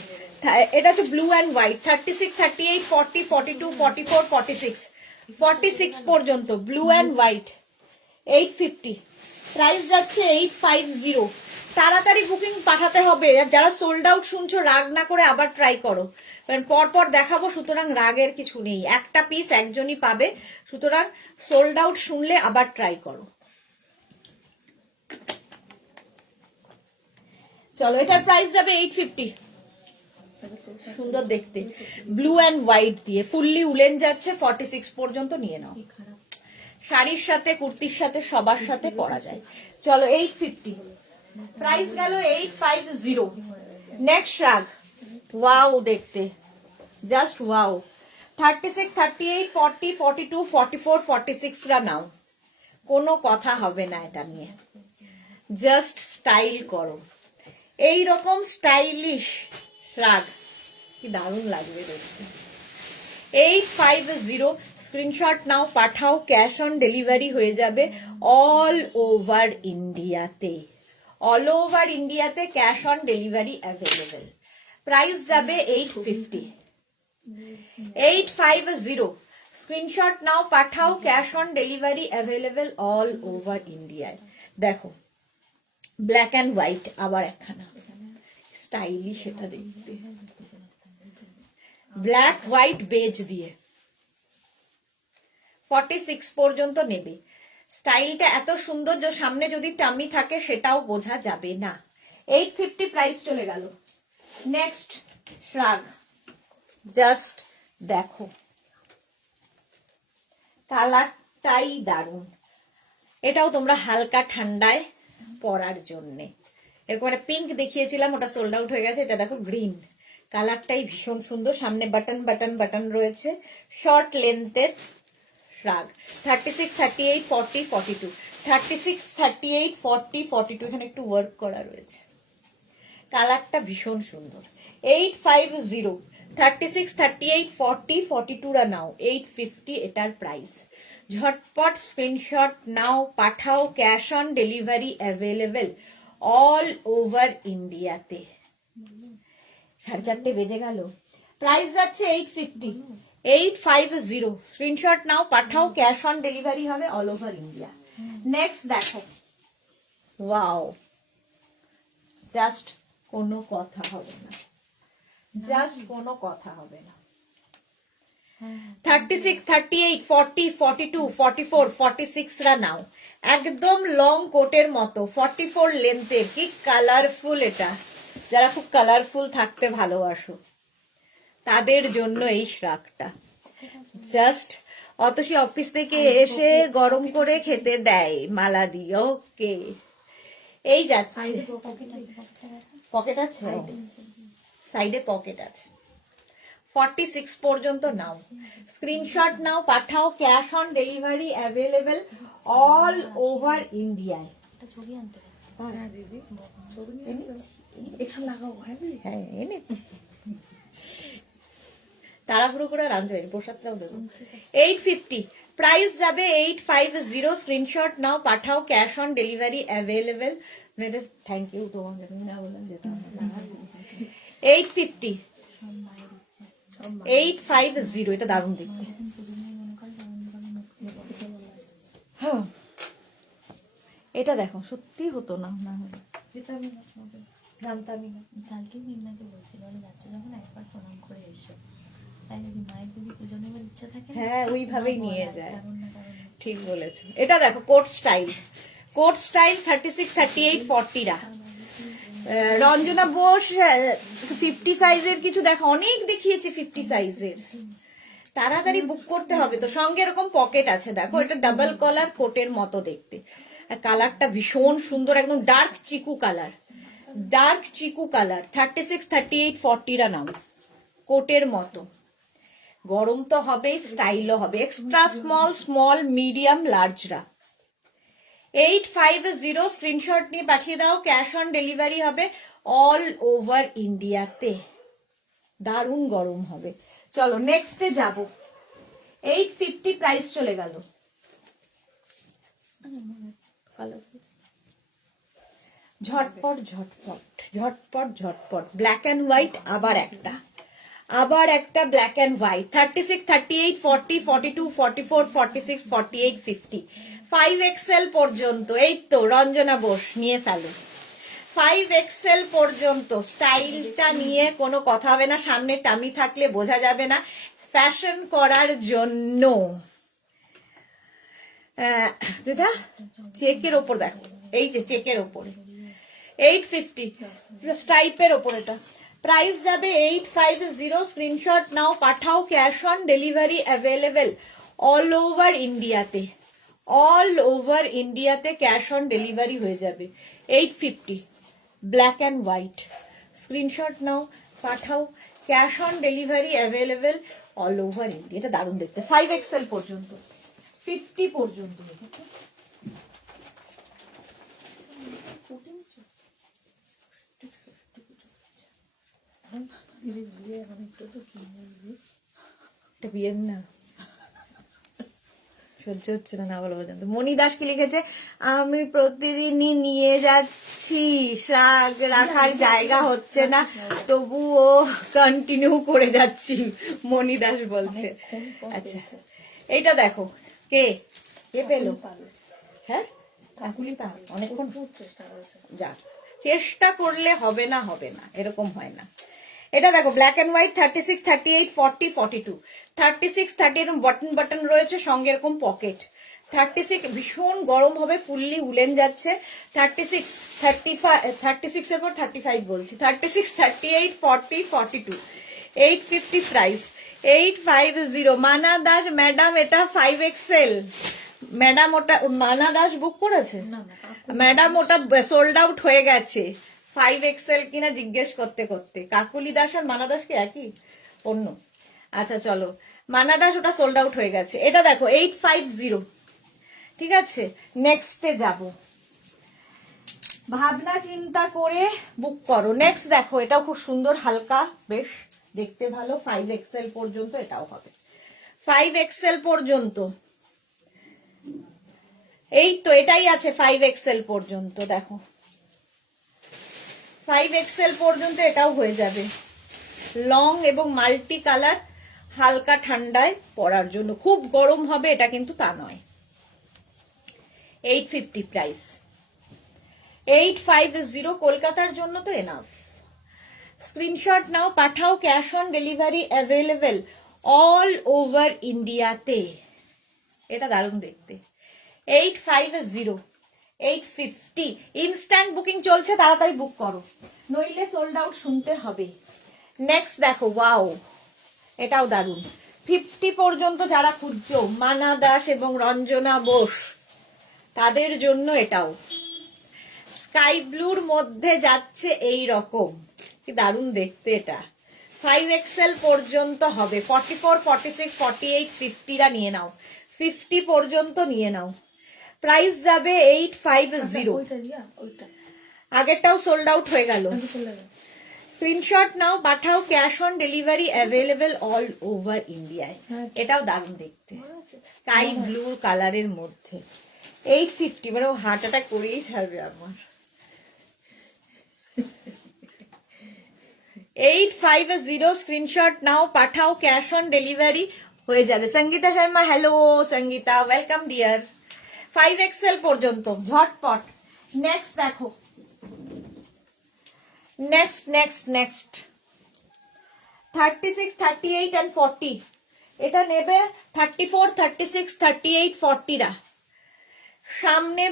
এটা হচ্ছে ব্লু অ্যান্ড হোয়াইট, 36, 38, 40, 42, 44, 46, 46 পর্যন্ত ব্লু অ্যান্ড হোয়াইট। 850, প্রাইস যাচ্ছে 850। তাড়াতাড়ি বুকিং পাঠাতে হবে। যারা সোল্ড আউট শুনছো রাগ না করে আবার ট্রাই করো, কারণ পরপর দেখাবো, সুতরাং রাগের কিছু নেই। একটা পিস একজনই পাবে, সুতরাং সোল্ড আউট শুনলে আবার ট্রাই করো। চলো এটার প্রাইস যাবে 850। সুন্দর দেখতে, ব্লু অ্যান্ড হোয়াইট দিয়ে ফুললি উলেন যাচ্ছে, 46 পর্যন্ত নিয়ে নাও। খারাপ। শাড়ির সাথে কুর্তির সাথে সবার সাথে পরা যায়। চলো 850, প্রাইস গেল 850। নেক্সট শ্রাগ, ওয়াও দেখতে, জাস্ট ওয়াও। 36, 38, 40, 42, 44, 46 রা নাও, কোনো কথা হবে না এটা নিয়ে। জাস্ট স্টাইল করো, এই রকম স্টাইলিশ শ্রাগ কি দারুণ লাগবে দেখতে। 850, স্ক্রিনশট নাও, পাঠাও, ক্যাশ অন ডেলিভারি হয়ে যাবে অল ওভার ইন্ডিয়াতে। অল ওভার ইন্ডিয়াতে cash on delivery available. Price যাবে 850। 850, স্ক্রিনশট নাও, পাঠাও, cash on delivery available all over ইন্ডিয়ায়। দেখো ব্ল্যাক অ্যান্ড হোয়াইট, আবার একখানা স্টাইলিশ এটা দেখতে, ব্ল্যাক হোয়াইট বেজ দিয়ে 46 পর্যন্ত নেবে। স্টাইলটা এত সুন্দর যে সামনে যদি টামি থাকে সেটাও বোঝা যাবে না। 850 প্রাইস চলে গেল। নেক্সট শ্রাগ, জাস্ট দেখো কালারটাই দারুণ। এটাও তোমরা হালকা ঠান্ডায় পরার জন্যে। এরকম একটা পিঙ্ক দেখিয়েছিলাম, ওটা সোল্ড আউট হয়ে গেছে। এটা দেখো গ্রিন, কালারটাই ভীষণ সুন্দর। সামনে বাটন বাটন বাটন রয়েছে, শর্ট লেন্থের শ্রাগ। 36, 38, 40, 42, 36, 38, 40, 42, এখানে একটু ওয়ার্ক করা রয়েছে। কালারটা ভীষণ সুন্দর। 850, 36, 38, 40, 42 রা নাও। 850 এটার প্রাইস। ঝটপট স্ক্রিনশট নাও, পাঠাও, cash on delivery available all over ইন্ডিয়াতে। 4:30 বেজে গেল, প্রাইস যাচ্ছে 850। 850, স্ক্রিনশট নাও, পাঠাও, ক্যাশ অন ডেলিভারি হবে অল ওভার ইন্ডিয়া। নেক্সট দেখো, ওয়াও, জাস্ট কোনো কথা হবে না, জাস্ট কোনো কথা হবে না। 36, 38, 40, 42, 44, 46 রা নাও। একদম লং কোটের মতো 44 লেন্থের, কি কালারফুল এটা। যারা খুব কালারফুল থাকতে ভালোবাসো তাদের জন্য এই শ্রাগটা। জাস্ট অতসী অফিস থেকে এসে গরম করে খেতে দেয় মালা দিয়ে। ওকে, এই যাচ্ছে, পকেট আছে, সাইডে পকেট আছে। 46 পর্যন্ত নাও, স্ক্রিনশট নাও, পাঠাও, cash on delivery available all over ইন্ডিয়ায়। একটা ছবি আনতে হবে। হ্যাঁ দিদি, ছবি নিয়ে আসতে হবে। এখানে লাগাবো, হ্যাঁ দিদি। হ্যাঁ এনেছি, তাড়াহুড়ো করে রাঁধতে পারি, প্রসাদটাও দেবো। 850, প্রাইস যাবে 850। স্ক্রিনশট নাও, পাঠাও, cash on delivery available. Thank you তোমাকে, তুমি না বললাম যেতাম না। 850, 850, এটা দারুণ দেখতে। হ্যাঁ এটা দেখো, সত্যি হতো না না হলে, যেতামই না, জানতামই না। কালকে মিন্নাকে বলছিল, বলে যাচ্ছে যখন একবার প্রণাম করে এসো। তাই যদি মায়ের যদি পুজো নেবার ইচ্ছা থাকে না, হ্যাঁ ওইভাবেই মা নিয়ে বলে, যায়, কারণ না কারণ না। ঠিক বলেছো। এটা দেখো কোট স্টাইল, কোট স্টাইল 36, 38, 40 রা। রঞ্জনা বোস 50 সাইজের কিছু দেখো, অনেক দেখিয়েছে 50 সাইজের। তাড়াতাড়ি বুক করতে হবে তো। সঙ্গে এরকম পকেট আছে, দেখো এটা ডাবল কলার কোটের মতো দেখতে। আর কালারটা ভীষণ সুন্দর, একদম ডার্ক চিকু কালার, ডার্ক চিকু কালার। 36, 38, 40 রা নাও, কোটের মতো। গরম তো হবে, স্টাইলও হবে। এক্সট্রা স্মল, স্মল, মিডিয়াম, লার্জরা। 850, স্ক্রিনশট নিয়ে পাঠিয়ে দাও, ক্যাশ অন ডেলিভারি হবে অল ওভার ইন্ডিয়াতে। দারুণ গরম হবে। চলো নেক্সটে যাব। 850 প্রাইস চলে গেল। ঝটপট ঝটপট ঝটপট ঝটপট, ব্ল্যাক অ্যান্ড হোয়াইট, আবার একটা ব্ল্যাক অ্যান্ড হোয়াইট। 36, 38, 40, 42, 44, 46, 48, 50, 5XL পর্যন্ত। এই তো রঞ্জনা বোস নিয়ে ফেলো, 5XL পর্যন্ত। স্টাইলটা নিয়ে কোনো কথা হবে না, সামনে টামি থাকলে বোঝা যাবে না। ফ্যাশন করার জন্য যেটা চেকের ওপর দেখো, এই যে চেকের ওপরে 850 স্ট্রাইপের ওপর এটা প্রাইস যাবে 850 স্ক্রিনশট নাও পাঠাও cash on delivery available all over ইন্ডিয়াতে ক্যাশ অন ডেলিভারি হয়ে যাবে 850 ব্ল্যাক অ্যান্ড হোয়াইট স্ক্রিনশট নাও পাঠাও cash on delivery available all over India এটা দারুণ দেখতে 5XL পর্যন্ত 50 পর্যন্ত এটা বিয়ের না সহ্য হচ্ছে না বলো পর্যন্ত মণি দাস কি লিখেছে আমি প্রতিদিনই নিয়ে যাচ্ছি শাক রাখার জায়গা হচ্ছে না তবুও কন্টিনিউ করে যাচ্ছি মণি দাস বলছে আচ্ছা এইটা দেখো কে পেলো হ্যাঁ কাকুলি পাল অনেকক্ষণ যাক চেষ্টা করলে হবে না এরকম হয় না এটা দেখো ব্ল্যাক এন্ড হোয়াইট 36, 38, 40, 42 36, 30 এরকম বাটন রয়েছে সঙ্গে এরকম পকেট 36 ভীষণ গরম হবে ফুললি উলেন যাচ্ছে 36, 36 এর পর 35 বলছি 36, 38, 40, 42 850 প্রাইস 850 মানা দাস ম্যাডাম এটা 5XL ম্যাডাম ওটা মানা দাস বুক করেছে ম্যাডাম ওটা সোল্ড আউট হয়ে গেছে 5XL কিনা জিজ্ঞেস করতে করতে কাকুলি দাস আর মানা দাস কি একই অন্য আচ্ছা চলো মানা দাস ওটা সোল্ড আউট হয়ে গেছে এটা দেখো 850 ঠিক আছে নেক্সটে যাব ভাবনা চিন্তা করে বুক করো নেক্সট দেখো এটাও খুব সুন্দর হালকা বেশ দেখতে ভালো 5XL পর্যন্ত এটাও হবে 5XL পর্যন্ত এই তো এটাই আছে 5XL পর্যন্ত দেখো 5XL পর্যন্ত এটাও হয়ে যাবে লং এবং মাল্টি কালার হালকা ঠান্ডায় পরার জন্য খুব গরম হবে এটা কিন্তু তা নয় 850 প্রাইস 850 কলকাতার জন্য তো এনাফ স্ক্রিনশট নাও পাঠাও cash on delivery available all over ইন্ডিয়াতে এটা দারুণ দেখতে 850 850 ইনস্ট্যান্ট বুকিং চলছে তাড়াতাড়ি বুক করো নইলে সোল্ড আউট শুনতে হবে নেক্সট দেখো ওয়াও এটাও দারুণ 50 পর্যন্ত যারা খুঁজছো মানা দাস এবং রঞ্জনা বোস তাদের জন্য এটাও স্কাই ব্লুর মধ্যে যাচ্ছে এই রকম কি দারুণ দেখতে এটা 5XL পর্যন্ত হবে 44, 46, 48, 50 রা নিয়ে নাও 50 পর্যন্ত নিয়ে নাও প্রাইস যাবে 850 আগেরটাও সোল্ড আউট হয়ে গেল স্ক্রিনশট নাও পাঠাও cash on delivery available all over ইন্ডিয়ায় এটাও দারুণ দেখতে স্কাই ব্লু কালারের মধ্যে 850 মানে হার্ট অ্যাটাক করেই ছাড়বে আমার 850 স্ক্রিনশট নাও পাঠাও ক্যাশ অন ডেলিভারি হয়ে যাবে Sangeeta Sharma hello Sangeeta welcome dear 5XL পর্যন্ত ঝটপট নেক্সট দেখো নেক্সট 36, 38 and 40 এটা নেবে 34, 36, 38, 40 রা সামনে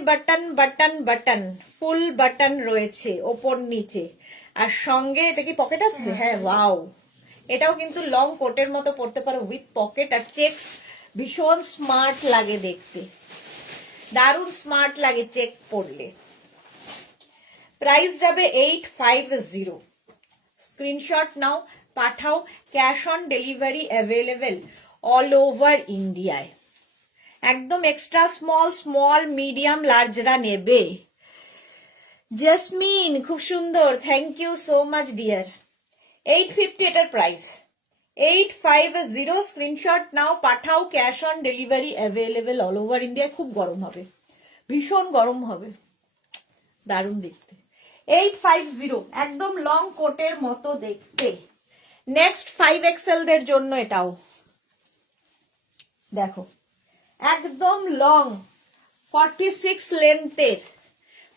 বাটন ফুল বাটন রয়েছে ওপর নিচে আর সঙ্গে এটা কি পকেট আছে হ্যাঁ ওয়াও এটাও কিন্তু লং কোটের মতো পরতে পারো উইথ পকেট আর চেকস ভীষণ স্মার্ট লাগে দেখতে দারুণ স্মার্ট লাগে চেক পরলে প্রাইস যাবে 850 স্ক্রিনশট নাও পাঠাও cash on delivery available all over ইন্ডিয়ায় একদম এক্সট্রা স্মল মিডিয়াম লার্জরা নেবে জেসমিন খুব সুন্দর thank you so much dear 850 এটার প্রাইস 850 স্ক্রিনশট নাও পাঠাও cash on delivery available all over India খুব গরম হবে ভীষণ গরম হবে দারুণ দেখতে 850 একদম লং কোটের মতো দেখতে নেক্সট 5XL দের জন্য এটাও দেখো একদম লং 46 লেন্থের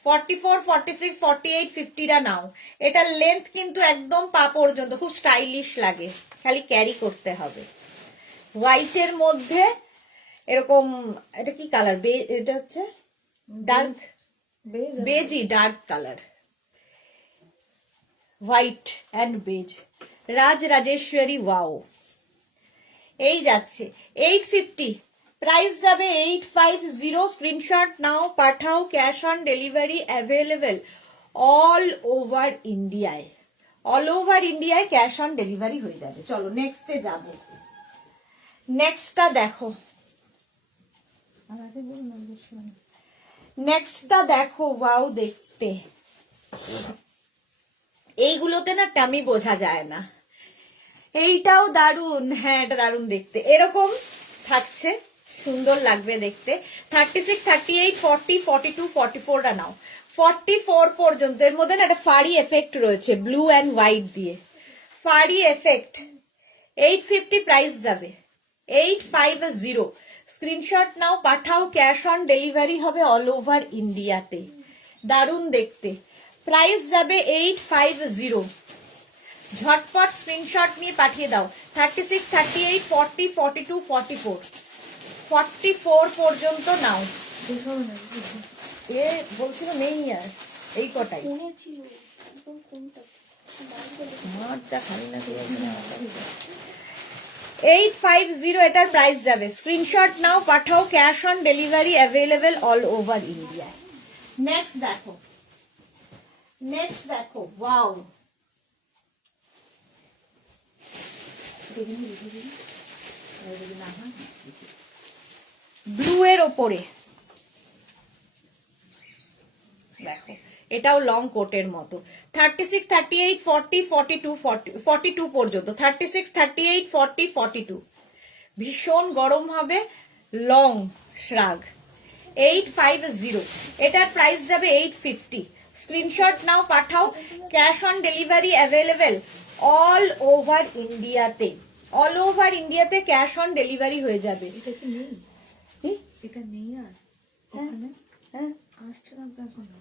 44, 46, 48, 50 রা নাও এটা লেন্থ কিন্তু একদম পা পর্যন্ত খুব স্টাইলিশ লাগে খালি ক্যারি করতে হবে হোয়াইটের মধ্যে এরকম এটা কি কালার এটা হচ্ছে dark beige dark colour white and beige, Raj Rajeshwari, wow. এই যাচ্ছে 850, প্রাইস যাবে 850। স্ক্রিনশট নাও, পাঠাও, cash on delivery available all over ইন্ডিয়ায়। অল ওভার ইন্ডিয়ায় ক্যাশ অন ডেলিভারি হয়ে যাবে। চলো নেক্সটে যাব। নেক্সটটা দেখো, নেক্সটটা দেখো, ওয়াও দেখতে। এইগুলোতে না টামি বোঝা যায় না। এইটাও দারুন, হ্যাঁ এটা দারুন দেখতে, এরকম থাকছে, সুন্দর লাগবে দেখতে। 36, 38, 40, 42, 44টা নাও, 44 পর্যন্ত। এর মধ্যে না একটা ফাড়ি এফেক্ট রয়েছে ব্লু অ্যান্ড হোয়াইট দিয়ে, ফাড়ি এফেক্ট। 850 প্রাইস যাবে, 850। স্ক্রিনশট নাও, পাঠাও, ক্যাশ অন ডেলিভারি হবে অল ওভার ইন্ডিয়াতে। দারুন দেখতে, প্রাইস যাবে 850। ঝটপট স্ক্রিনশট নিয়ে পাঠিয়ে দাও। 36, 38, 40, 42, 44, 44 পর্যন্ত নাও। এ বলছিল নেই আর, এই কটাই। ফোনে ছিল এখন কোনটা মারটা খালি না 850 এটার প্রাইস যাবে। স্ক্রিনশট নাও, পাঠাও, cash on delivery available all over India. Next দেখো, নেক্সট দেখো, ওয়াও। ব্লু এর ওপরে দেখো, এটাও লং কোটের মতো। 36, 38, 40, 42, 42 পর্যন্ত। 36, 38, 40, 42 ভীষণ গরম হবে, লং শ্রাগ। 850 এটার প্রাইস যাবে 850। স্ক্রিনশট নাও, পাঠাও, cash on delivery available all over ইন্ডিয়াতে। অল ওভার ইন্ডিয়াতে ক্যাশ অন ডেলিভারি হয়ে যাবে। এটা কি নেই? কি? এটা নেই আর হ্যাঁ, ওখানে হ্যাঁ, আসছে না তো এখনো।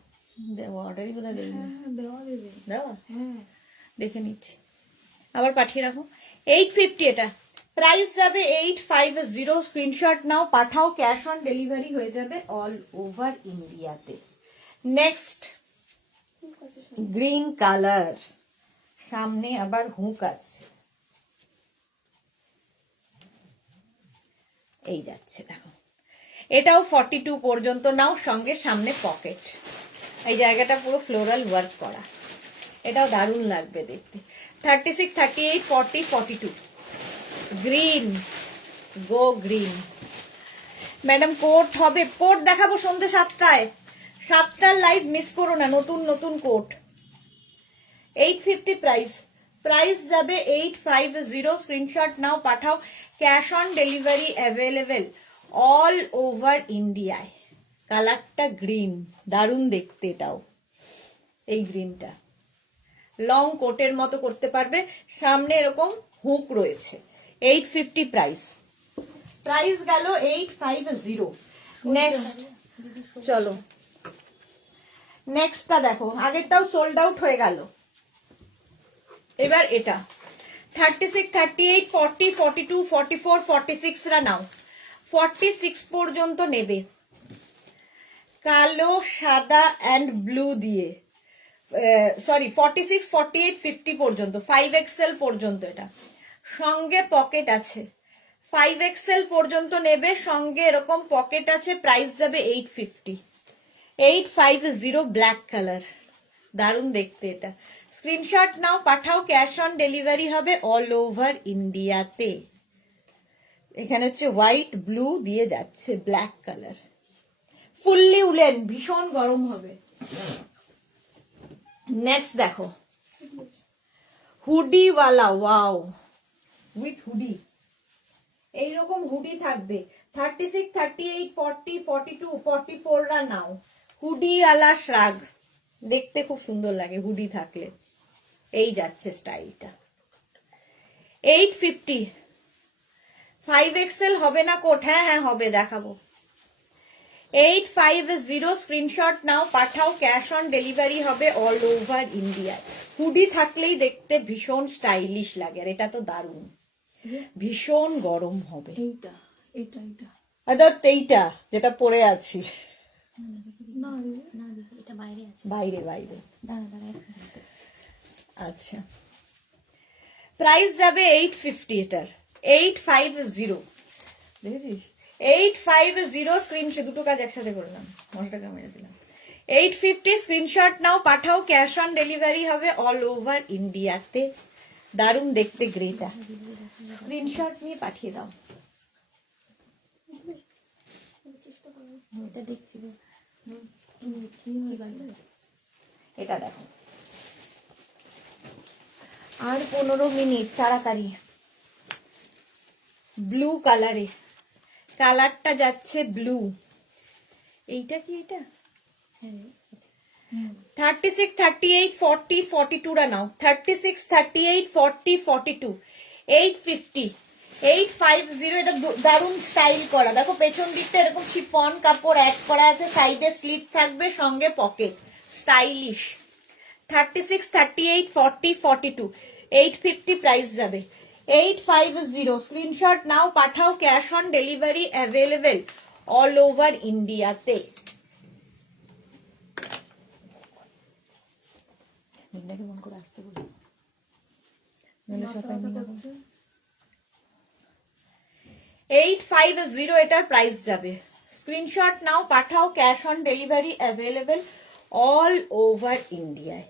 অর্ডারই কোথায় দেবে? হ্যাঁ দেওয়া দেবে। দেওয়া হ্যাঁ দেখে নিচ্ছি, আবার পাঠিয়ে রাখো। 850 এটা, প্রাইস যাবে 850। স্ক্রিনশট নাও, পাঠাও, ক্যাশ অন ডেলিভারি হয়ে যাবে অল ওভার ইন্ডিয়াতে। নেক্সট গ্রিন কালার, সামনে আবার হুক আছে, এই যাচ্ছে দেখো। এটাও 42 পর্যন্ত নাও, সঙ্গে সামনে পকেট, এই জায়গাটা পুরো ফ্লোরাল ওয়ার্ক করা, এটাও দারুণ লাগবে দেখতে। 36, 38, 40, 42 green, go green. Madam coat হবে, কোট দেখাবো সন্ধ্যে 7টায়, 7টার লাইভ মিস করো না, নতুন নতুন কোট। 850 প্রাইস, প্রাইস যাবে 850। স্ক্রিনশট নাও, পাঠাও, cash on delivery available all over ইন্ডিয়ায়। কালারটা গ্রিন, দারুণ দেখতে এটাও, এই গ্রিনটা লং কোটের মতো করতে পারবে, সামনে এরকম হুক রয়েছে। 850 প্রাইস, প্রাইস গেল 850। নেক্সট চলো, নেক্সটটা দেখো, আগেরটাও সোল্ড আউট হয়ে গেল, এবার এটা 36, 38, 40, 42, 44, 46 রা নাও, 46 পর্যন্ত নেবে, কালো, সাদা অ্যান্ড ব্লু দিয়ে। সরি 46, 48, 50 পর্যন্ত, 5XL পর্যন্ত। এটা সঙ্গে পকেট আছে, 5XL পর্যন্ত নেবে, সঙ্গে এরকম পকেট আছে। প্রাইস যাবে 850। 850 ব্ল্যাক কালার, দারুণ দেখতে এটা। স্ক্রিনশট নাও, পাঠাও, ক্যাশ অন ডেলিভারি হবে অল ওভার ইন্ডিয়াতে। এখানে হচ্ছে হোয়াইট ব্লু দিয়ে যাচ্ছে, ব্ল্যাক কালার, ফুললি উলেন, ভীষণ গরম হবে। নেক্সট দেখো, হুডি ওয়ালা, ওয়াও, উইথ হুডি, এইরকম হুডি থাকবে। 36, 38, 40, 42, 44 রা নাও, হুডি আলা শ্রাগ, দেখতে খুব সুন্দর লাগে হুডি থাকলে। এই যাচ্ছে স্টাইলটা। 850, 5XL হবে না কোট? হ্যাঁ হ্যাঁ হবে, দেখাবো। 850 স্ক্রিনশট নাও, পাঠাও, ক্যাশ অন ডেলিভারি হবে অল ওভার ইন্ডিয়া। হুডি থাকলেই দেখতে ভীষণ স্টাইলিশ লাগে, আর এটা তো দারুণ, ভীষণ গরম হবে। এইটা এইটা এইটা অর্থাৎ এইটা যেটা পরে আছি, না না দেখো এটা বাইরে আছে। বাইরে বাইরে। দাঁড়া দাঁড়া এক মিনিট। আচ্ছা, প্রাইস যাবে 850, এটার 850, দেখেছিস 850 স্ক্রিনশট, দুটো কাজ একসাথে করলাম, 9 টাকা মেরে দিলাম। 850 স্ক্রিনশট নাও, পাঠাও, ক্যাশ অন ডেলিভারি হবে অল ওভার ইন্ডিয়াতে। দারুণ দেখতে গ্রেটা, স্ক্রিনশট নিয়ে পাঠিয়ে দাও। এটা দেখছি গো। এটা দেখো, আর 15 মিনিট, তাড়াতাড়ি। ব্লু কালারে, কালারটা যাচ্ছে ব্লু। এইটা কি এটা? 36, 38, 40, 42 নাও। 36, 38, 40, 42, 850, 850। এটা দারুণ স্টাইল করা, দেখো পেছন দিকটা এরকম শিফন কাপড় অ্যাড করা আছে, সাইডে স্লিপ থাকবে, সঙ্গে পকেট, স্টাইলিশ। 36, 38, 40, 42, 850 প্রাইস যাবে। 850 স্ক্রিনশট নাও, পাঠাও, cash on delivery available all over ইন্ডিয়াতে। মিনাকে মন করে আসতে বলি, নইলে সবাই মিনা বলছে। 850 এটার প্রাইস যাবে। স্ক্রিনশট নাও, পাঠাও, cash on delivery available all over ইন্ডিয়ায়।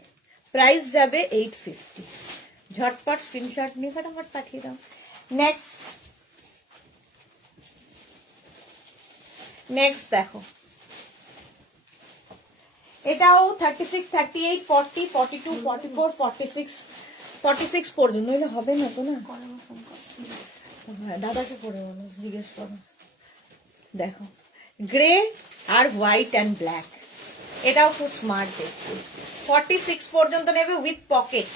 প্রাইস যাবে 850। ঝটপট স্ক্রিনশট নিয়ে ফটাফট পাঠিয়ে দাও। নেক্সট দেখো, এটাও 36, 38, 40, 42, 44, 46 পর্যন্ত, নইলে হবে না তো না। হ্যাঁ, দাদাকে পরে বলো, জিজ্ঞেস করো। দেখো, গ্রে আর হোয়াইট অ্যান্ড ব্ল্যাক, এটাও খুব স্মার্ট দেখতে। 46 পর্যন্ত নেবে উইথ পকেট,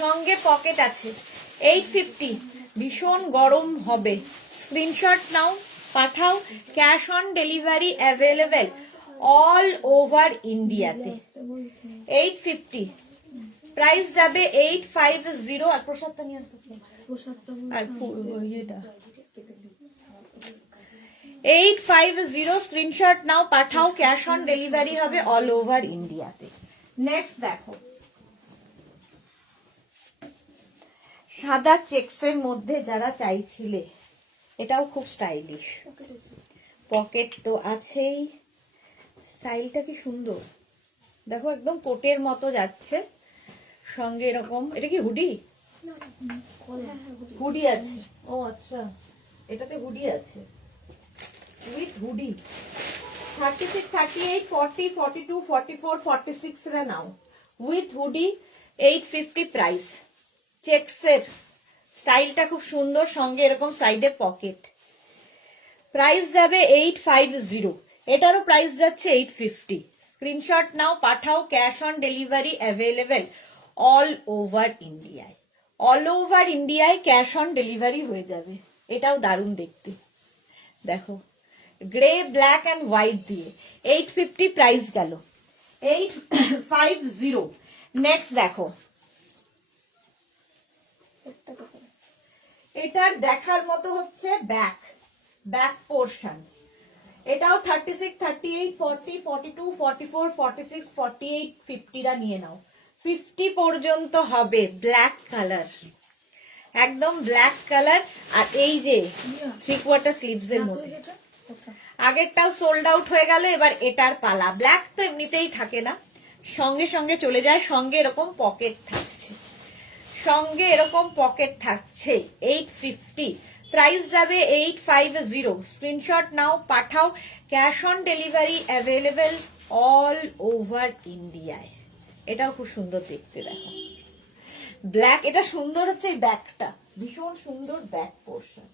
সঙ্গে পকেট আছে। 850, ভীষণ গরম হবে। স্ক্রিনশট নাও, পাঠাও, cash on delivery available all over ইন্ডিয়াতে। 850 প্রাইস যাবে। 850। আর প্রসাদটা নিয়ে আসতে, আর ইয়েটা 850 স্ক্রিনশট নাও, পাঠাও, ক্যাশ অন ডেলিভারি হবে অল ওভার ইন্ডিয়াতে। নেক্সট দেখো, সাদা চেক্সের মধ্যে যারা চাইছিলে, এটাও খুব স্টাইলিশ, পকেট তো আছেই, স্টাইলটা কি সুন্দর দেখো, একদম কোটের মতো যাচ্ছে, সঙ্গে এরকম। এটা কি হুডি? হুডি আছে, ও আচ্ছা, এটাতে হুডি আছে উইথ হুডি। 36, 38, 40, 42, 44, 46 রা নাও উইথ হুডি। 850 প্রাইস। চেক্সের স্টাইলটা খুব সুন্দর, সঙ্গে এরকম সাইডে পকেট। প্রাইস যাবে 850। এটারও প্রাইস যাচ্ছে 850। স্ক্রিনশট নাও, পাঠাও, cash on delivery available all over ইন্ডিয়ায়। অল ওভার ইন্ডিয়ায় ক্যাশ অন ডেলিভারি হয়ে যাবে। এটাও দারুণ দেখতে, দেখো গ্রে, ব্ল্যাক অ্যান্ড হোয়াইট দিয়ে। 850 প্রাইস গেল। 850। নেক্সট দেখো, এটার দেখার মতো হচ্ছে ব্যাক পোর্শন। এটাও 36, 38, 40, 42, 44, 46, 48, 50 নিয়ে নাও। 50 পর্যন্ত হবে। ব্ল্যাক কালার, একদম ব্ল্যাক কালার। আর এই যে 3/4 স্লিভস এর মধ্যে, আগেরটাও সোল্ড আউট হয়ে গেল, এবার এটার পালা। ব্ল্যাক তো এমনিতেই থাকে না, সঙ্গে সঙ্গে চলে যায়। সঙ্গে এরকম পকেট থাকছে, 850 প্রাইস যাবে। 850 স্ক্রিনশট নাও, পাঠাও, cash on delivery available all over ইন্ডিয়ায়। এটাও খুব সুন্দর দেখতে, দেখো ব্ল্যাক। এটা সুন্দর হচ্ছে এই ব্যাকটা, ভীষণ সুন্দর ব্যাক পোর্শন।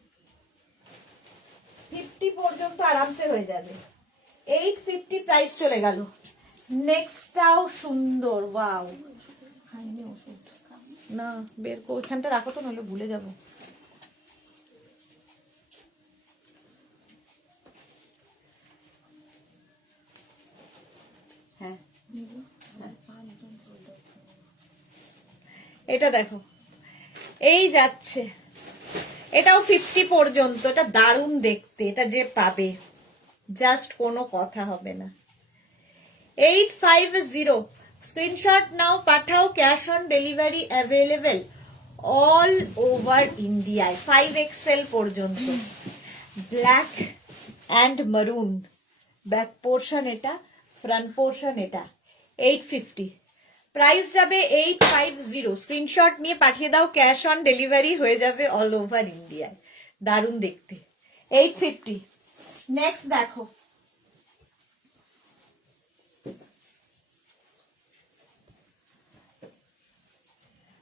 50 পর্যন্ত আরামসে হয়ে যাবে। 850 প্রাইস চলে গেল। নেক্সটটাও সুন্দর, ওয়াও। খাইনি ওষুধ না, বের করে ওইখানটা রাখো তো, নইলে ভুলে যাবো। হ্যাঁ, এটা দেখো, এই যাচ্ছে, এটাও 50 পর্যন্ত। এটা দারুণ দেখতে, এটা যে পাবে জাস্ট কোনো কথা হবে না। 850 স্ক্রিনশট নাও, পাঠাও, cash on delivery available all over ইন্ডিয়ায় 5XL পর্যন্ত। ব্ল্যাক অ্যান্ড মারুন, ব্যাক পোর্শন এটা, ফ্রন্ট পোর্শন এটা। 850, প্রাইস যাবে 850। স্ক্রিনশট নিয়ে পাঠিয়ে দাও, ক্যাশ অন ডেলিভারি হয়ে যাবে অল ওভার ইন্ডিয়ায়। দারুণ দেখতে। 850। নেক্সট দেখো,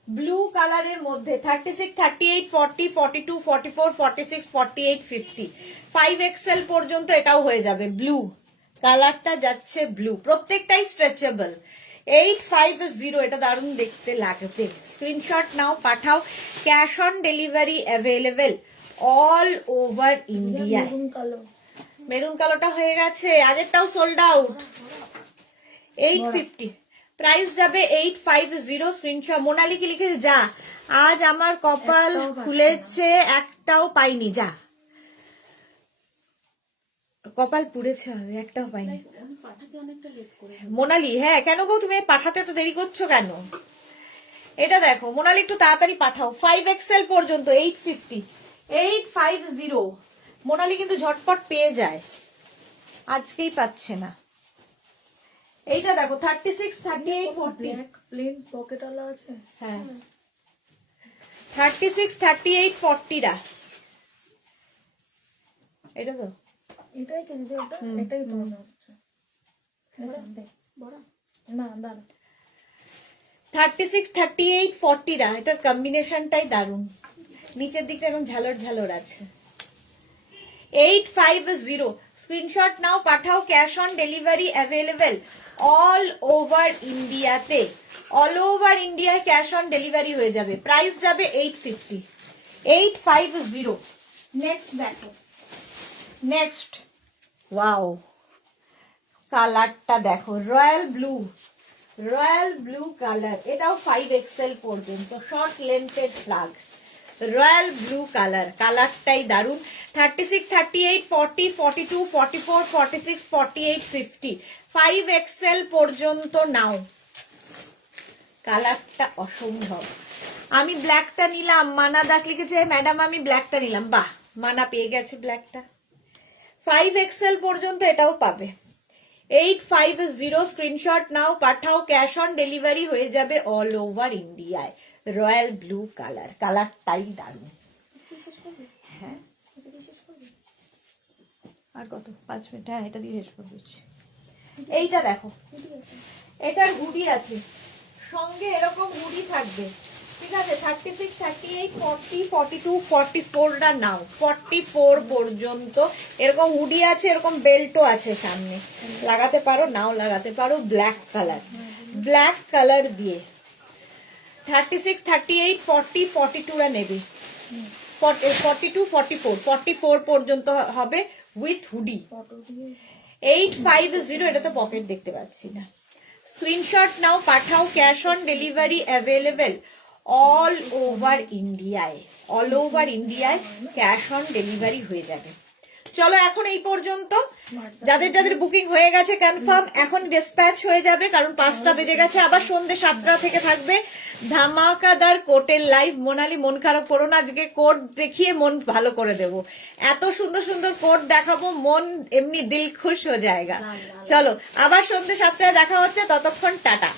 ব্লু কালারের মধ্যে 36, 38, 40, 42, 44, 46, 48, 50, 5XL পর্যন্ত এটাও হয়ে যাবে। ব্লু কালারটা যাচ্ছে, ব্লু, প্রত্যেকটাই স্ট্রেচেবল। 850, এটা দারুণ দেখতে লাগবে। স্ক্রিনশট নাও, পাঠাও, cash on delivery available all over India. Maroon কালো। মেরুন কালোটা হয়ে গেছে, আগেরটাও সোল্ড আউট। 850, প্রাইস যাবে 850। স্ক্রিনশট। মোনালি কি লিখেছে? যা, আজ আমার কপাল খুলেছে, একটাও পাইনি। যা, কপাল পুড়েছে, হবে একটাও পাইনি। পাঠাতে অনেকটা লেট করে। মোনালি, হ্যাঁ কেন গো, তুমি পাঠাতে তো দেরি করছো কেন? এটা দেখো মোনালি, একটু তাড়াতাড়ি পাঠাও। 5XL পর্যন্ত 850, 850। মোনালি কিন্তু ঝটপট পেয়ে যায়, আজকেই পাচ্ছে না। এইটা দেখো 36, 38, 40। ব্ল্যাক প্লেন পকেট वाला আছে। হ্যাঁ 36, 38, 40 রা। এটা তো এটাই কি দিদি? ওটা এটাই তো মনে হচ্ছে। বড় না দাঁড়া, 36, 38, 40 রা। এটার কম্বিনেশনটাই দারুণ, নিচের দিকটা এখন ঝালর ঝালর আছে। 850, স্ক্রিনশট নাও, পাঠাও, cash on delivery available all over ইন্ডিয়াতে। অল ওভার ইন্ডিয়ায় ক্যাশ অন ডেলিভারি হয়ে যাবে। প্রাইস যাবে 850, 850। নেক্সট দেখো, নেক্সট, ওয়াও, কালারটা দেখো, royal blue, royal blue colour. এটাও 5XL পর্যন্ত, শর্ট লেন্থের ফ্লাগ, রয়্যাল ব্লু কালার। কালারটাই দারুন। 36, 38, 40, 42, 44, 46, 48, 50, 5XL পর্যন্ত নাও। কালারটা অসম্ভব। আমি ব্ল্যাকটা নিলাম, মানা দাস লিখেছে ম্যাডাম আমি ব্ল্যাকটা নিলাম। বাহ, মানা পেয়ে গেছে ব্ল্যাকটা। 5XL পর্যন্ত এটাও পাবে। 850, স্ক্রিনশট নাও, পাঠাও, ক্যাশ অন ডেলিভারি হয়ে যাবে অল ওভার ইন্ডিয়ায়। রয়্যাল ব্লু কালার, কালারটাই দারুণ। হ্যাঁ আর কত, 5 মিনিট। হ্যাঁ এটা দিয়ে শেষ করে দিচ্ছি। এইটা দেখো, এটার হুডি আছে, সঙ্গে এরকম হুডি থাকবে, ঠিক আছে। 36, 38, 40, 42, 44 টা নাও। 44 পর্যন্ত এরকম হুডি আছে, এরকম বেল্টও আছে সামনে, লাগাতে পারো, নাও লাগাতে পারো। ব্ল্যাক কালার, ব্ল্যাক কালার দিয়ে 36, 38, 40, 42 রা নেবে। 42, 44, 44 পর্যন্ত হবে উইথ হুডি। 850, এটা তো পকেট দেখতে পাচ্ছি না। স্ক্রিনশট নাও, পাঠাও, cash on delivery available all over ইন্ডিয়ায়। অল ওভার ইন্ডিয়ায় ক্যাশ অন ডেলিভারি হয়ে যাবে। চলো এখন এই পর্যন্ত। যাদের যাদের বুকিং হয়ে গেছে কনফার্ম, এখন ডিসপ্যাচ হয়ে যাবে, কারণ 5টা বেজে গেছে। আবার সন্ধ্যে 7টা থেকে থাকবে ধামাকাদার কোটের লাইভ। মোনালি মন খারাপ করো না, আজকে কোট দেখিয়ে মন ভালো করে দেব। এত সুন্দর সুন্দর কোট দেখাবো, মন এমনি দিল খুশ হয়ে যায়গা। চলো আবার সন্ধ্যে 7টায় দেখা হচ্ছে, ততক্ষণ টাটা।